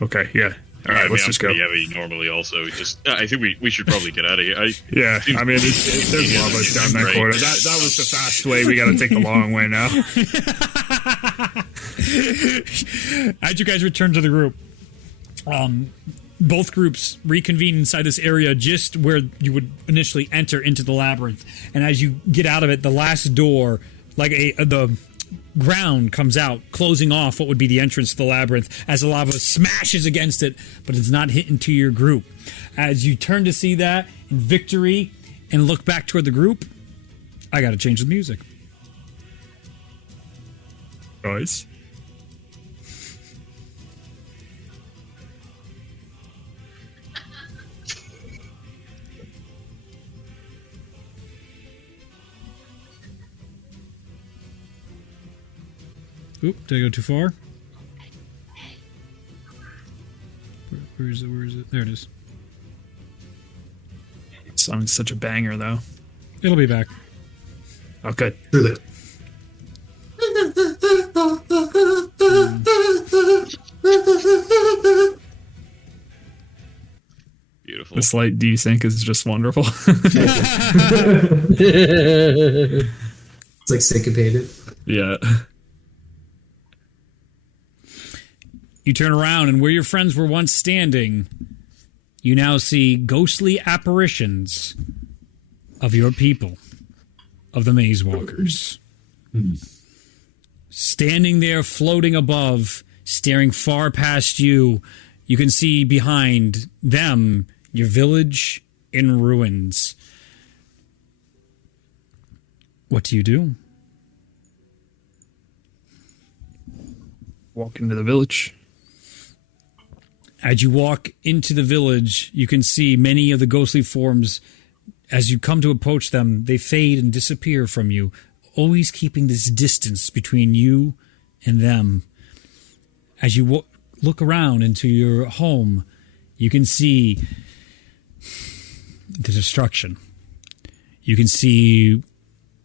okay. Yeah. All right, let's I'm just go. pretty heavy normally. Also, I think we should probably get out of here. Yeah, I mean, there's lava down that corner. That was the fast way. We got to take the long way now. As you guys return to the group, both groups reconvene inside this area just where you would initially enter into the labyrinth. And as you get out of it, the last door, the ground comes out, closing off what would be the entrance to the labyrinth as the lava smashes against it, but it's not hitting to your group. As you turn to see that in victory and look back toward the group, I got to change the music. Guys. Oop, did I go too far? Where is it? Where is it? There it is. Song's such a banger, though. It'll be back. Oh, good. Through Beautiful. The slight desync is just wonderful. It's like syncopated. Yeah. You turn around, and where your friends were once standing, you now see ghostly apparitions of your people, of the Maze Walkers. Standing there, floating above, staring far past you, you can see behind them your village in ruins. What do you do? Walk into the village. As you walk into the village, you can see many of the ghostly forms. As you come to approach them, they fade and disappear from you, always keeping this distance between you and them. As you look around into your home, you can see the destruction. You can see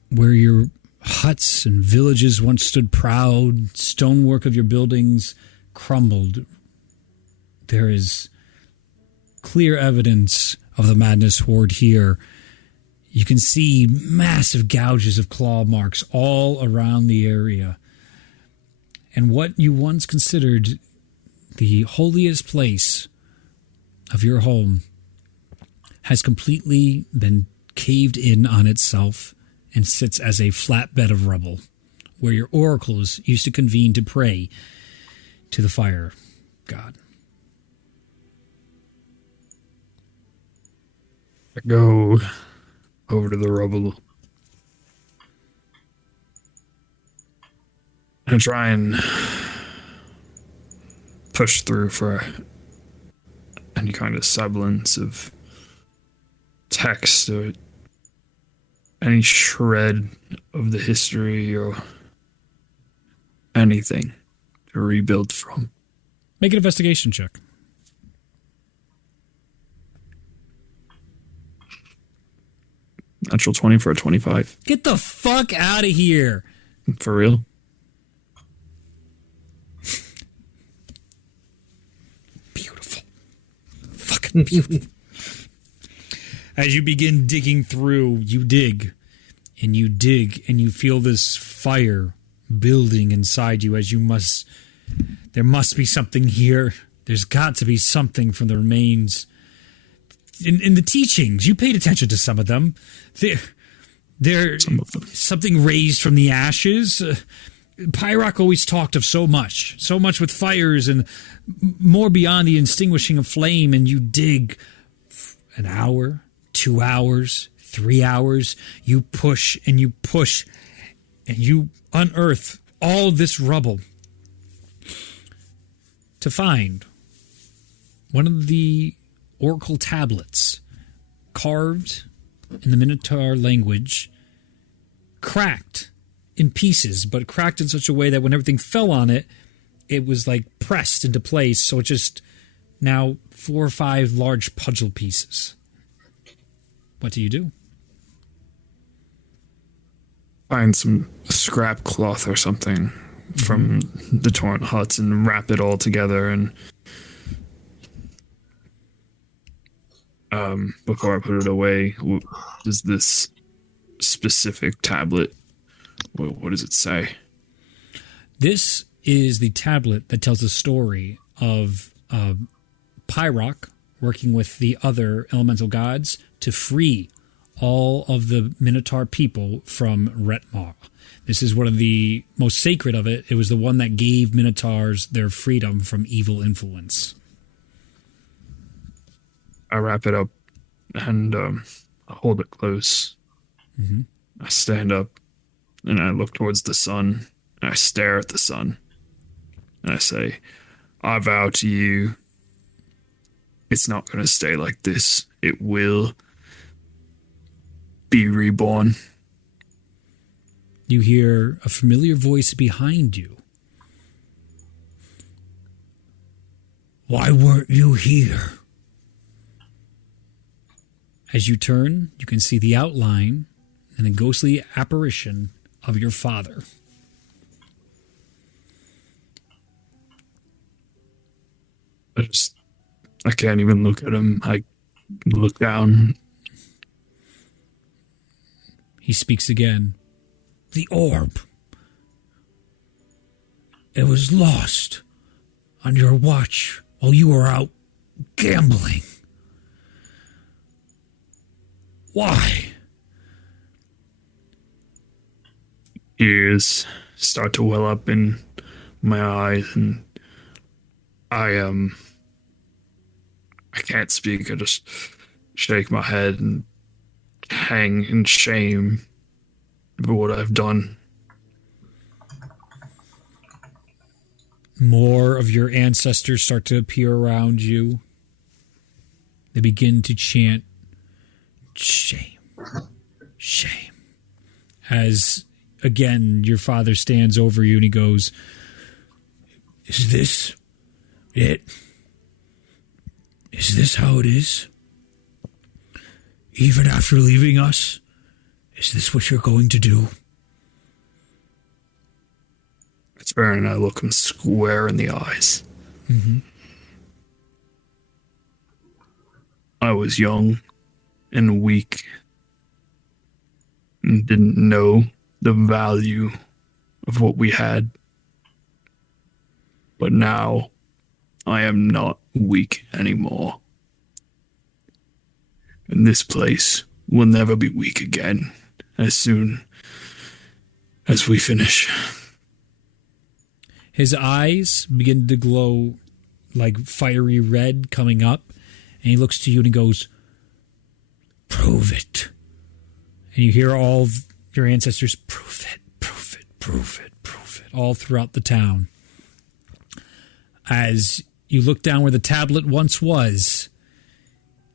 where your huts and villages once stood proud, stonework of your buildings crumbled. There is clear evidence of the Madness Horde here. You can see massive gouges of claw marks all around the area. And what you once considered the holiest place of your home has completely been caved in on itself and sits as a flat bed of rubble, where your oracles used to convene to pray to the fire god. Go over to the rubble and try and push through for any kind of semblance of text or any shred of the history or anything to rebuild from. Make an investigation check. Natural 20 for a 25. Get the fuck out of here. For real? Beautiful. Fucking beautiful. As you begin digging through, you dig, and you feel this fire building inside you as there must be something here. There's got to be something from the remains. In the teachings, you paid attention to some of them. They're something raised from the ashes. Pyrock always talked of so much with fires and more beyond the extinguishing of flame. And you dig an hour, 2 hours, 3 hours. You push and you push and you unearth all this rubble to find one of the oracle tablets carved in the Minotaur language, cracked in pieces, but cracked in such a way that when everything fell on it, it was like pressed into place. So it's just now 4 or 5 large puzzle pieces. What do you do? find some scrap cloth or something from the torn huts and wrap it all together. And before I put it away, does this specific tablet, what does it say? This is the tablet that tells the story of Pyrock working with the other elemental gods to free all of the Minotaur people from Retmar. This is one of the most sacred of it. It was the one that gave Minotaurs their freedom from evil influence. I wrap it up and I hold it close. Mm-hmm. I stand up and I look towards the sun. And I stare at the sun. And I say, I vow to you, it's not going to stay like this. It will be reborn. You hear a familiar voice behind you. Why weren't you here? As you turn, you can see the outline and the ghostly apparition of your father. I can't even look at him. I look down. He speaks again. The orb. It was lost on your watch while you were out gambling. Why? Tears start to well up in my eyes, and I can't speak. I just shake my head and hang in shame for what I've done. More of your ancestors start to appear around you. They begin to chant, shame, shame. As, again, your father stands over you and he goes, is this it? Is this how it is? Even after leaving us, is this what you're going to do? I turn and I look him square in the eyes. Mm-hmm. I was young and weak and didn't know the value of what we had. But now I am not weak anymore. And this place will never be weak again as soon as we finish. His eyes begin to glow like fiery red coming up, and he looks to you and he goes, prove it. And you hear all of your ancestors, prove it, prove it, prove it, prove it, all throughout the town. As you look down where the tablet once was,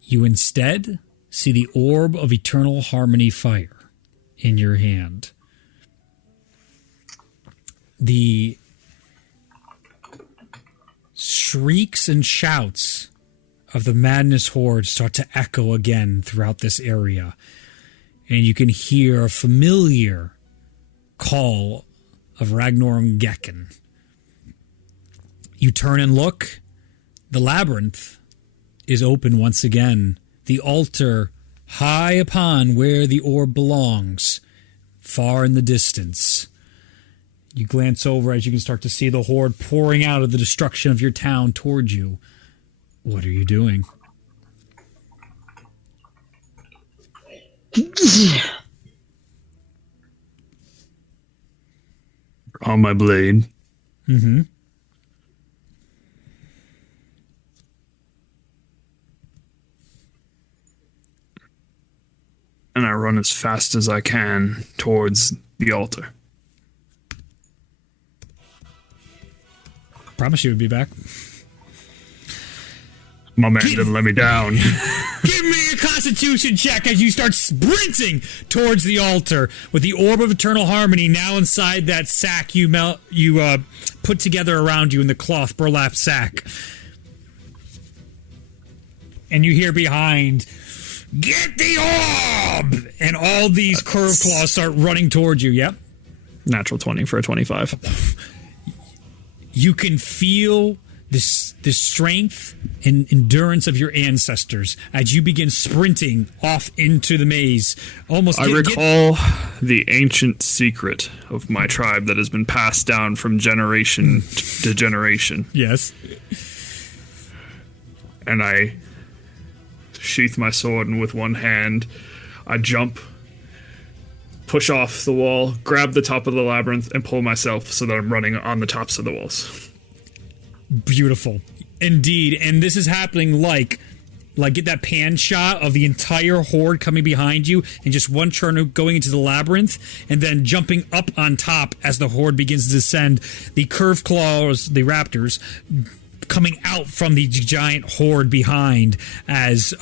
you instead see the orb of eternal harmony fire in your hand. The shrieks and shouts of the madness horde start to echo again throughout this area. And you can hear a familiar call of Ragnorum Gekken. You turn and look. The labyrinth is open once again. The altar high upon where the orb belongs, far in the distance. You glance over as you can start to see the horde pouring out of the destruction of your town towards you. What are you doing? On my blade. Mm-hmm. And I run as fast as I can towards the altar. Promise you would be back. My man didn't let me down. Give me a constitution check as you start sprinting towards the altar with the orb of eternal harmony now inside that sack you put together around you in the cloth burlap sack. And you hear behind, Get the orb! And all these curved claws start running towards you. Yep. Natural 20 for a 25. You can feel the strength and endurance of your ancestors as you begin sprinting off into the maze. I recall the ancient secret of my tribe that has been passed down from generation to generation. Yes. And I sheath my sword, and with one hand, I jump, push off the wall, grab the top of the labyrinth, and pull myself so that I'm running on the tops of the walls. Beautiful. Indeed. And this is happening like get that pan shot of the entire horde coming behind you and just one churn going into the labyrinth and then jumping up on top as the horde begins to descend. The curved claws, the raptors, coming out from the giant horde behind as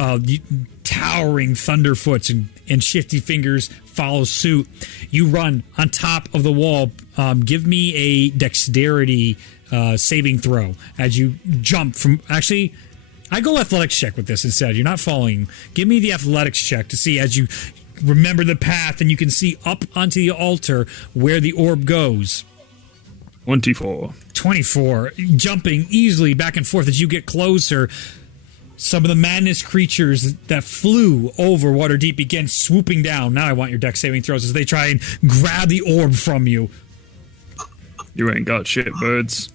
towering thunderfoots and shifty fingers follow suit. You run on top of the wall. Give me a dexterity saving throw as you jump from... Actually, I go athletics check with this instead. You're not following. Give me the athletics check to see as you remember the path and you can see up onto the altar where the orb goes. 24. 24. Jumping easily back and forth as you get closer. Some of the madness creatures that flew over Waterdeep begin swooping down. Now I want your dex saving throws as they try and grab the orb from you. You ain't got shit, birds.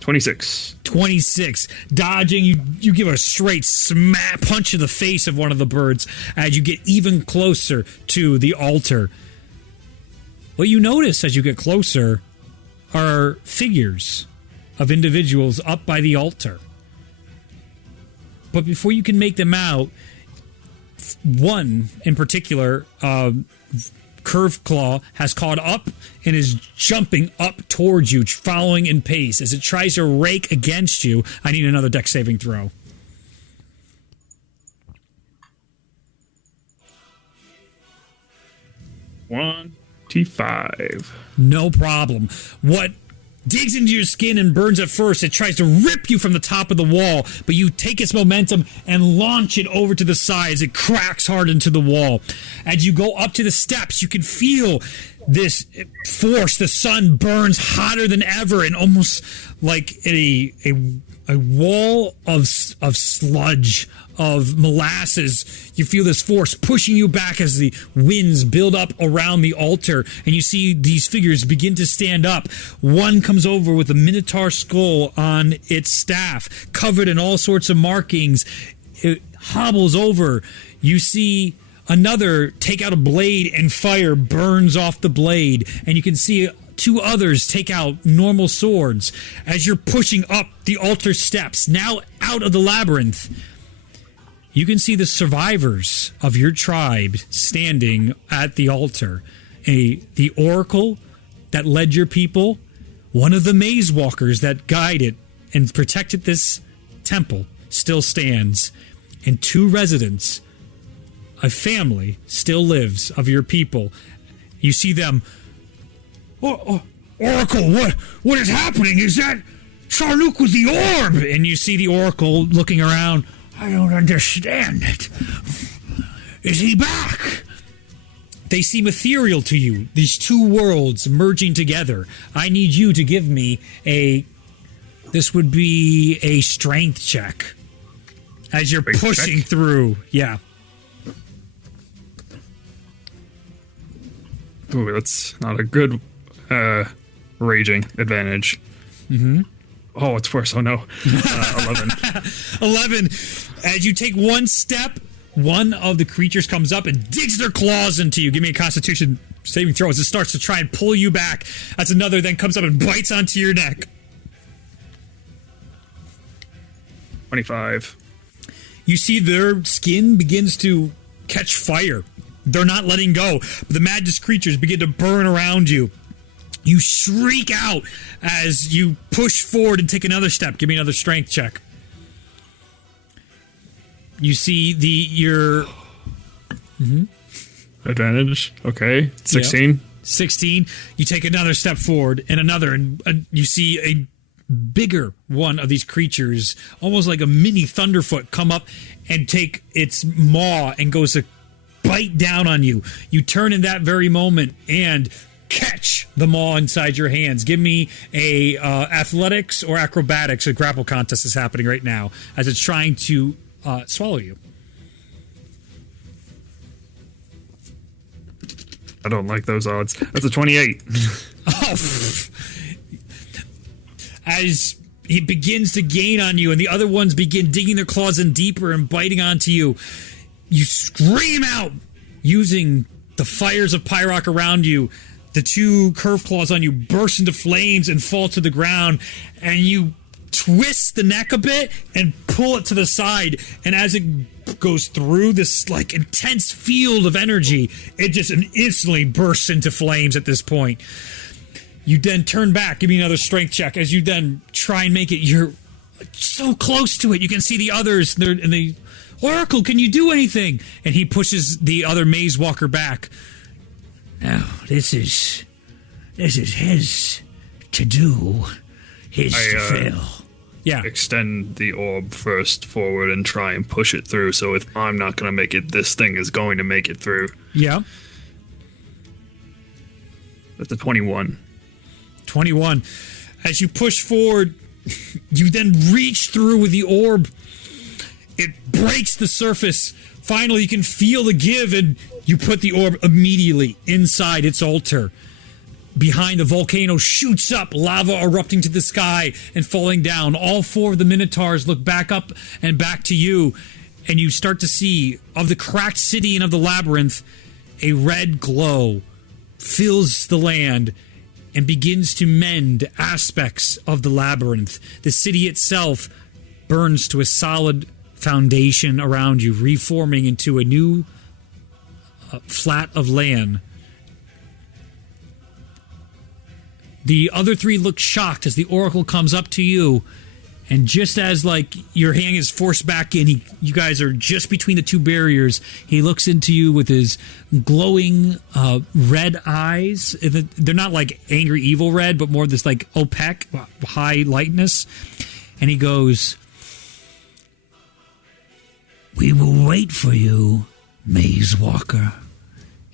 26. 26. Dodging, you give a straight smack punch to the face of one of the birds as you get even closer to the altar. What you notice as you get closer are figures of individuals up by the altar. But before you can make them out, one in particular, Curved Claw, has caught up and is jumping up towards you, following in pace. As it tries to rake against you, I need another dex saving throw. One. T5. No problem. What digs into your skin and burns at first, it tries to rip you from the top of the wall, but you take its momentum and launch it over to the sides. It cracks hard into the wall. As you go up to the steps, you can feel this force. The sun burns hotter than ever, and almost like a wall of sludge, of molasses. You feel this force pushing you back as the winds build up around the altar, and you see these figures begin to stand up. One comes over with a minotaur skull on its staff, covered in all sorts of markings. It hobbles over. You see another take out a blade, and fire burns off the blade, and you can see two others take out normal swords. As you're pushing up the altar steps, now out of the labyrinth, you can see the survivors of your tribe standing at the altar. The oracle that led your people, one of the maze walkers that guided and protected this temple still stands, and two residents, a family, still lives of your people. You see them. Oracle, what is happening? Is that Charluk with the orb? And you see the oracle looking around. I don't understand it. Is he back? They seem ethereal to you, these two worlds merging together. I need you to give me this would be a strength check as you're pushing through. Yeah. Ooh, that's not a good raging advantage. Mm-hmm. Oh, it's worse. Oh, no. 11. 11. As you take one step, one of the creatures comes up and digs their claws into you. Give me a Constitution saving throw as it starts to try and pull you back. As another then comes up and bites onto your neck. 25. You see their skin begins to catch fire. They're not letting go. The madness creatures begin to burn around you. You shriek out as you push forward and take another step. Give me another strength check. You see your Advantage. Okay. 16. Yep. 16. You take another step forward and another, and you see bigger one of these creatures, almost like a mini Thunderfoot, come up and take its maw and goes to bite down on you. You turn in that very moment and catch the maw inside your hands. Give me a athletics or acrobatics. A grapple contest is happening right now as it's trying to swallow you. I don't like those odds. That's a 28. Oh, as it begins to gain on you and the other ones begin digging their claws in deeper and biting onto you, you scream out using the fires of Pyrock around you. The two curved claws on you burst into flames and fall to the ground, and you twist the neck a bit and pull it to the side, and as it goes through this like intense field of energy, it just instantly bursts into flames at this point. You then turn back. Give me another strength check as you then try and make it. You're so close to it. You can see the others, and the Oracle, can you do anything? And he pushes the other maze walker back. Now, this is his to do, his to fail. Yeah. Extend the orb first forward and try and push it through. So if I'm not going to make it, this thing is going to make it through. Yeah. That's a 21. 21. As you push forward, you then reach through with the orb. It breaks the surface. Finally, you can feel the give, and you put the orb immediately inside its altar. Behind the volcano shoots up, lava erupting to the sky and falling down. All four of the Minotaurs look back up and back to you, and you start to see, of the cracked city and of the labyrinth, a red glow fills the land and begins to mend aspects of the labyrinth. The city itself burns to a solid foundation around you, reforming into a new flat of land. The other three look shocked as the Oracle comes up to you, and just as like your hand is forced back in, you guys are just between the two barriers. He looks into you with his glowing red eyes. They're not like angry evil red, but more this like opaque high lightness. And he goes, "We will wait for you, Maze Walker,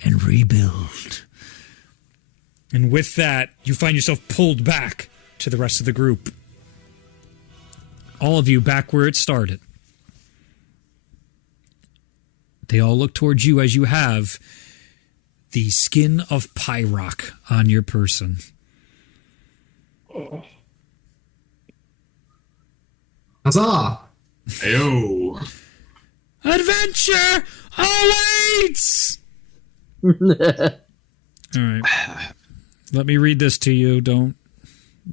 and rebuild." And with that, you find yourself pulled back to the rest of the group. All of you back where it started. They all look towards you as you have the skin of Pyrock on your person. Oh. Huzzah! Ayo. Adventure awaits! All right. Let me read this to you. Don't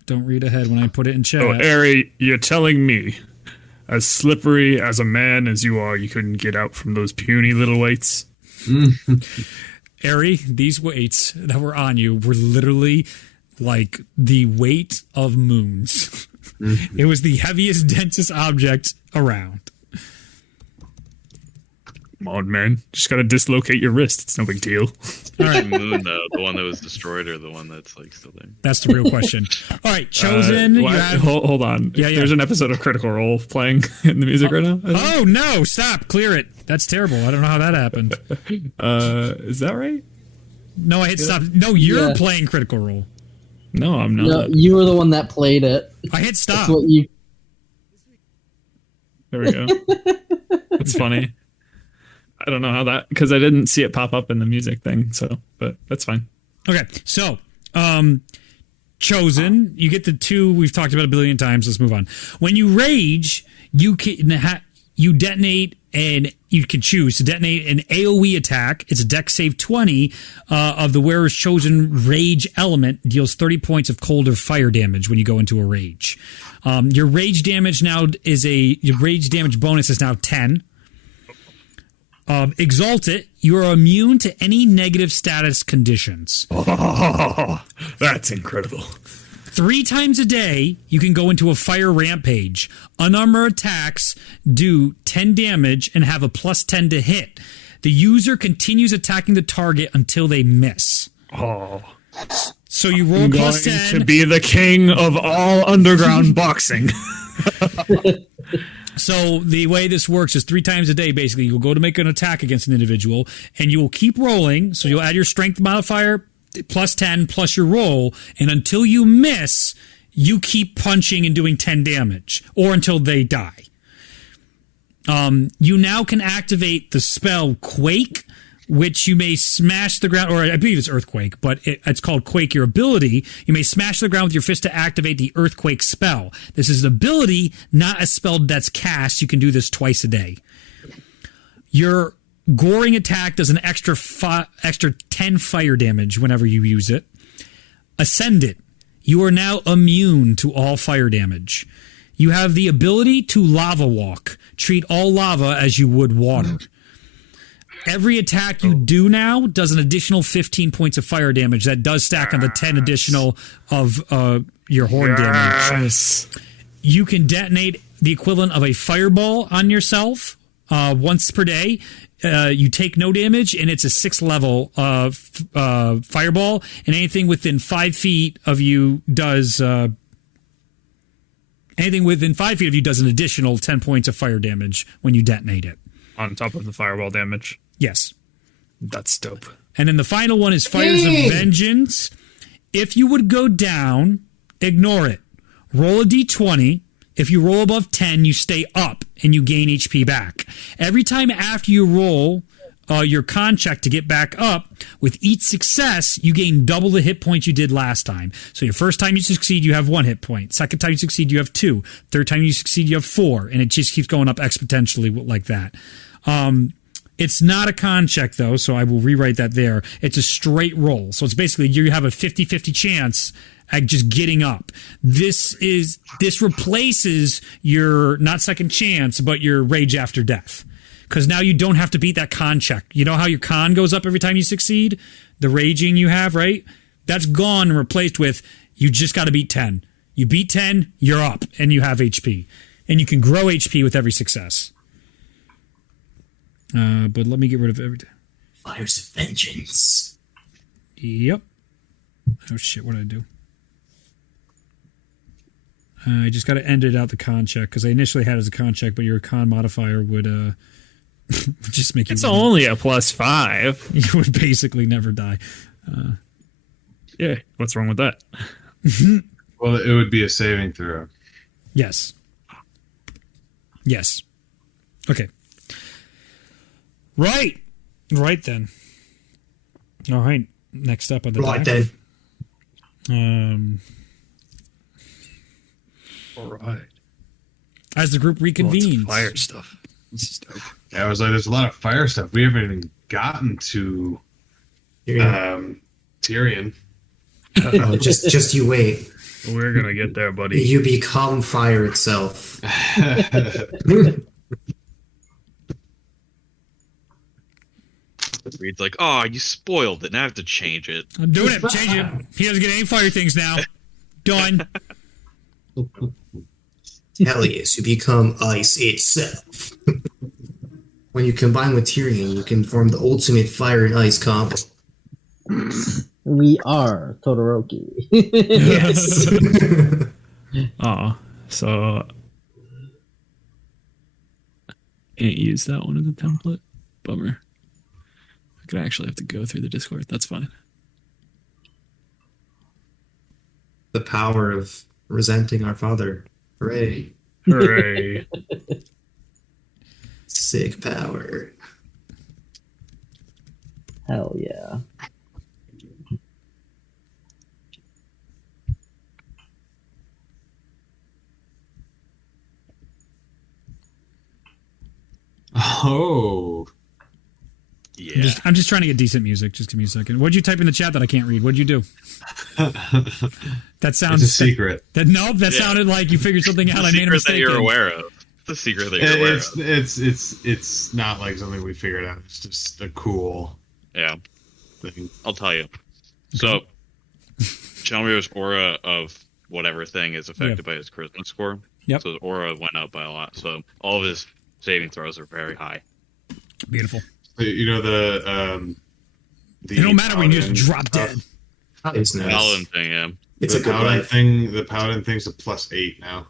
read ahead when I put it in chat. Oh, Ari, you're telling me, as slippery as a man as you are, you couldn't get out from those puny little weights? Ari, these weights that were on you were literally like the weight of moons. It was the heaviest, densest object around. Come on, man. Just gotta dislocate your wrist. It's no big deal. All right. Moon, though, the one that was destroyed or the one that's like still there? That's the real question. All right, Chosen. You have... hold on. Yeah. There's an episode of Critical Role playing in the music right now. Oh, no. Stop. Clear it. That's terrible. I don't know how that happened. Is that right? No, I hit stop. No, you're playing Critical Role. No, I'm not. No, you were the one that played it. I hit stop. That's what you... There we go. That's funny. I don't know how that, because I didn't see it pop up in the music thing, so, but that's fine. Okay, so, Chosen, you get the two we've talked about a billion times. Let's move on. When you rage, you can you detonate, and you can choose to detonate an AoE attack. It's a dex save 20 of the wearer's chosen rage element. Deals 30 points of cold or fire damage when you go into a rage. Your rage damage your rage damage bonus is now 10. Exalt it. You are immune to any negative status conditions. Oh, that's incredible. 3 times a day, you can go into a fire rampage. Unarmored attacks do 10 damage and have a plus 10 to hit. The user continues attacking the target until they miss. Oh. So you roll plus 10. To be the king of all underground boxing. So the way this works is 3 times a day, basically. You'll go to make an attack against an individual, and you will keep rolling. So you'll add your strength modifier plus 10 plus your roll, and until you miss, you keep punching and doing 10 damage, or until they die. You now can activate the spell Quake, which you may smash the ground, or I believe it's Earthquake, but it's called Quake, your ability. You may smash the ground with your fist to activate the Earthquake spell. This is an ability, not a spell that's cast. You can do this twice a day. Your goring attack does an extra 10 fire damage whenever you use it. Ascendant. You are now immune to all fire damage. You have the ability to lava walk. Treat all lava as you would water. Every attack you do now does an additional 15 points of fire damage. That does stack on the 10 additional of your horn damage. You can detonate the equivalent of a fireball on yourself once per day. You take no damage, and it's a 6th level fireball, and anything within 5 feet of you does... Anything within 5 feet of you does an additional 10 points of fire damage when you detonate it. On top of the fireball damage. Yes. That's dope. And then the final one is Fires of Vengeance. If you would go down, ignore it. Roll a d20. If you roll above 10, you stay up and you gain HP back. Every time after you roll your con check to get back up, with each success, you gain double the hit points you did last time. So your first time you succeed, you have 1 hit point. Second time you succeed, you have 2. Third time you succeed, you have 4. And it just keeps going up exponentially like that. It's not a con check, though, so I will rewrite that there. It's a straight roll. So it's basically you have a 50-50 chance at just getting up. This replaces your, not second chance, but your rage after death. Because now you don't have to beat that con check. You know how your con goes up every time you succeed? The raging you have, right? That's gone and replaced with you just got to beat 10. You beat 10, you're up, and you have HP. And you can grow HP with every success. But let me get rid of everything. Fires of Vengeance. Yep. Oh, shit, what did I do? I just got to end it out the con check, because I initially had it as a con check, but your con modifier would... just make it's only a +5. You would basically never die. Yeah, what's wrong with that? Well, it would be a saving throw. Yes. Yes. Okay. Right then. All right. Next up on the Right deck. then. All right. As the group reconvenes. Fire stuff. This is dope. Yeah, I was like, there's a lot of fire stuff. We haven't even gotten to Tyrion. Oh, just you wait. We're gonna get there, buddy. You become fire itself. Reed's like, oh, you spoiled it. Now I have to change it. I'm doing it. Change it. He doesn't get any fire things now. Done. Hell yes, you become ice itself. When you combine with Tyrion, you can form the ultimate fire and ice combo. We are Todoroki. Yes. Oh, so can't use that one as a template. Bummer. I could actually have to go through the Discord. That's fine. The power of resenting our father. Hooray. Hooray. Sick power. Hell yeah. Oh. Yeah. I'm just trying to get decent music. Just give me a second. What'd you type in the chat that I can't read? What'd you do? That sounds It's a secret. Nope. That sounded like you figured something out. I made a secret mistake. that you're aware of. The secret that you're aware of. It's not like something we figured out. It's just a cool Yeah. thing. I'll tell you. So, Chalmer's aura of whatever thing is affected by his charisma score. Yep. So his aura went up by a lot. So all of his saving throws are very high. Beautiful. You know the It don't matter when you just paladin drop stuff? dead. It's nice. Paladin thing, yeah. It's a the good paladin life. thing. The paladin thing's a +8 now.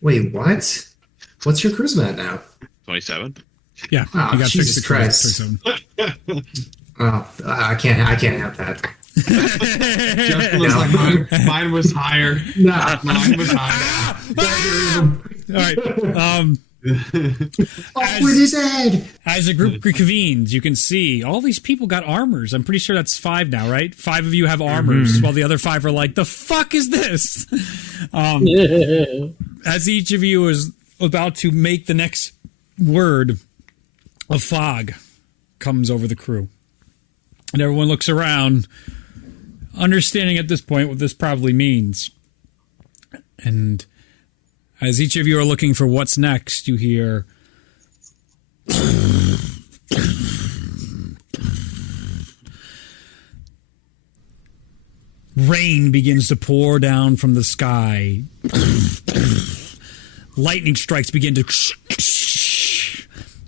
Wait, what? What's your charisma at now? 27. Yeah, Oh, you got Jesus 60 Christ. Oh, I can't have that. Justin was like, mine was higher. Nah. Mine was higher. All right. Off with his head. As a group reconvenes, you can see all these people got armors. I'm pretty sure that's 5 now, right? 5 of you have armors, while the other 5 are like, the fuck is this? As each of you is about to make the next word, a fog comes over the crew. And everyone looks around, understanding at this point what this probably means. And as each of you are looking for what's next, you hear rain begins to pour down from the sky. Lightning strikes begin to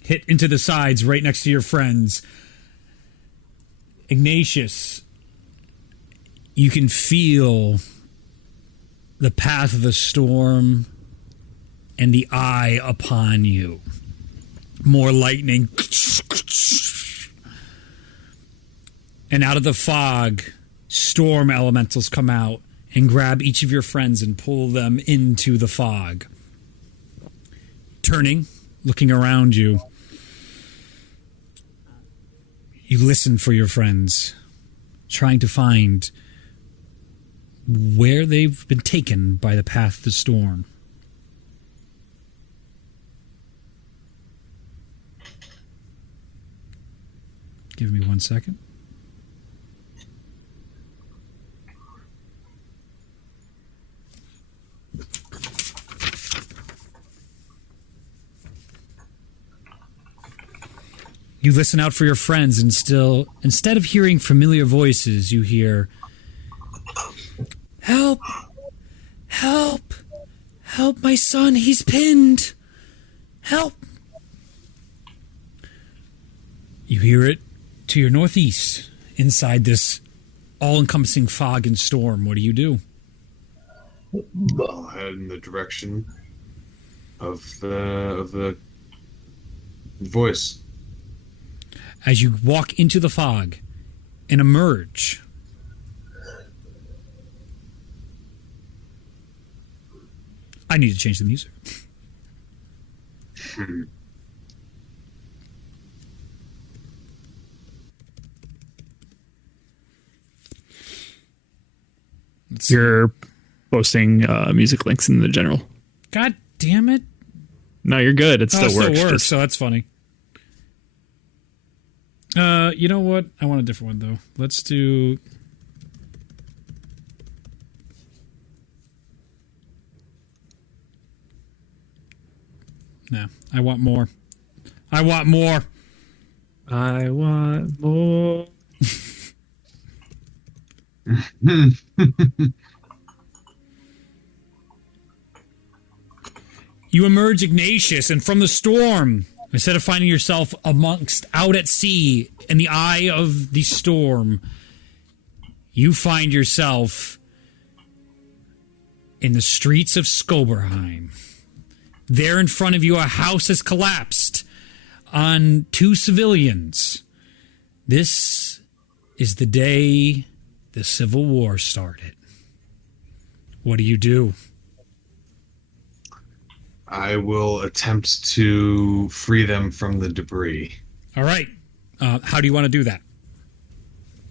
hit into the sides right next to your friends. Ignatius, you can feel the path of the storm and the eye upon you. More lightning. And out of the fog, storm elementals come out and grab each of your friends and pull them into the fog. Turning, looking around you, you listen for your friends, trying to find where they've been taken by the path of the storm. Give me 1 second. You listen out for your friends, and still, instead of hearing familiar voices, you hear, "Help! Help! Help my son, he's pinned! Help!" You hear it to your northeast, inside this all-encompassing fog and storm. What do? I'll head in the direction of the voice. As you walk into the fog and emerge, I need to change the music. You're posting music links in the general. God damn it. No, you're good. It still works. Just- so that's funny. You know what? I want a different one, though. Let's do... No, I want more. I want more. I want more. You emerge Ignatius, and from the storm, instead of finding yourself out at sea in the eye of the storm, you find yourself in the streets of Skoberheim. There in front of you, a house has collapsed on 2 civilians. This is the day the Civil War started. What do? I will attempt to free them from the debris. All right. How do you want to do that?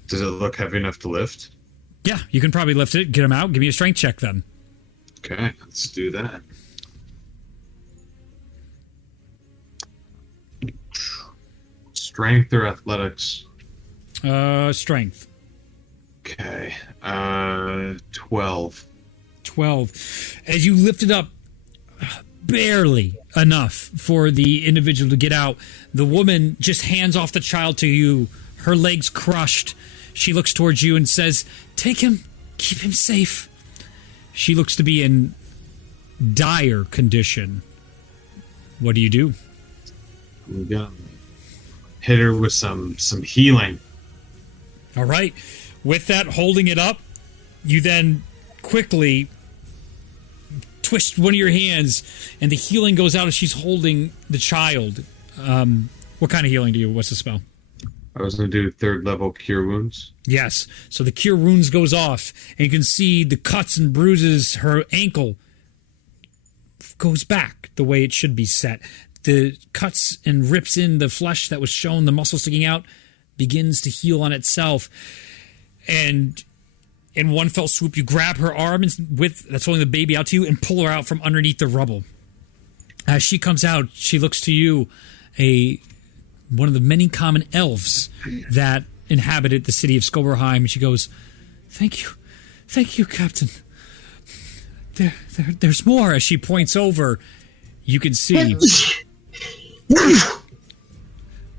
Does it look heavy enough to lift? Yeah, you can probably lift it. Get them out. Give me a strength check then. Okay, let's do that. Strength or athletics? Strength. Okay, 12. 12. As you lift it up, barely enough for the individual to get out, the woman just hands off the child to you, her legs crushed. She looks towards you and says, "Take him. Keep him safe." She looks to be in dire condition. What do? We got hit her with some healing. All right. With that, holding it up, you then quickly twist one of your hands, and the healing goes out as she's holding the child. What kind of healing do you? What's the spell? I was going to do 3rd level cure wounds. Yes. So the cure wounds goes off, and you can see the cuts and bruises. Her ankle goes back the way it should be set. The cuts and rips in the flesh that was shown, the muscle sticking out, begins to heal on itself. And in one fell swoop, you grab her arm that's holding the baby out to you and pull her out from underneath the rubble. As she comes out, she looks to you, one of the many common elves that inhabited the city of Skoberheim, and she goes, Thank you, Captain. There's more." As she points over, you can see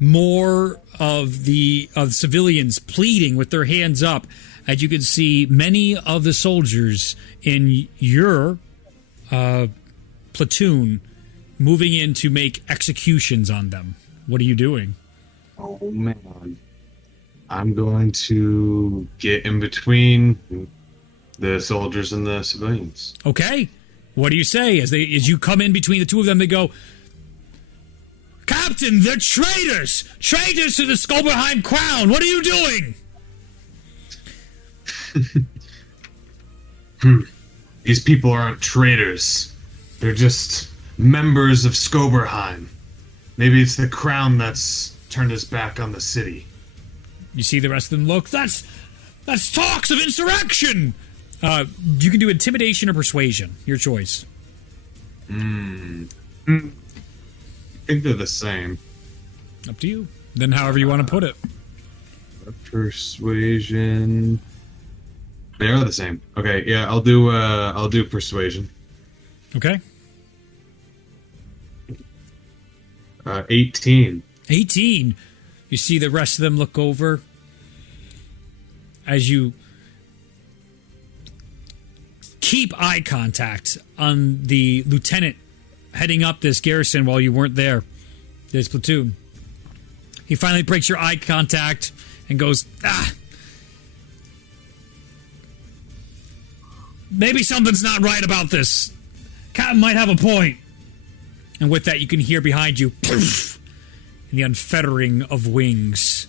more of the civilians pleading with their hands up. As you can see, many of the soldiers in your platoon moving in to make executions on them. What are you doing? Oh, man. I'm going to get in between the soldiers and the civilians. Okay. What do you say? As you come in between the two of them, they go, "Captain, they're traitors! Traitors to the Skoberheim crown! What are you doing?" These people aren't traitors. They're just members of Skoberheim. Maybe it's the crown that's turned its back on the city. You see the rest of them look. That's talks of insurrection! You can do intimidation or persuasion. Your choice. I think they're the same. Up to you. Then however you want to put it. Persuasion. They are the same. Okay, yeah, I'll do persuasion. Okay. 18. 18. You see the rest of them look over as you keep eye contact on the lieutenant heading up this garrison while you weren't there, this platoon. He finally breaks your eye contact and goes, maybe something's not right about this. Captain might have a point. And with that, you can hear behind you, poof, the unfettering of wings.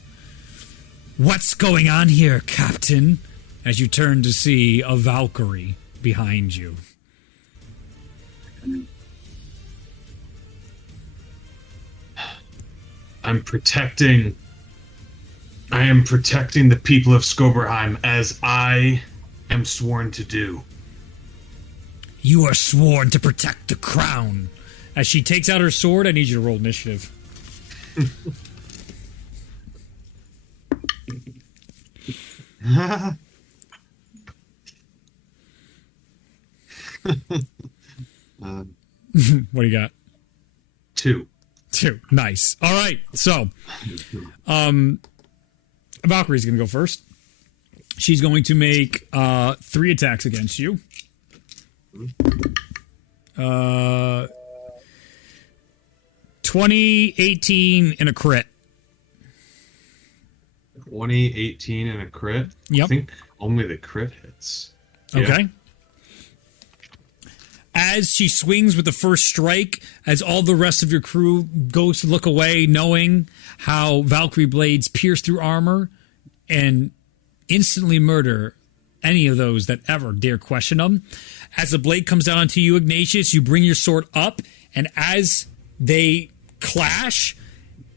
What's going on here, Captain? As you turn to see a Valkyrie behind you. I am protecting the people of Skoberheim as I am sworn to do. You are sworn to protect the crown. As she takes out her sword, I need you to roll initiative. What do you got? 2. 2. Nice. All right. So, Valkyrie's going to go first. She's going to make 3 attacks against you. 20, 18, and a crit. 20, 18, and a crit? Yep. I think only the crit hits. Okay. Yeah. As she swings with the first strike, as all the rest of your crew goes to look away, knowing how Valkyrie blades pierce through armor and instantly murder any of those that ever dare question them. As the blade comes down onto you, Ignatius, you bring your sword up, and as they clash,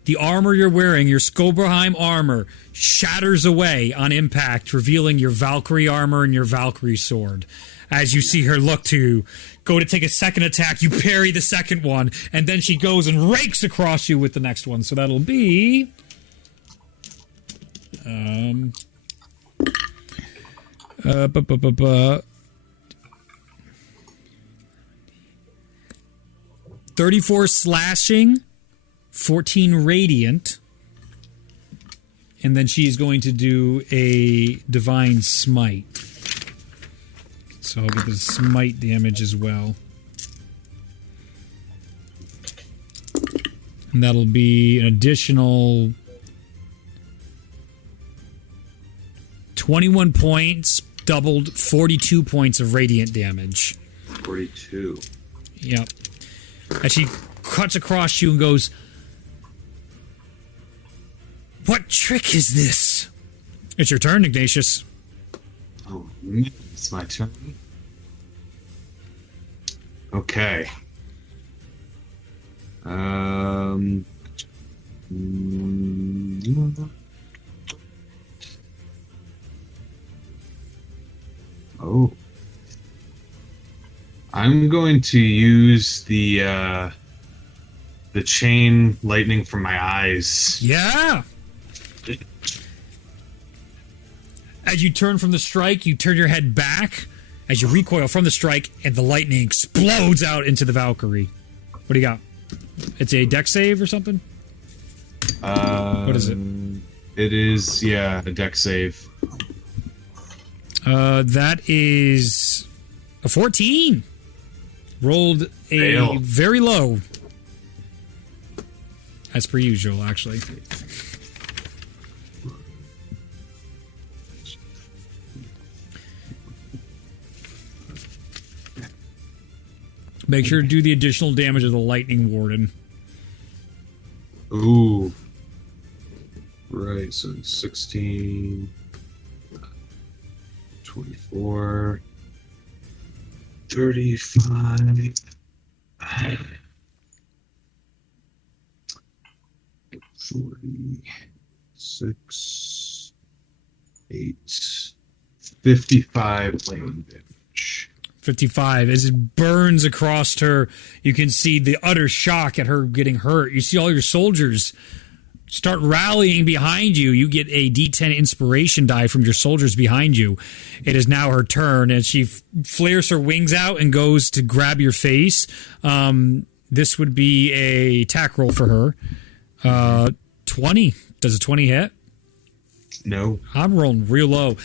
the armor you're wearing, your Skoberheim armor, shatters away on impact, revealing your Valkyrie armor and your Valkyrie sword. As you see her look to go to take a second attack, you parry the second one, and then she goes and rakes across you with the next one. So that'll be... 34 slashing, 14 radiant, and then she is going to do a divine smite. So I'll get the smite damage as well. And that'll be an additional 21 points, doubled 42 points of radiant damage. 42. Yep. As she cuts across you and goes, "What trick is this?" It's your turn, Ignatius. Oh, man, it's my turn. Okay. Oh. I'm going to use the chain lightning from my eyes. Yeah. As you turn from the strike, you turn your head back as you recoil from the strike, and the lightning explodes out into the Valkyrie. What do you got? It's a dex save or something? What is it? It is, a dex save. That is a 14. Rolled a Fail. very low. As per usual, actually. Make sure to do the additional damage of the Lightning Warden. Ooh. Right, so 16, 24, 35, 46, 8, 55 lightning damage. 55. As it burns across her, you can see the utter shock at her getting hurt. You see all your soldiers start rallying behind you. You get a D10 inspiration die from your soldiers behind you. It is now her turn, and she flares her wings out and goes to grab your face. This would be a attack roll for her. 20. Does a 20 hit? No. I'm rolling real low.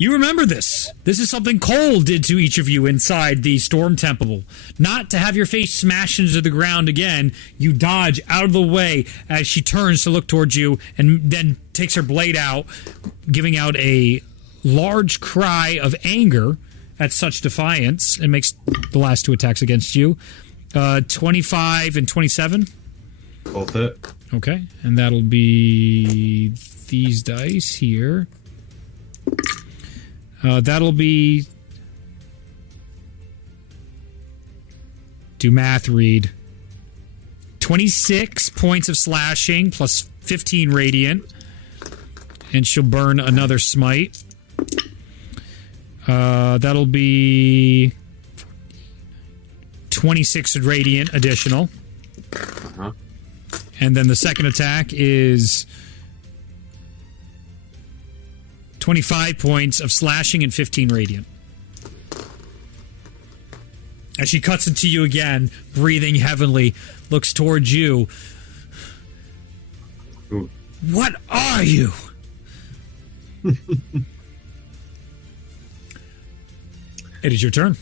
You remember this. This is something Cole did to each of you inside the Storm Temple. Not to have your face smash into the ground again. You dodge out of the way as she turns to look towards you and then takes her blade out, giving out a large cry of anger at such defiance, and makes the last two attacks against you. 25 and 27. Both hit. Okay, and that'll be these dice here. That'll be... Do math, Reed. 26 points of slashing plus 15 radiant. And she'll burn another smite. That'll be 26 radiant additional. Uh-huh. And then the second attack is 25 points of slashing and 15 radiant. As she cuts into you again, breathing heavily, looks towards you. Ooh. What are you? It is your turn.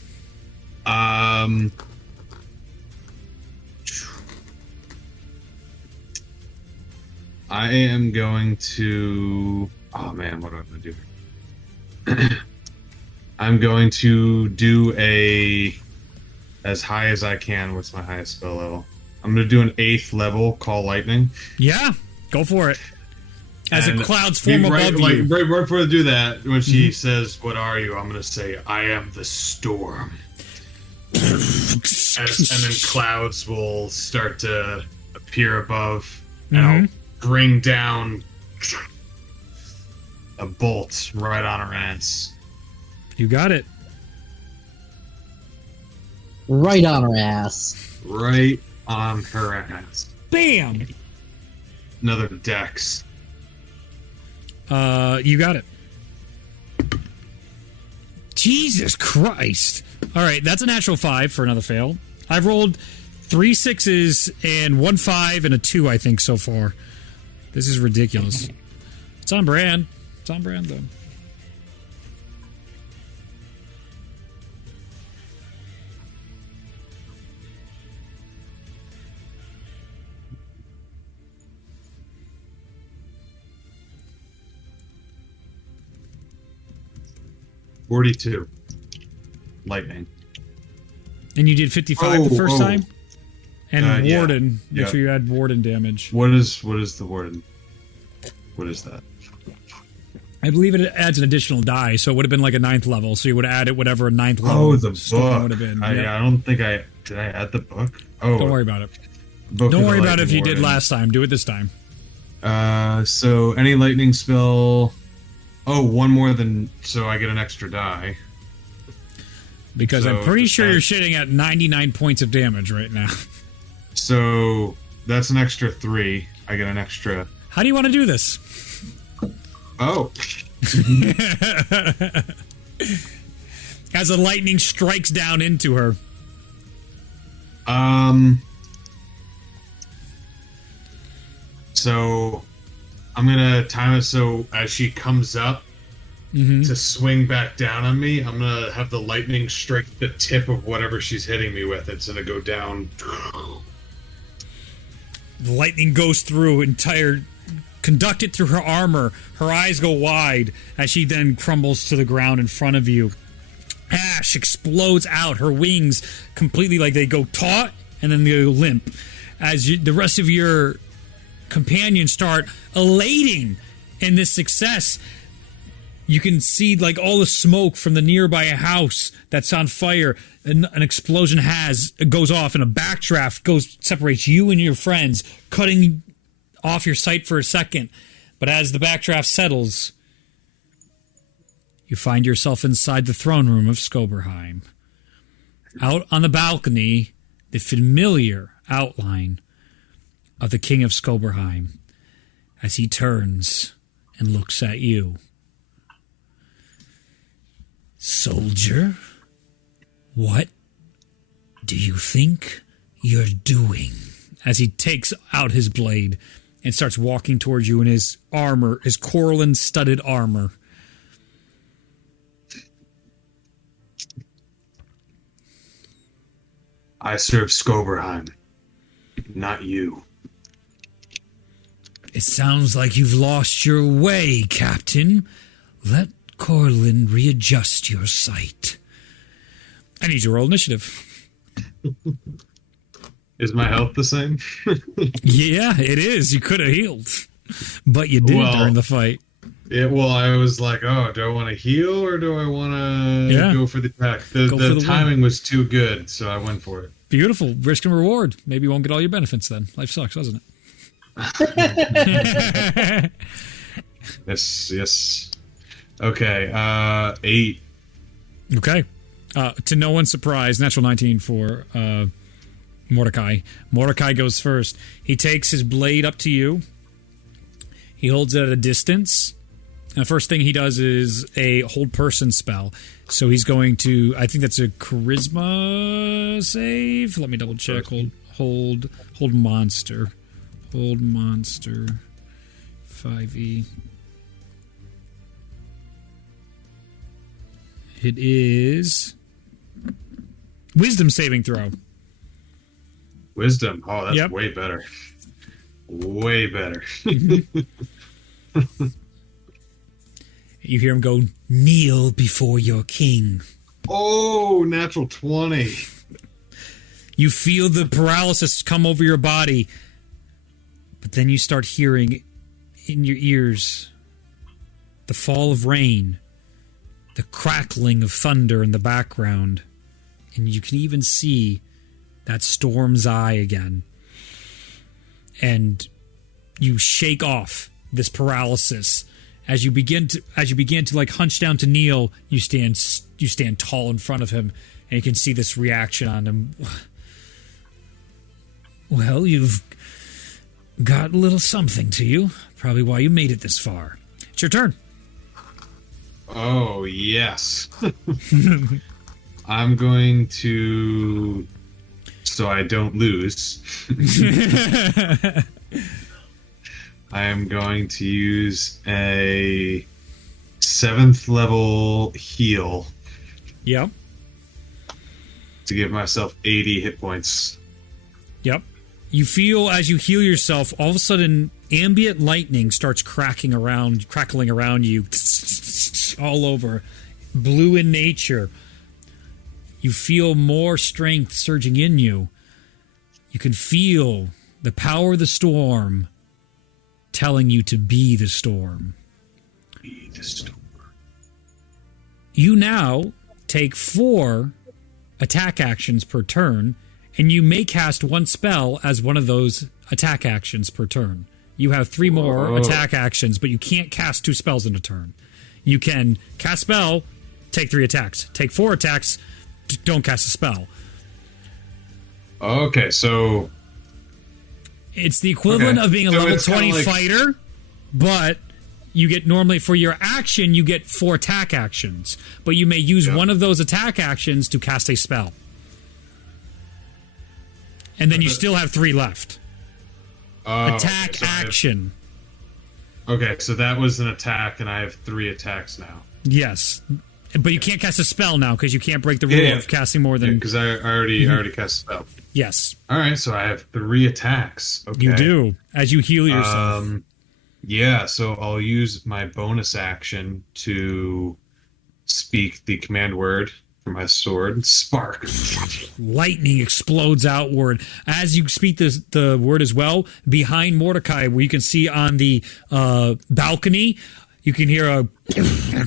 I am going to... Oh man, what am I going to do? I'm going to do as high as I can. What's my highest spell level? I'm going to do an 8th level, Call Lightning. Yeah, go for it. As And the clouds form right, above like, you. right before I do that, when she says, "What are you?" I'm going to say, "I am the storm." and then clouds will start to appear above, and I'll bring down a bolt right on her ass. You got it. Right on her ass. Right on her ass. Bam! Another dex. You got it. Jesus Christ. All right, that's a natural 5 for another fail. I've rolled 3 6s and 1 5 and a 2, I think, so far. This is ridiculous. It's on brand. It's on brand, though. 42. Lightning. And you did 55 the first time? And yeah. Warden. Make Yeah. sure you add Warden damage. What is the Warden? What is that? I believe it adds an additional die, so it would have been like a 9th level. So you would add it whatever a 9th level. Oh, the token would book. have been. I don't think did I add the book? Oh, Don't worry about it. Book Don't of the worry about it if Lightning you did Warden. last time. Do it this time. So any lightning spell. Oh, one more than. So I get an extra die. Because So I'm pretty just sure add- you're shitting at 99 points of damage right now. So that's an extra 3. I get an extra. How do you want to do this? Oh. As the lightning strikes down into her. So I'm gonna time it so as she comes up to swing back down on me, I'm gonna have the lightning strike the tip of whatever she's hitting me with. It's gonna go down. The lightning goes through conducted through her armor. Her eyes go wide as she then crumbles to the ground in front of you. Ash explodes out. Her wings completely, like, they go taut and then they go limp. As the rest of your companions start elating in this success, you can see, like, all the smoke from the nearby house that's on fire. An explosion goes off, and a backdraft separates you and your friends, cutting off your sight for a second. But as the backdraft settles, you find yourself inside the throne room of Skoberheim. Out on the balcony, the familiar outline of the King of Skoberheim as he turns and looks at you. Soldier, what do you think you're doing? As he takes out his blade and starts walking towards you in his armor, his Corlin-studded armor. I serve Skoberheim, not you. It sounds like you've lost your way, Captain. Let Corlin readjust your sight. I need to roll initiative. Is my health the same? Yeah, it is. You could have healed, but you didn't during the fight. Yeah, well, I was like, oh, do I want to heal or do I want to go for the attack? The timing was too good, so I went for it. Beautiful. Risk and reward. Maybe you won't get all your benefits then. Life sucks, doesn't it? Yes. Okay, 8. Okay. To no one's surprise, natural 19 for Mordecai. Mordecai goes first. He takes his blade up to you. He holds it at a distance. And the first thing he does is a hold person spell. So he's going to, I think that's a charisma save. Let me double check. Hold monster. Hold monster. 5e. It is wisdom saving throw. Wisdom. Oh, that's Yep. way better. Way better. You hear him go, kneel before your king. Oh, natural 20. You feel the paralysis come over your body, but then you start hearing in your ears the fall of rain, the crackling of thunder in the background, and you can even see that storm's eye again. And you shake off this paralysis. As you begin to like hunch down to kneel, you stand tall in front of him, and you can see this reaction on him. Well, you've got a little something to you. Probably why you made it this far. It's your turn. Oh, yes. I'm going to... So I don't lose. I am going to use a 7th level heal. Yep. To give myself 80 hit points. Yep. You feel as you heal yourself, all of a sudden, ambient lightning starts crackling around you, all over. blue in nature. You feel more strength surging in you. You can feel the power of the storm telling you to be the storm. Be the storm. You now take 4 attack actions per turn, and you may cast one spell as one of those attack actions per turn. You have 3 more attack actions, but you can't cast 2 spells in a turn. You can cast spell, take 3 attacks. Take 4 attacks, don't cast a spell. Okay, so It's the equivalent of being a level it's kinda 20 like- fighter, but you get normally for your action, you get 4 attack actions. But you may use one of those attack actions to cast a spell. And then you still have 3 left. Attack so I have- action. okay, so that was an attack, and I have 3 attacks now. Yes. But you can't cast a spell now because you can't break the rule of casting more than. Because I already cast a spell. Yes, All right, so I have 3 attacks. Okay. you do as you heal yourself. Yeah, so I'll use my bonus action to speak the command word for my sword, spark. Lightning explodes outward as you speak the word as well. Behind Mordecai, where you can see on the balcony, you can hear a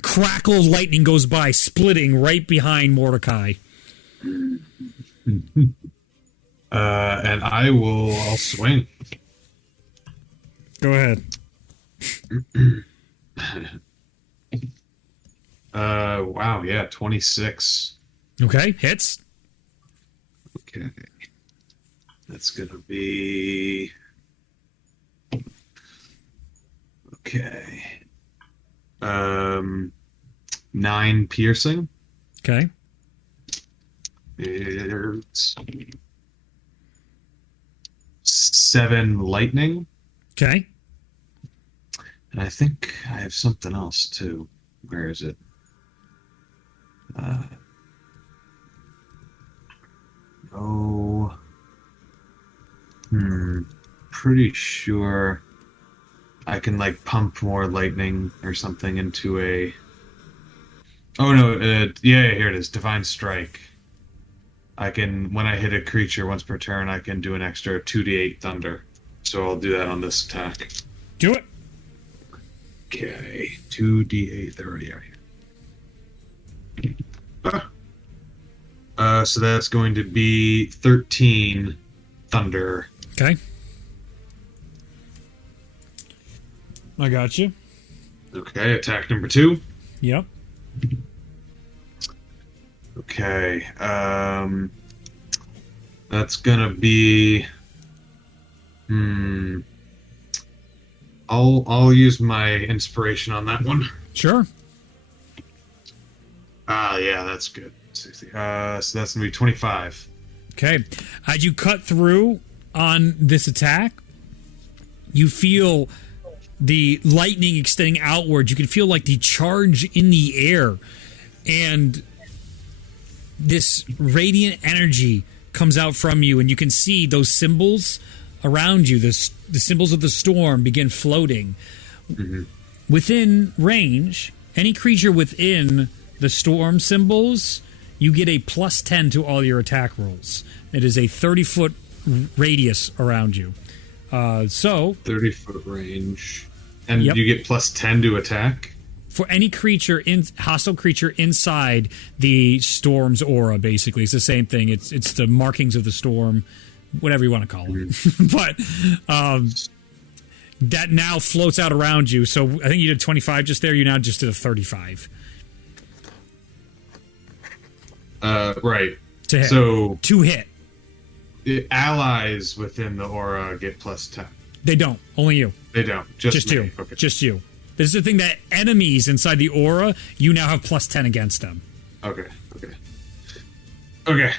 crackle of lightning goes by, splitting right behind Mordecai. And I'll swing. Go ahead. Wow, yeah, 26. Okay, hits. Okay. That's gonna be okay. 9 piercing. Okay. It's 7 lightning. Okay. And I think I have something else too. Where is it? Oh. Pretty sure I can like pump more lightning or something into a. Oh no! Yeah, here it is. Divine Strike. I can, when I hit a creature once per turn, I can do an extra 2d8 thunder. So I'll do that on this attack. Do it. Okay, 2d8. They already are here. So that's going to be 13 thunder. Okay. I got you. Okay, attack number 2. Yep. Okay, that's gonna be. I'll use my inspiration on that one. Sure. Yeah, that's good. 60. So that's gonna be 25. Okay. As you cut through on this attack, you feel the lightning extending outward. You can feel like the charge in the air, and this radiant energy comes out from you, and you can see those symbols around you. The symbols of the storm begin floating. Mm-hmm. Within range, any creature within the storm symbols, you get a +10 to all your attack rolls. It is a 30-foot radius around you. 30-foot range. And Yep. you get +10 to attack? For any creature hostile creature inside the storm's aura, basically, it's the same thing. It's the markings of the storm, whatever you want to call it. But that now floats out around you. So I think you did 25 just there. You now just did a 35 Right. to hit. So to hit. the allies within the aura get +10. They don't. Only you. They don't. Just me. you. Okay. Just you. This is the thing that enemies inside the aura, you now have +10 against them. Okay. Okay.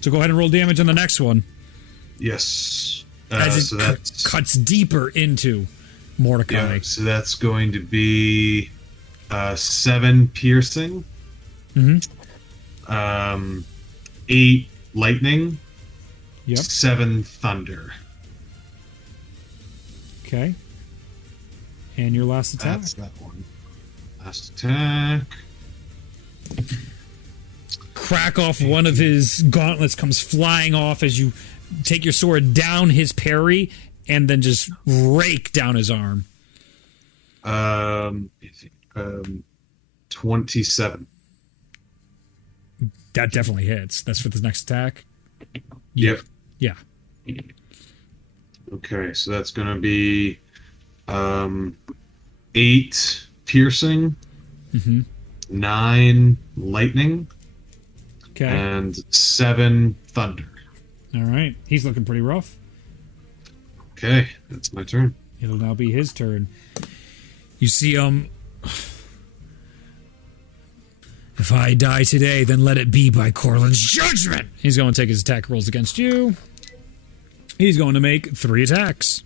So go ahead and roll damage on the next one. Yes. As it So that's cuts deeper into Mordecai. yeah. So that's going to be 7 piercing. Mm-hmm. 8 lightning. Yep. 7 thunder. Okay. And your last attack. That's that one. Last attack. crack off one of his gauntlets, comes flying off as you take your sword down his parry and then just rake down his arm. 27. That definitely hits. That's for the next attack. Yep. Yeah. Okay, so that's going to be 8 piercing, 9 lightning, Okay. and 7 thunder. All right. He's looking pretty rough. Okay, that's my turn. It'll now be his turn. You see, if I die today, then let it be by Corlin's judgment. He's going to take his attack rolls against you. He's going to make 3 attacks.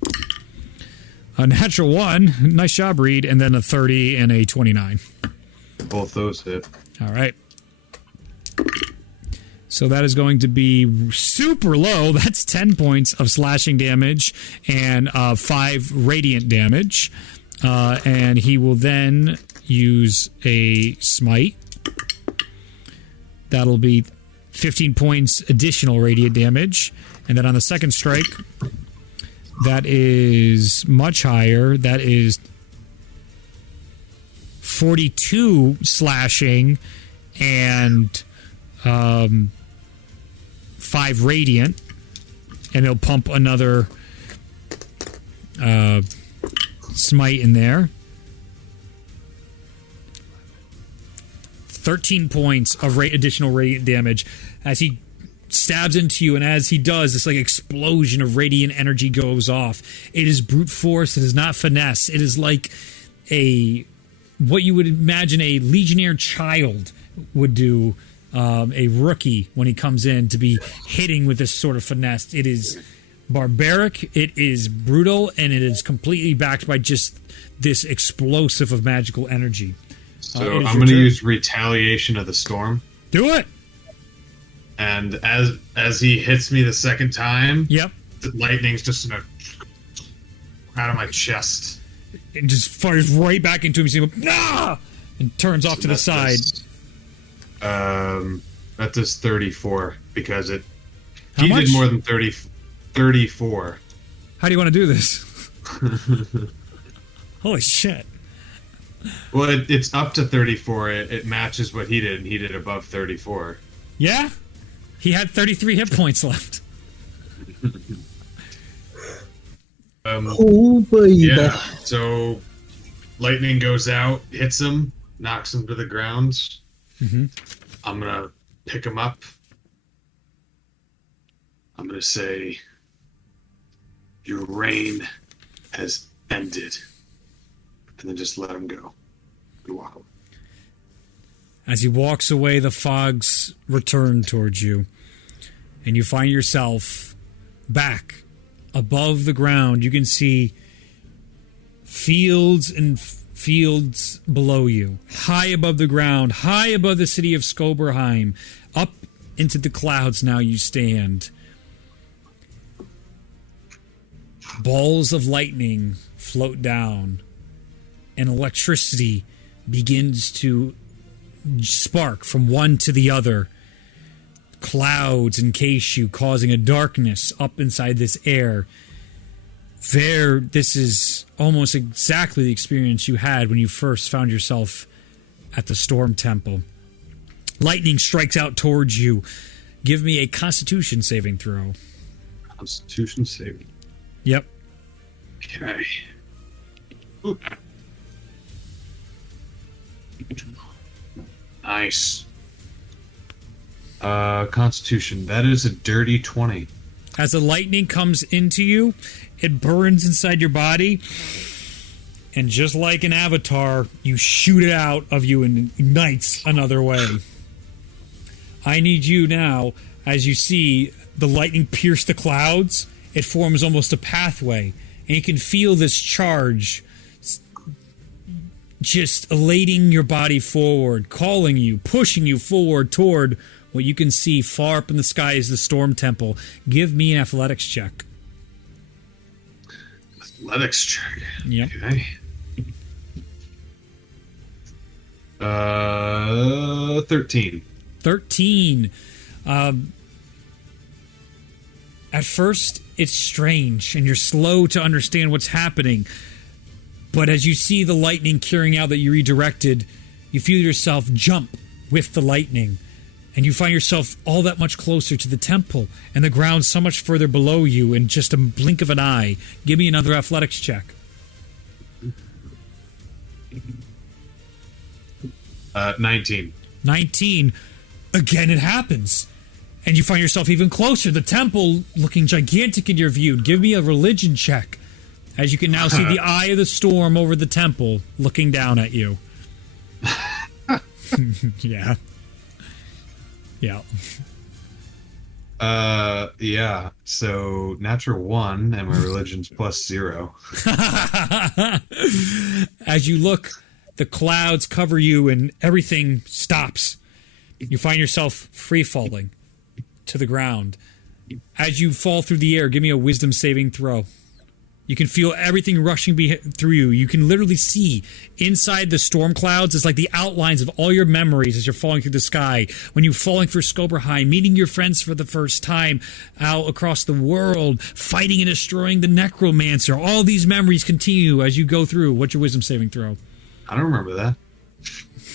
A natural 1, nice job, Reed, and then a 30 and a 29. Both those hit. All right. So that is going to be super low. That's 10 points of slashing damage and 5 radiant damage. And he will then use a smite. That'll be 15 points additional radiant damage. And then on the second strike, that is much higher. That is 42 slashing and 5 radiant. And he'll pump another smite in there. 13 points of additional radiant damage as he stabs into you, and as he does, this like explosion of radiant energy goes off. It is brute force. It is not finesse. It is like what you would imagine a legionnaire child would do, a rookie when he comes in to be hitting with this sort of finesse. It is barbaric. It is brutal, and it is completely backed by just this explosive of magical energy. So I'm going to use Retaliation of the Storm. Do it. And as he hits me the second time, yep, the lightning's just gonna out of my chest. It just fires right back into him. You see him, nah! And turns off to the side. That does 34 because he much? did more than 34. How do you want to do this? Holy shit. Well, it's up to 34. It matches what he did, and he did above 34. Yeah? He had 33 hit points left. Oh, baby. Yeah, so lightning goes out, hits him, knocks him to the ground. Mm-hmm. I'm going to pick him up. I'm going to say, your reign has ended. And then just let him go. And walk away. As he walks away, the fogs return towards you. And you find yourself back above the ground. You can see fields and fields below you. High above the ground, high above the city of Skoberheim. Up into the clouds now you stand. Balls of lightning float down. And electricity begins to spark from one to the other. Clouds encase you, causing a darkness up inside this air. This is almost exactly the experience you had when you first found yourself at the Storm Temple. Lightning strikes out towards you. Give me a Constitution saving throw. Constitution saving. Yep. Okay. Ooh. Nice. Constitution. That is a dirty 20. As the lightning comes into you, it burns inside your body. And just like an avatar, you shoot it out of you and ignites another way. I need you now, as you see the lightning pierce the clouds, it forms almost a pathway. And you can feel this charge just elating your body forward, calling you, pushing you forward toward what you can see far up in the sky is the Storm Temple. Give me an athletics check. Athletics check. Yep. Okay. 13. 13. At first, it's strange, and you're slow to understand what's happening. But as you see the lightning carrying out that you redirected, you feel yourself jump with the lightning. And you find yourself all that much closer to the temple, and the ground so much further below you in just a blink of an eye. Give me another athletics check. 19. 19. Again, it happens. And you find yourself even closer. The temple looking gigantic in your view. Give me a religion check. As you can now see the eye of the storm over the temple looking down at you. Yeah. Yeah. Yeah. So natural 1 and my religion's +0. As you look, the clouds cover you and everything stops. You find yourself free falling to the ground. As you fall through the air, give me a wisdom saving throw. You can feel everything rushing through you. You can literally see inside the storm clouds. It's like the outlines of all your memories as you're falling through the sky. When you're falling for Skoberheim, meeting your friends for the first time out across the world, fighting and destroying the necromancer. All these memories continue as you go through. What's your wisdom saving throw? I don't remember that.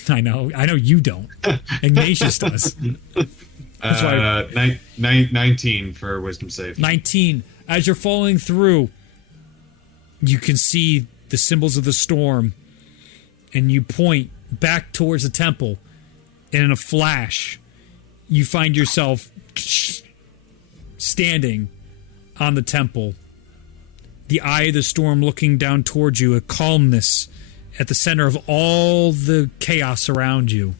I know you don't. Ignatius does. That's why 19 for wisdom save. 19. As you're falling through, you can see the symbols of the storm, and you point back towards the temple, and in a flash, you find yourself standing on the temple, the eye of the storm looking down towards you, a calmness at the center of all the chaos around you.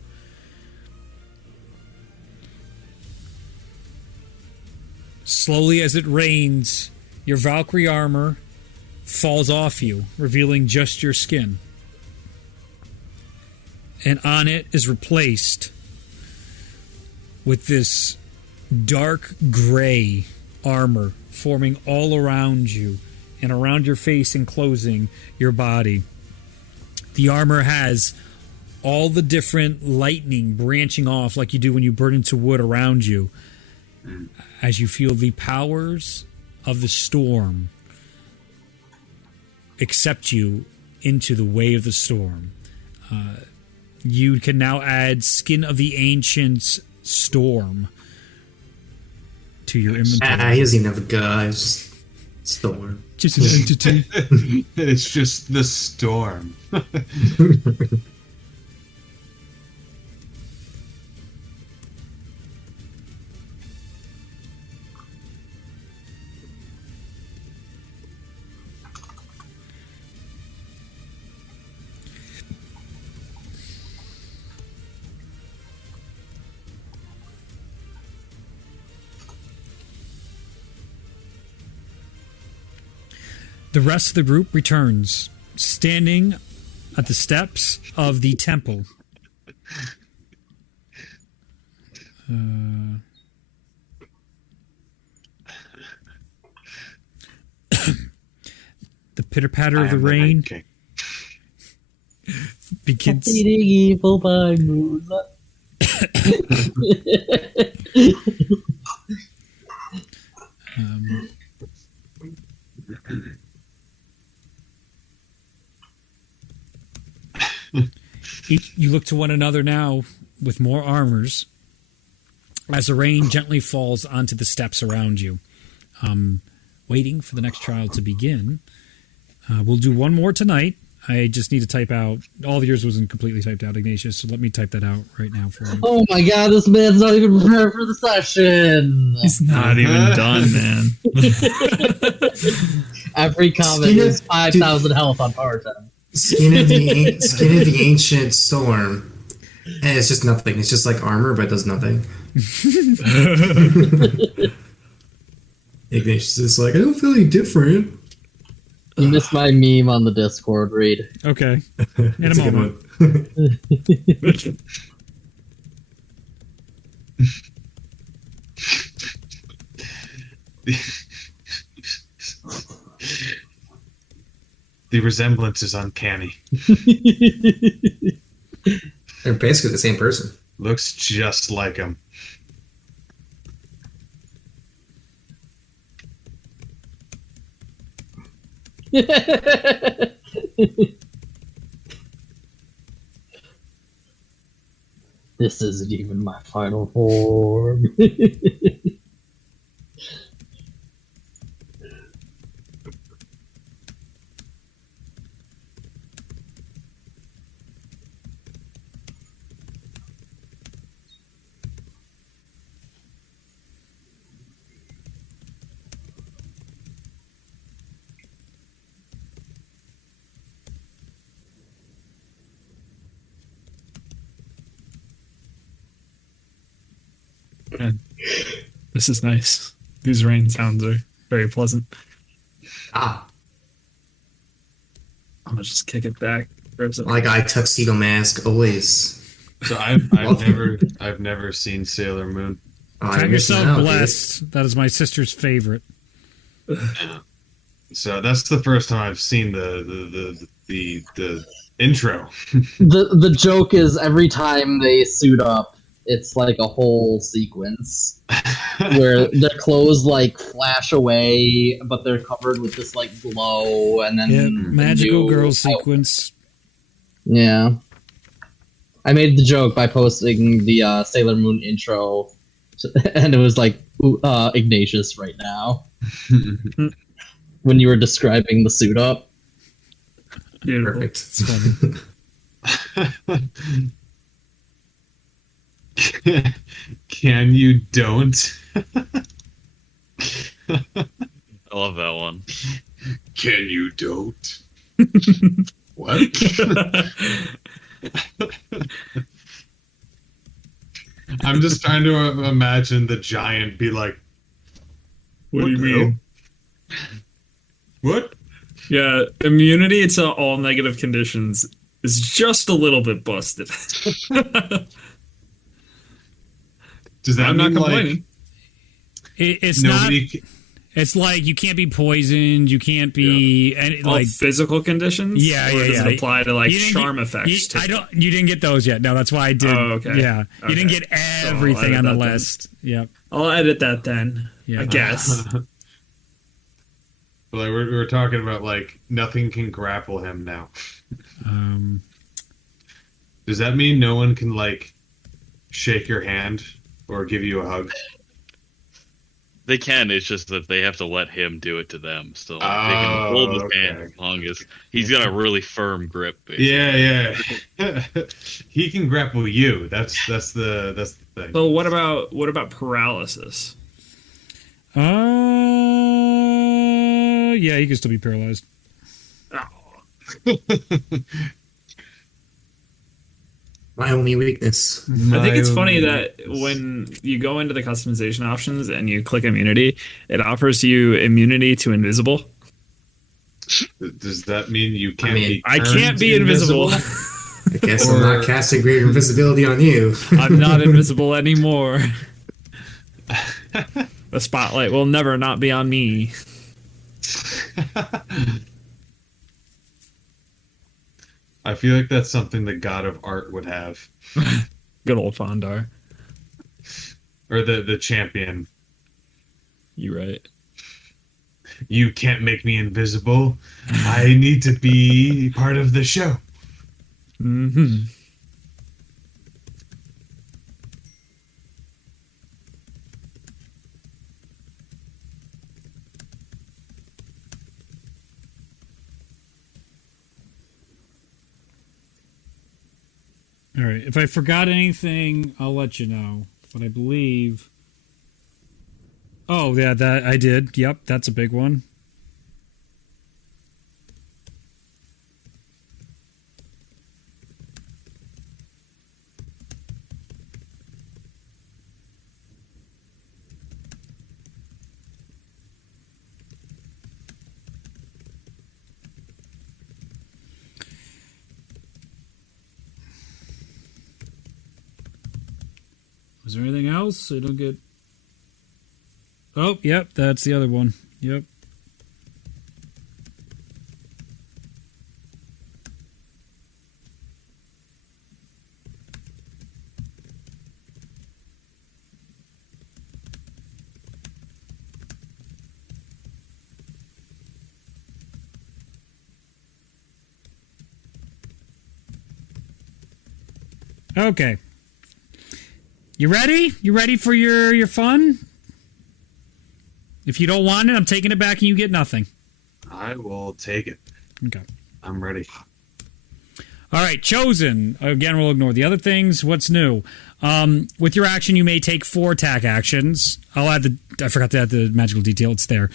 Slowly as it rains, your Valkyrie armor falls off you, revealing just your skin. And on it is replaced with this dark gray armor forming all around you and around your face, enclosing your body. The armor has all the different lightning branching off like you do when you burn into wood around you, as you feel the powers of the storm accept you into the way of the storm. You can now add Skin of the Ancients Storm to your inventory. He doesn't even have a guy. It's just storm. Just an entity. It's just the storm. The rest of the group returns, standing at the steps of the temple. The pitter-patter of the rain begins. Evil by moonlight. You look to one another now with more armors as the rain gently falls onto the steps around you. Waiting for the next trial to begin. We'll do one more tonight. I just need to type out. All of yours wasn't completely typed out, Ignatius, so let me type that out right now for you. Oh my god, this man's not even prepared for the session! It's not even done, man. Every comment is 5,000 health on power 10. Skin of the Ancient Storm. And it's just nothing. It's just like armor, but it does nothing. Ignatius is like, I don't feel any different. You missed my meme on the Discord, Reed. Okay. In a moment. The resemblance is uncanny. They're basically the same person. Looks just like him. This isn't even my final form. Man, this is nice. These rain sounds are very pleasant. Ah, I'm gonna just kick it back for a second. my guy tuxedo mask always. So I've never seen Sailor Moon. Oh, you're Count missing yourself out, dude. blessed. That is my sister's favorite. So that's the first time I've seen the intro. The joke is every time they suit up, it's like a whole sequence where their clothes like flash away, but they're covered with this like glow, and then Yeah, the magical new girl outfit. sequence. Yeah, I made the joke by posting the Sailor Moon intro, and it was like Ignatius right now when you were describing the suit up. Beautiful. Perfect. It's funny. Can you don't? I love that one. Can you don't? What? I'm just trying to imagine the giant be like, What do you the mean? hell? What? Yeah, immunity to all negative conditions is just a little bit busted. Does that I'm mean not complaining. It's nobody? not. It's like you can't be poisoned. You can't be any All like. physical conditions? Yeah, Or yeah, does yeah. it apply to like You didn't charm get- effects too? I don't. You didn't get those yet. No, that's why I did. Oh, okay. Yeah, you didn't Okay. get everything edit on the that then. list. Yep. I'll edit that then. Yeah. I guess. Like we're talking about like nothing can grapple him now. Does that mean no one can like shake your hand or give you a hug? They can. It's just that they have to let him do it to them. So they can hold his hand okay. as long as he's got a really firm grip. Basically. Yeah. He can grapple you. That's the thing. So what about paralysis? Yeah, he can still be paralyzed. My only weakness. I think it's My funny that weakness. when you go into the customization options and you click immunity, it offers you immunity to invisible. Does that mean you can't mean, be? I turned can't be invisible. I guess I'm not casting greater invisibility on you. I'm not invisible anymore. The spotlight will never not be on me. I feel like that's something the god of art would have, Good old Fondar. or the champion. You right. You can't make me invisible. I need to be part of the show. Mm-hmm. All right. If I forgot anything, I'll let you know. But I believe. Oh yeah, that I did. Yep, that's a big one. Was there anything else? I don't get. Oh, yep, that's the other one. Yep. Okay. You ready? You ready for your fun? If you don't want it, I'm taking it back and you get nothing. I will take it. Okay. I'm ready. All right, chosen. Again, we'll ignore the other things. What's new? With your action, you may take 4 attack actions. I forgot to add the magical detail. It's there.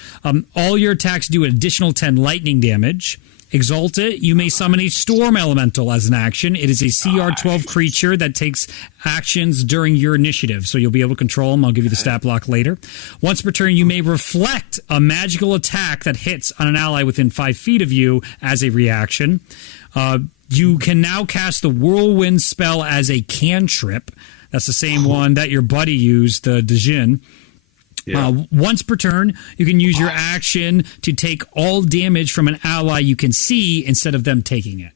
All your attacks do an additional 10 lightning damage. Exalt it. You may summon a storm elemental as an action. It is a CR 12 creature that takes actions during your initiative, so you'll be able to control them. I'll give you the stat block later. Once per turn, you may reflect a magical attack that hits on an ally within 5 feet of you as a reaction. You can now cast the whirlwind spell as a cantrip. That's the same one that your buddy used, the Djinn. Yeah. Once per turn, you can use your action to take all damage from an ally you can see instead of them taking it.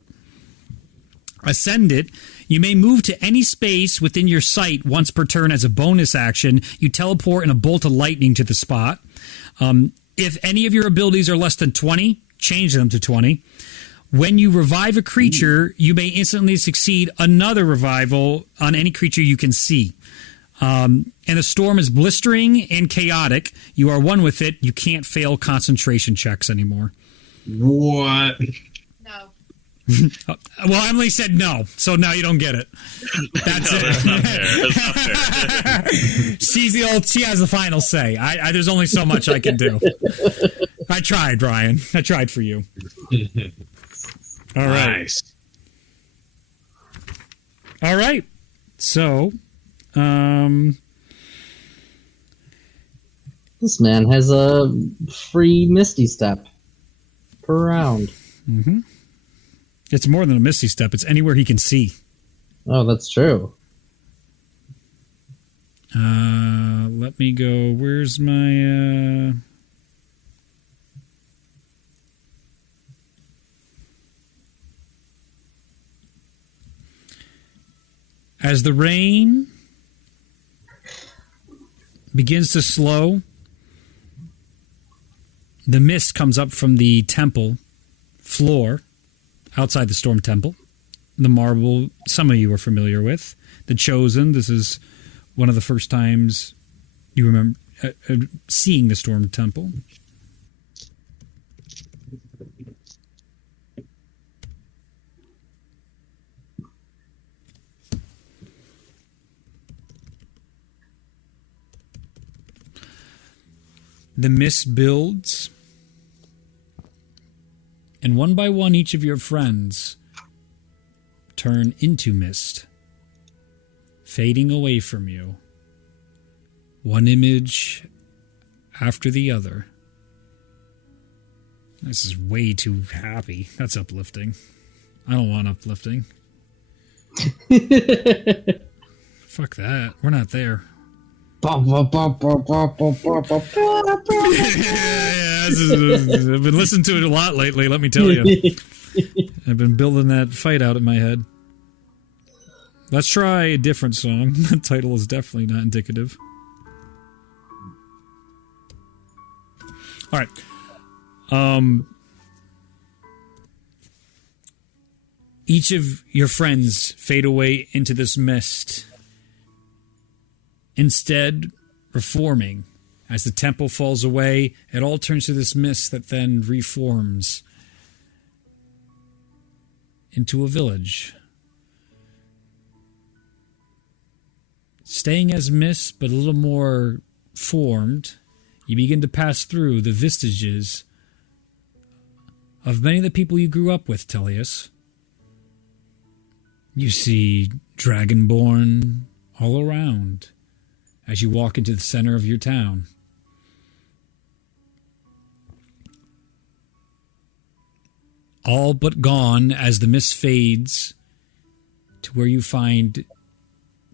Ascend it. You may move to any space within your sight once per turn as a bonus action. You teleport in a bolt of lightning to the spot. If any of your abilities are less than 20, change them to 20. When you revive a creature, you may instantly succeed another revival on any creature you can see. And the storm is blistering and chaotic. You are one with it. You can't fail concentration checks anymore. What? No. Well, Emily said no, so now you don't get it. That's it. That's not fair. That's not fair. She has the final say. There's only so much I can do. I tried, Brian. I tried for you. All right. Nice. All right. So, This man has a free Misty Step per round. it's more than a misty step. It's anywhere he can see. Oh, that's true. Let me go. Where's my... As the rain begins to slow, the mist comes up from the temple floor outside the Storm Temple. The marble, some of you are familiar with. The Chosen, this is one of the first times you remember seeing the Storm Temple. The mist builds, and one by one, each of your friends turn into mist, fading away from you. One image after the other. This is way too happy. That's uplifting. I don't want uplifting. Fuck that. We're not there. I've been listening to it a lot lately, let me tell you. I've been building that fight out in my head. Let's try a different song. The title is definitely not indicative. All right. Each of your friends fade away into this mist. Instead, reforming. As the temple falls away, it all turns to this mist that then reforms into a village. Staying as mist, but a little more formed, you begin to pass through the vestiges of many of the people you grew up with, Tellius. You see Dragonborn all around as you walk into the center of your town. All but gone as the mist fades to where you find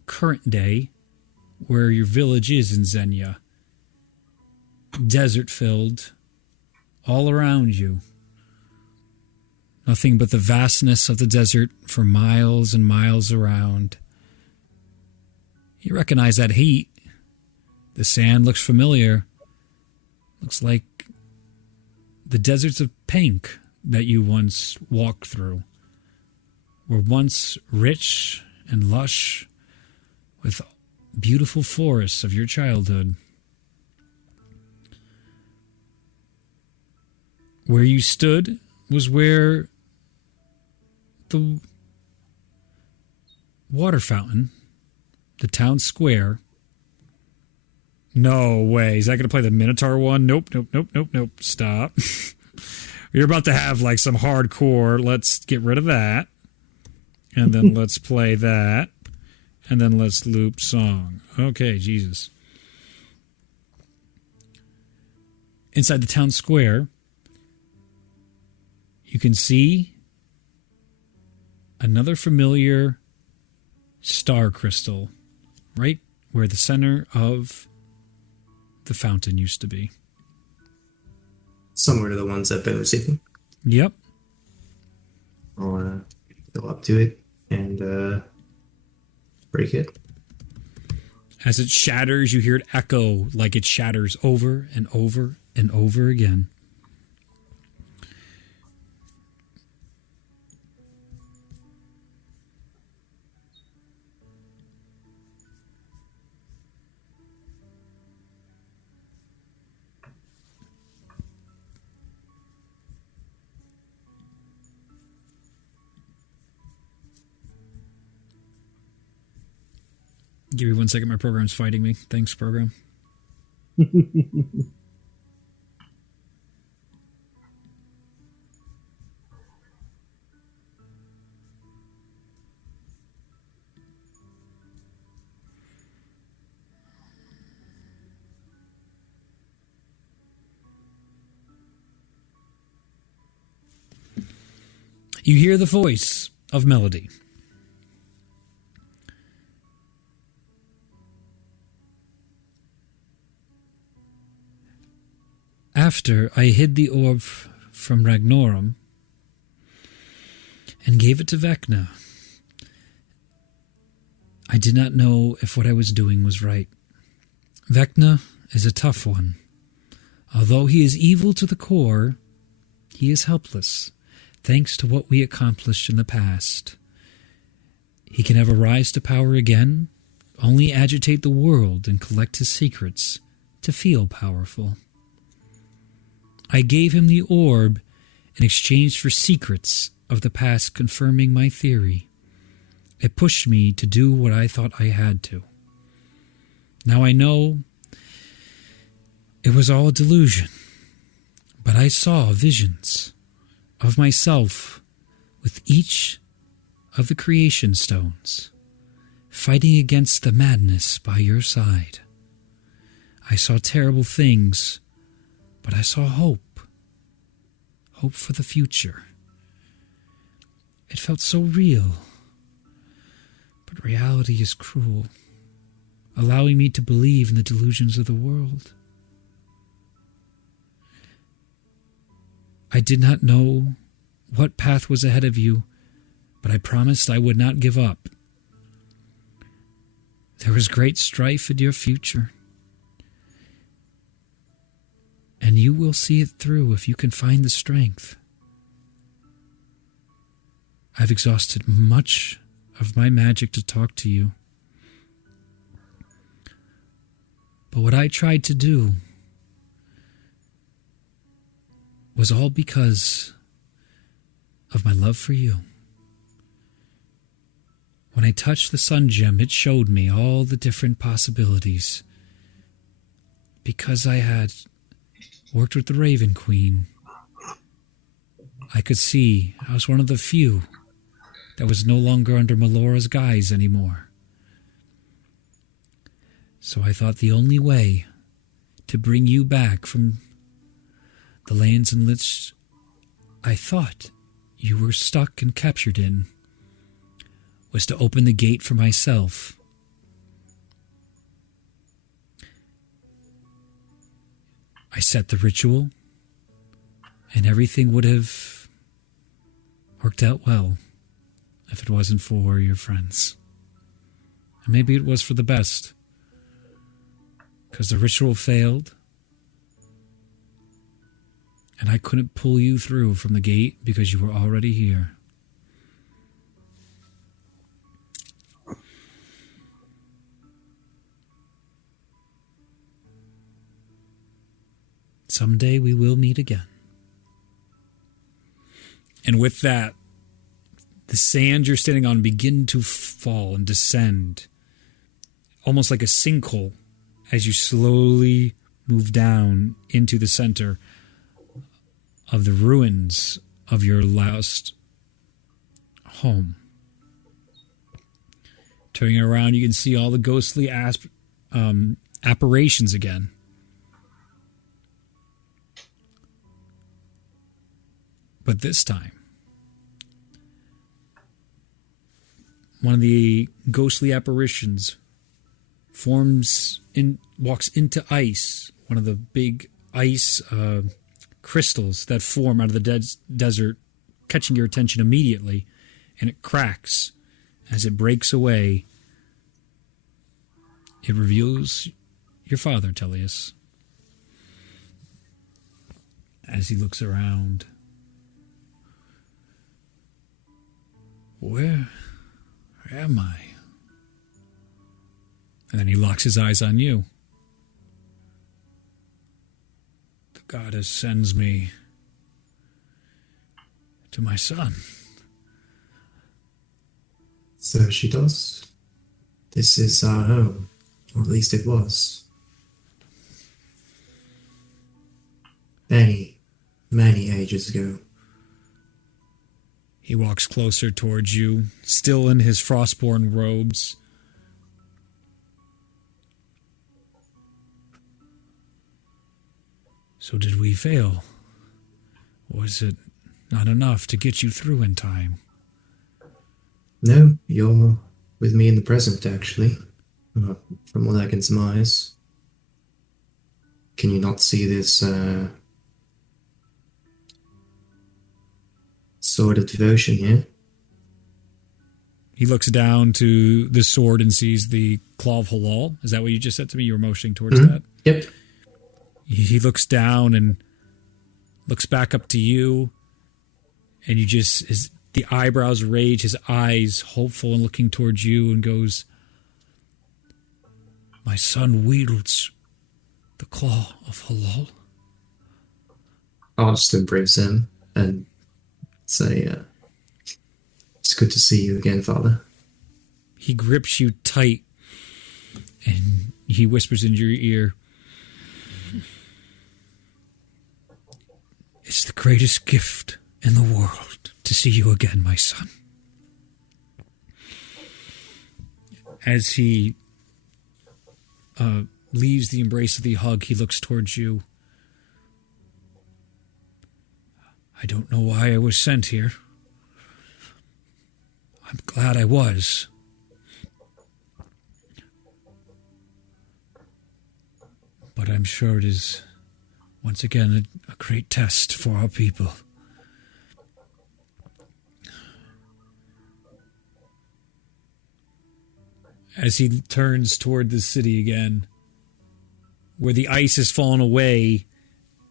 current day, where your village is in Zenya. Desert filled, all around you. Nothing but the vastness of the desert for miles and miles around. You recognize that heat. The sand looks familiar. Looks like the deserts of pink that you once walked through were once rich and lush with beautiful forests of your childhood. Where you stood was where the water fountain, the town square. No way. Is that going to play the Minotaur one? Nope. Stop. You're about to have like some hardcore. Let's get rid of that. And then let's play that. And then let's loop song. Okay, Jesus. Inside the town square, you can see another familiar star crystal right where the center of the fountain used to be. Similar to the ones I've been receiving. Yep. I'll go up to it and break it. As it shatters, you hear it echo like it shatters over and over and over again. Give me 1 second. My program's fighting me. Thanks, program. You hear the voice of Melody. After I hid the orb from Ragnorum and gave it to Vecna, I did not know if what I was doing was right. Vecna is a tough one. Although he is evil to the core, he is helpless, thanks to what we accomplished in the past. He can never rise to power again, only agitate the world and collect his secrets to feel powerful. I gave him the orb in exchange for secrets of the past confirming my theory. It pushed me to do what I thought I had to. Now I know it was all a delusion, but I saw visions of myself with each of the creation stones, fighting against the madness by your side. I saw terrible things, but I saw hope for the future. It felt so real, but reality is cruel, allowing me to believe in the delusions of the world. I did not know what path was ahead of you, but I promised I would not give up. There was great strife in your future, and you will see it through if you can find the strength. I've exhausted much of my magic to talk to you. But what I tried to do was all because of my love for you. When I touched the sun gem, it showed me all the different possibilities. Because I had worked with the Raven Queen, I could see I was one of the few that was no longer under Melora's guise anymore. So I thought the only way to bring you back from the lands in which I thought you were stuck and captured in was to open the gate for myself. I set the ritual, and everything would have worked out well if it wasn't for your friends. And maybe it was for the best, because the ritual failed, and I couldn't pull you through from the gate because you were already here. someday we will meet again. And with that, the sand you're standing on begin to fall and descend, almost like a sinkhole, as you slowly move down into the center of the ruins of your last home. Turning around, you can see all the ghostly apparitions again. But this time, one of the ghostly apparitions walks into ice, one of the big ice crystals that form out of the desert, catching your attention immediately, and it cracks. As it breaks away, it reveals your father, Tellius. As he looks around, where am I? And then he locks his eyes on you. The goddess sends me to my son. So she does. This is our home, or at least it was. Many, many ages ago. He walks closer towards you, still in his frostborn robes. So did we fail? Was it not enough to get you through in time? No, you're with me in the present, actually. From what I can surmise. Can you not see this sort of devotion here? He looks down to the sword and sees the claw of halal. Is that what you just said to me? You were motioning towards that? Yep. He looks down and looks back up to you, and the eyebrows rage, his eyes hopeful and looking towards you, and goes, "My son wields the claw of halal." I'll just embrace him and say, it's good to see you again, Father. He grips you tight, and he whispers into your ear, "It's the greatest gift in the world to see you again, my son." As he leaves the embrace of the hug, he looks towards you. "I don't know why I was sent here. I'm glad I was. But I'm sure it is, once again, a great test for our people." As he turns toward the city again, where the ice has fallen away,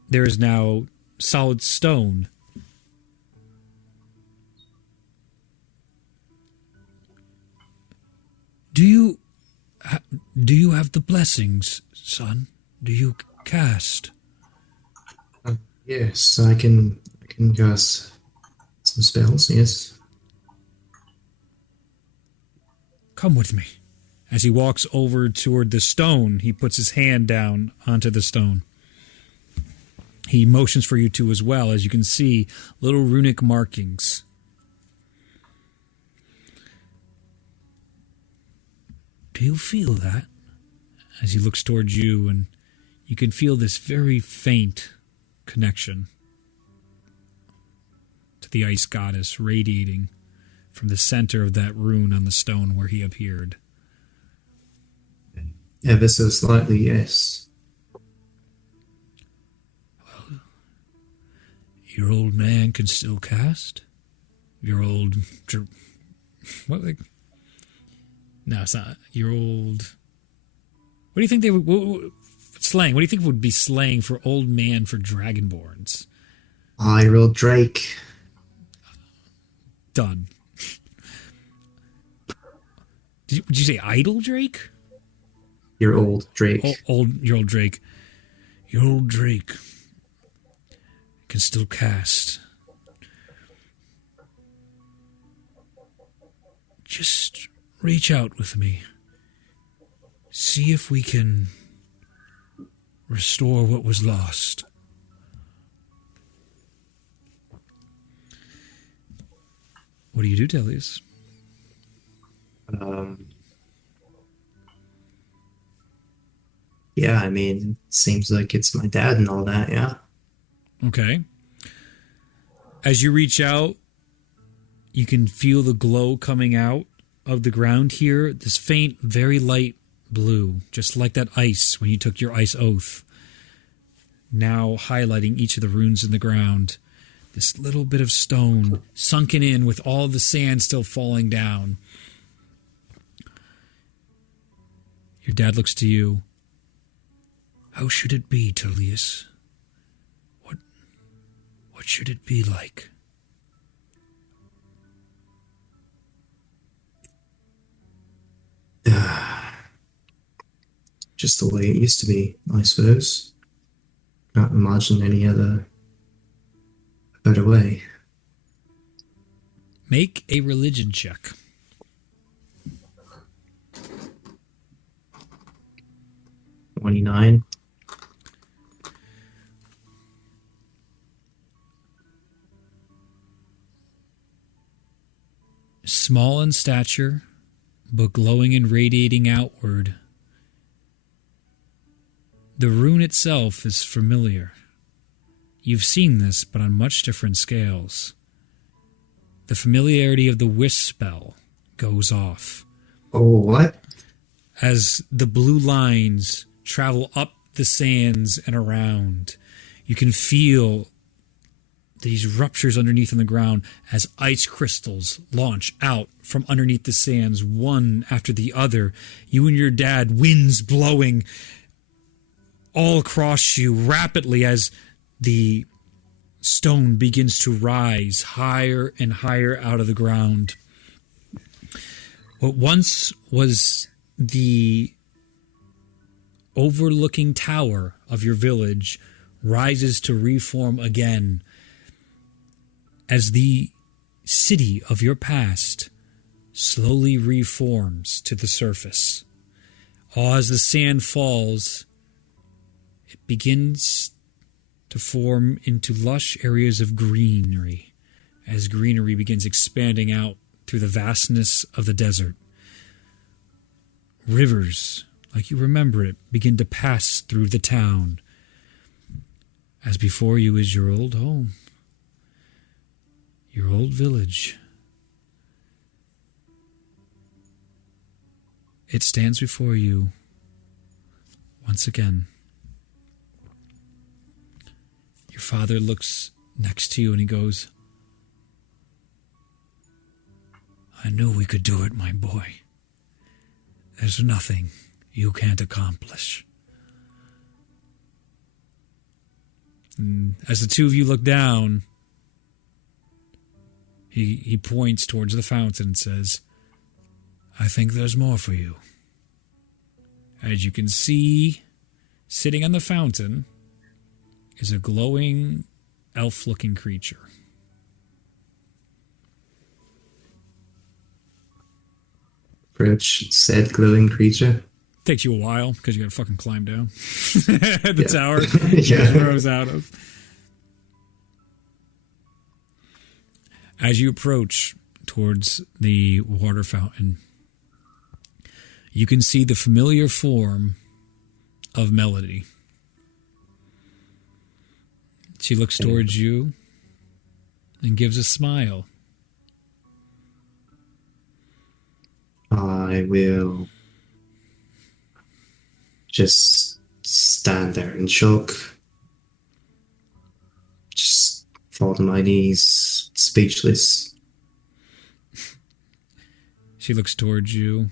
there is now solid stone. Do you have the blessings, son? Do you cast? Yes, I can cast some spells, yes. Come with me. As he walks over toward the stone, he puts his hand down onto the stone. He motions for you to as well, as you can see little runic markings. Do you feel that? As he looks towards you, and you can feel this very faint connection to the ice goddess radiating from the center of that rune on the stone where he appeared. Ever so slightly, yes. Well, your old man can still cast? Your old... What, like... No, it's not. Your old... What do you think they would... Slang. What do you think would be slang for old man for dragonborns? I rolled Drake. Done. Would you say idle Drake? Your old Drake. Your old Drake. Your old Drake can still cast. Just reach out with me. See if we can restore what was lost. What do you do, Telius? Yeah, I mean, it seems like it's my dad and all that, yeah. Okay. As you reach out, you can feel the glow coming out of the ground here. This faint, very light blue, just like that ice when you took your ice oath. Now highlighting each of the runes in the ground. This little bit of stone sunken in with all the sand still falling down. Your dad looks to you. How should it be, Tullius? What should it be like? Just the way it used to be, I suppose. Can't imagine any other better way. Make a religion check. 29. Small in stature, but glowing and radiating outward. The rune itself is familiar. You've seen this, but on much different scales. The familiarity of the wisp spell goes off. Oh, what? As the blue lines travel up the sands and around, you can feel these ruptures underneath on the ground as ice crystals launch out from underneath the sands, one after the other. You and your dad, winds blowing all across you rapidly as the stone begins to rise higher and higher out of the ground. What once was the overlooking tower of your village rises to reform again as the city of your past slowly reforms to the surface. As the sand falls, it begins to form into lush areas of greenery as greenery begins expanding out through the vastness of the desert. Rivers, like you remember it, begin to pass through the town, as before you is your old home, your old village. It stands before you once again. Your father looks next to you and he goes, I knew we could do it, my boy. There's nothing you can't accomplish. And as the two of you look down, he points towards the fountain and says, I think there's more for you. As you can see, sitting on the fountain is a glowing, elf-looking creature. Approach said glowing creature. Takes you a while because you got to fucking climb down the tower Yeah. it rose out of. As you approach towards the water fountain, you can see the familiar form of Melody. She looks towards you and gives a smile. I will just stand there in shock. Just fall to my knees, speechless. She looks towards you.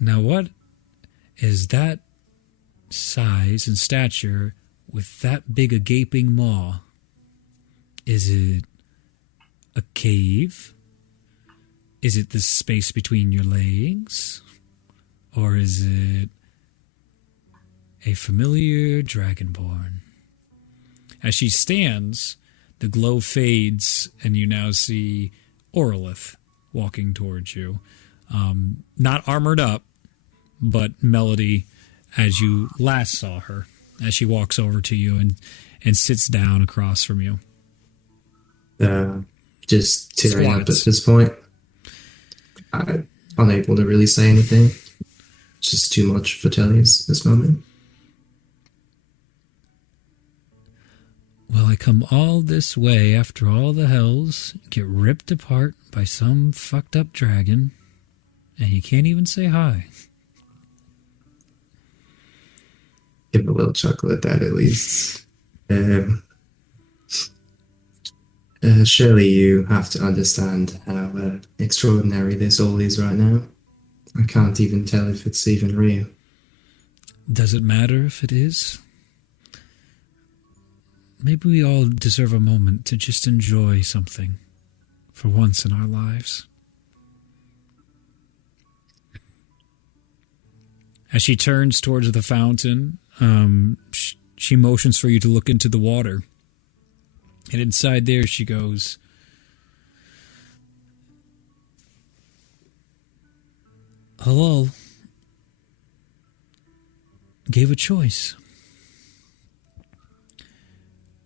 Now what is that size and stature with that big a gaping maw? Is it a cave? Is it the space between your legs? Or is it a familiar dragonborn? As she stands, the glow fades, and you now see Orlith walking towards you. Not armored up, but Melody, as you last saw her, as she walks over to you and sits down across from you. Just tearing up at this point. I'm unable to really say anything. It's just too much for Tellius this moment. Well, I come all this way after all the hells, get ripped apart by some fucked up dragon, and you can't even say hi. Give him a little chuckle at that, at least. Surely you have to understand how extraordinary this all is right now. I can't even tell if it's even real. Does it matter if it is? Maybe we all deserve a moment to just enjoy something for once in our lives. As she turns towards the fountain, she motions for you to look into the water. And inside there she goes, "Hello. Gave a choice.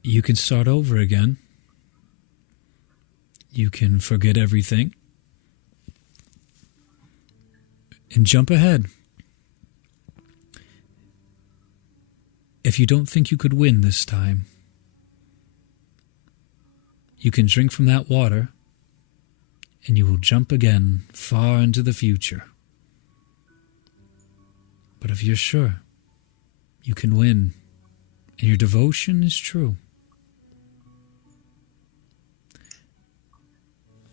You can start over again. You can forget everything and jump ahead. If you don't think you could win this time, you can drink from that water and you will jump again far into the future. But if you're sure you can win and your devotion is true,"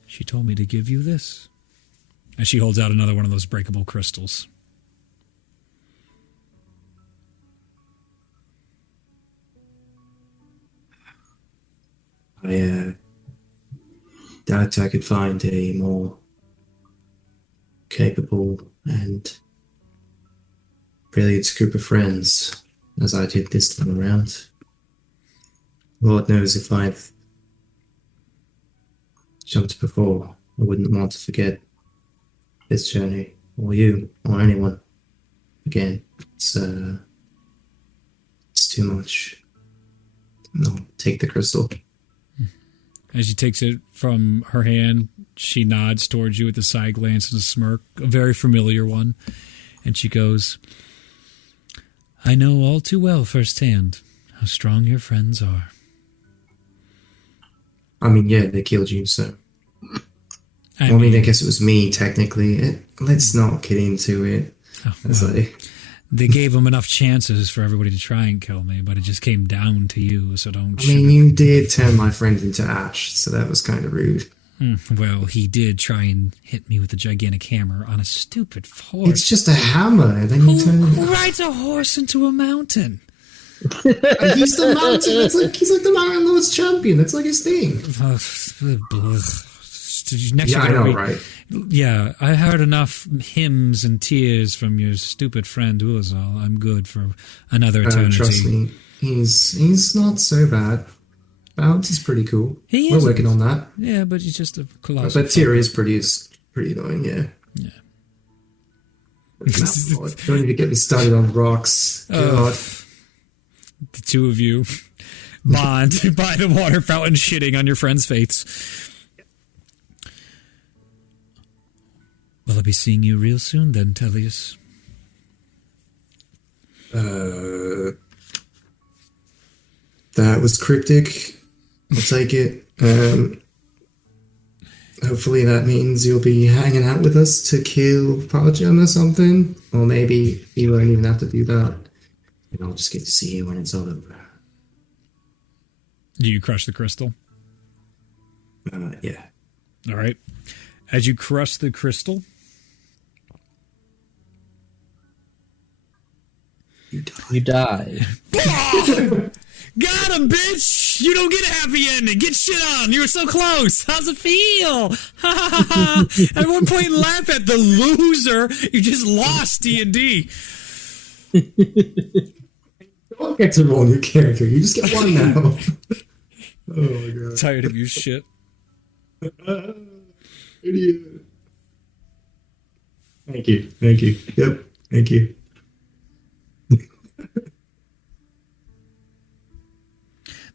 she told me to give you this. And she holds out another one of those breakable crystals. I doubt I could find a more capable and brilliant group of friends as I did this time around. Lord knows if I've jumped before, I wouldn't want to forget this journey, or you, or anyone. Again, it's too much. No, take the crystal. As she takes it from her hand, she nods towards you with a side glance and a smirk, a very familiar one. And she goes, "I know all too well firsthand how strong your friends are." I mean, yeah, they killed you, so... I mean, I guess it was me, technically. Let's not get into it. They gave them enough chances for everybody to try and kill me, but it just came down to you, so don't... I mean, you did turn my friend into ash, so that was kind of rude. Well, he did try and hit me with a gigantic hammer on a stupid horse. It's just a hammer, and then you turn... Who rides a horse into a mountain? He's the mountain. He's like the Mountain Lord's champion. That's like his thing. I know, right? Yeah, I heard enough hymns and tears from your stupid friend Ulazal. I'm good for another eternity. Trust me, he's not so bad. Bounce is pretty cool. We're working on that. Yeah, but he's just a colossal. But Tyr is pretty annoying. Yeah. Don't even get me started on rocks. God. The two of you bond by the water fountain, shitting on your friend's face. Will I be seeing you real soon then, Tellius? That was cryptic. I'll take it. Hopefully that means you'll be hanging out with us to kill Parjam or something. Or maybe you won't even have to do that. And I'll just get to see you when it's all over. Do you crush the crystal? Yeah. All right. As you crush the crystal... You die. Got him, bitch! You don't get a happy ending. Get shit on. You were so close. How's it feel? At one point, laugh at the loser. You just lost D&D. don't get to roll a new character. You just get one now. Oh my god. Tired of your shit. Idiot. Thank you. Thank you. Yep. Thank you.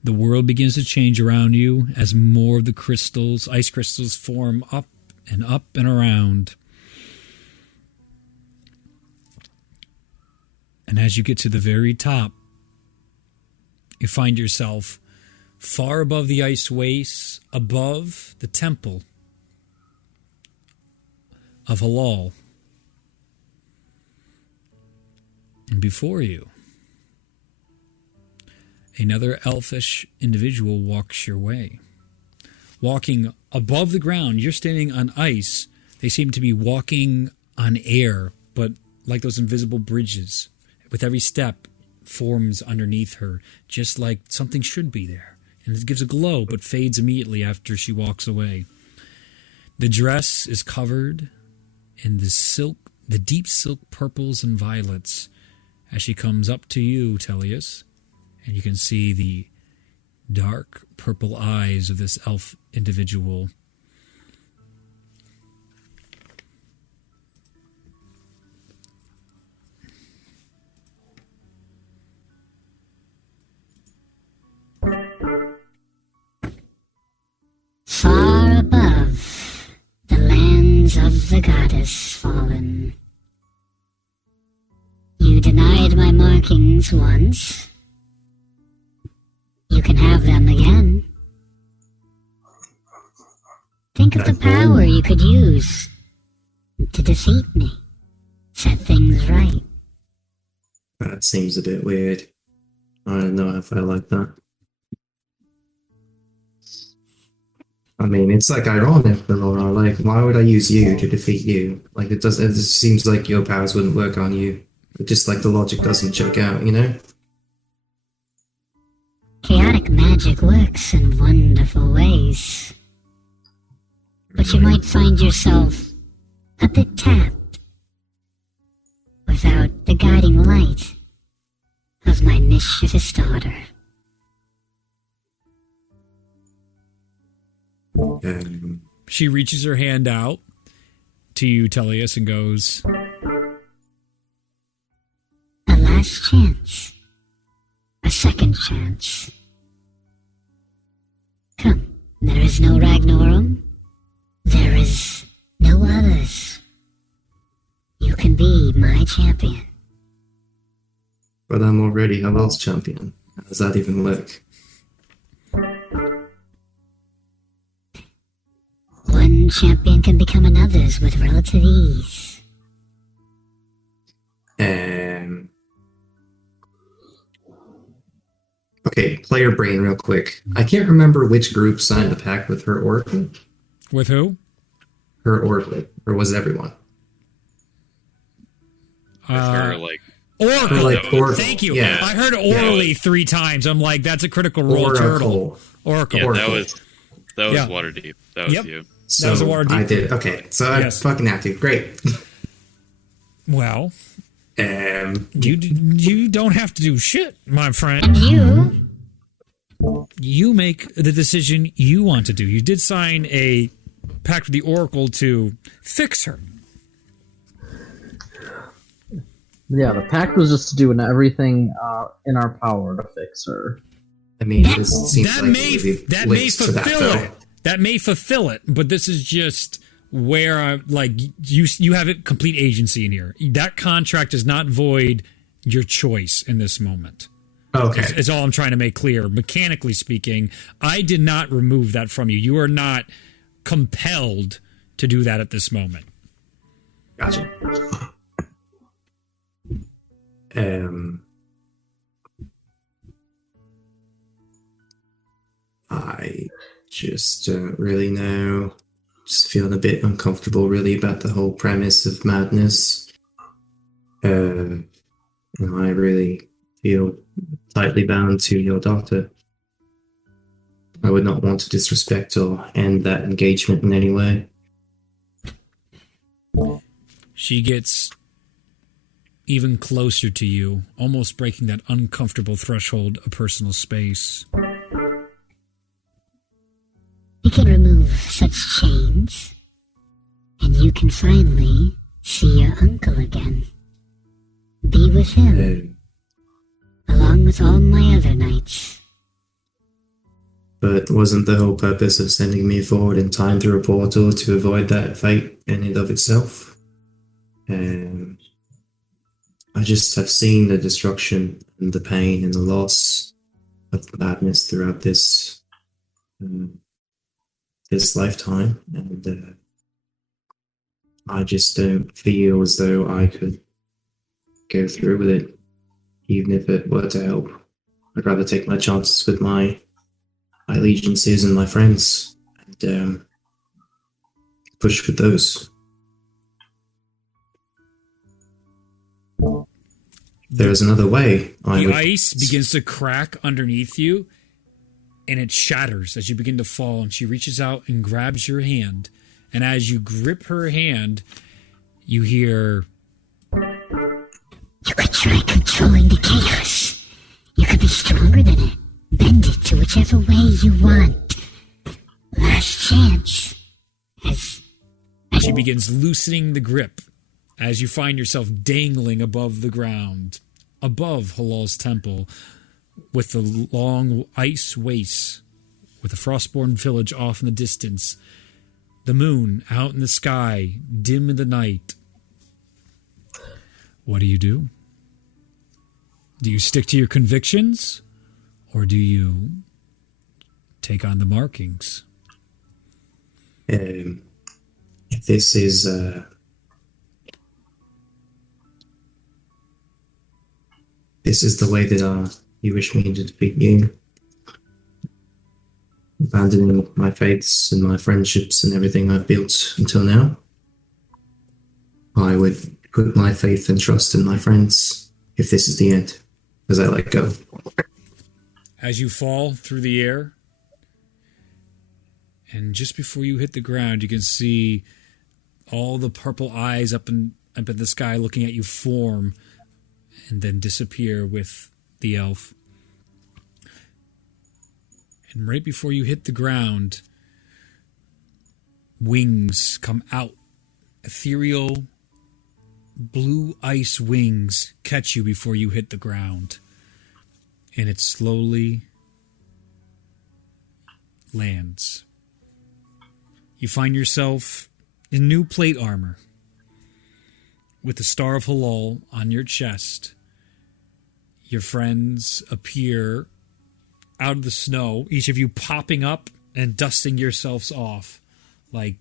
The world begins to change around you as more of the crystals, ice crystals, form up and around. And as you get to the very top, you find yourself far above the ice wastes, above the temple of Halal. And before you, another elfish individual walks your way. Walking above the ground, you're standing on ice. They seem to be walking on air, but like those invisible bridges. With every step, forms underneath her, just like something should be there. And it gives a glow, but fades immediately after she walks away. The dress is covered in the deep silk purples and violets as she comes up to you, Tellius. And you can see the dark purple eyes of this elf individual. Far above the lands of the goddess fallen, you denied my markings once. You can have them again. Think of the power you could use to defeat me. Set things right. That seems a bit weird. I don't know if I like that. I mean, it's like ironic, but like, why would I use you to defeat you? Like, it just seems like your powers wouldn't work on you. It just like the logic doesn't check out, you know? Chaotic magic works in wonderful ways. But you might find yourself a bit tapped without the guiding light of my mischievous daughter. She reaches her hand out to you, Tellius, and goes, A last chance. A second chance. Come, there is no Ragnorum. There is no others. You can be my champion. But I'm already Havel's champion. How does that even work? One champion can become another's with relative ease. Okay, player brain real quick. I can't remember which group signed the pact with her Oracle. with who? Her Oracle. Or was it everyone? Her, like, Oracle. Her, like, Oracle. Thank you. Yeah. I heard orally 3 times. I'm like, that's a critical role turtle. Oracle. yeah, Oracle. that was Yeah. Waterdeep. That was Yep. you. So That was a Waterdeep. I did. Okay, so Yes. I fucking have to. Great. Well, you don't have to do shit, my friend. And you? You make the decision you want to do. You did sign a pact with the Oracle to fix her. Yeah, the pact was just to do everything in our power to fix her. I mean, this seems That like may it really that may links to that, fulfill though. it. That may fulfill it, but this is just where like you have it complete agency in here. That contract does not void your choice in this moment. Okay. Is all I'm trying to make clear. Mechanically speaking, I did not remove that from you. You are not compelled to do that at this moment. Gotcha. I just don't really know. Just feeling a bit uncomfortable, really, about the whole premise of madness. I really feel tightly bound to your daughter. I would not want to disrespect or end that engagement in any way. She gets even closer to you, almost breaking that uncomfortable threshold of personal space. We can remove such chains, and you can finally see your uncle again. Be with him, along with all my other knights. But wasn't the whole purpose of sending me forward in time through a portal to avoid that fate in and of itself? I just have seen the destruction and the pain and the loss of the madness throughout this this lifetime, and I just don't feel as though I could go through with it, even if it were to help. I'd rather take my chances with my allegiances and my friends, and push with those. There is another way. The ice begins to crack underneath you, and it shatters as you begin to fall, and she reaches out and grabs your hand. And as you grip her hand, you hear... You could try controlling the chaos. You could be stronger than it. Bend it to whichever way you want. Last chance. As she begins loosening the grip as you find yourself dangling above the ground, above Halal's temple, with the long ice wastes, with the Frostborn village off in the distance, the moon out in the sky, dim in the night. What do you do? Do you stick to your convictions, or do you take on the markings? This is the way that you wish me to defeat you. Abandoning my faiths and my friendships and everything I've built until now. I would put my faith and trust in my friends if this is the end, as I let go. As you fall through the air, and just before you hit the ground, you can see all the purple eyes up in the sky looking at you form and then disappear with the elf. And right before you hit the ground, wings come out. Ethereal blue ice wings catch you before you hit the ground. And it slowly lands. You find yourself in new plate armor with the Star of Halal on your chest. Your friends appear out of the snow, each of you popping up and dusting yourselves off. Like,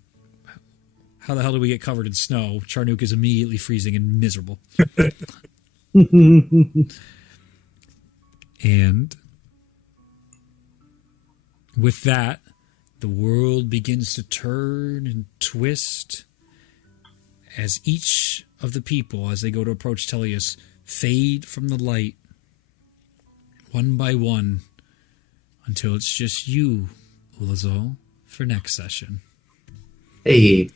how the hell do we get covered in snow? Charnook is immediately freezing and miserable. And with that, the world begins to turn and twist as each of the people, as they go to approach Tellius, fade from the light one by one until it's just you, Ulazal, for next session. Hey,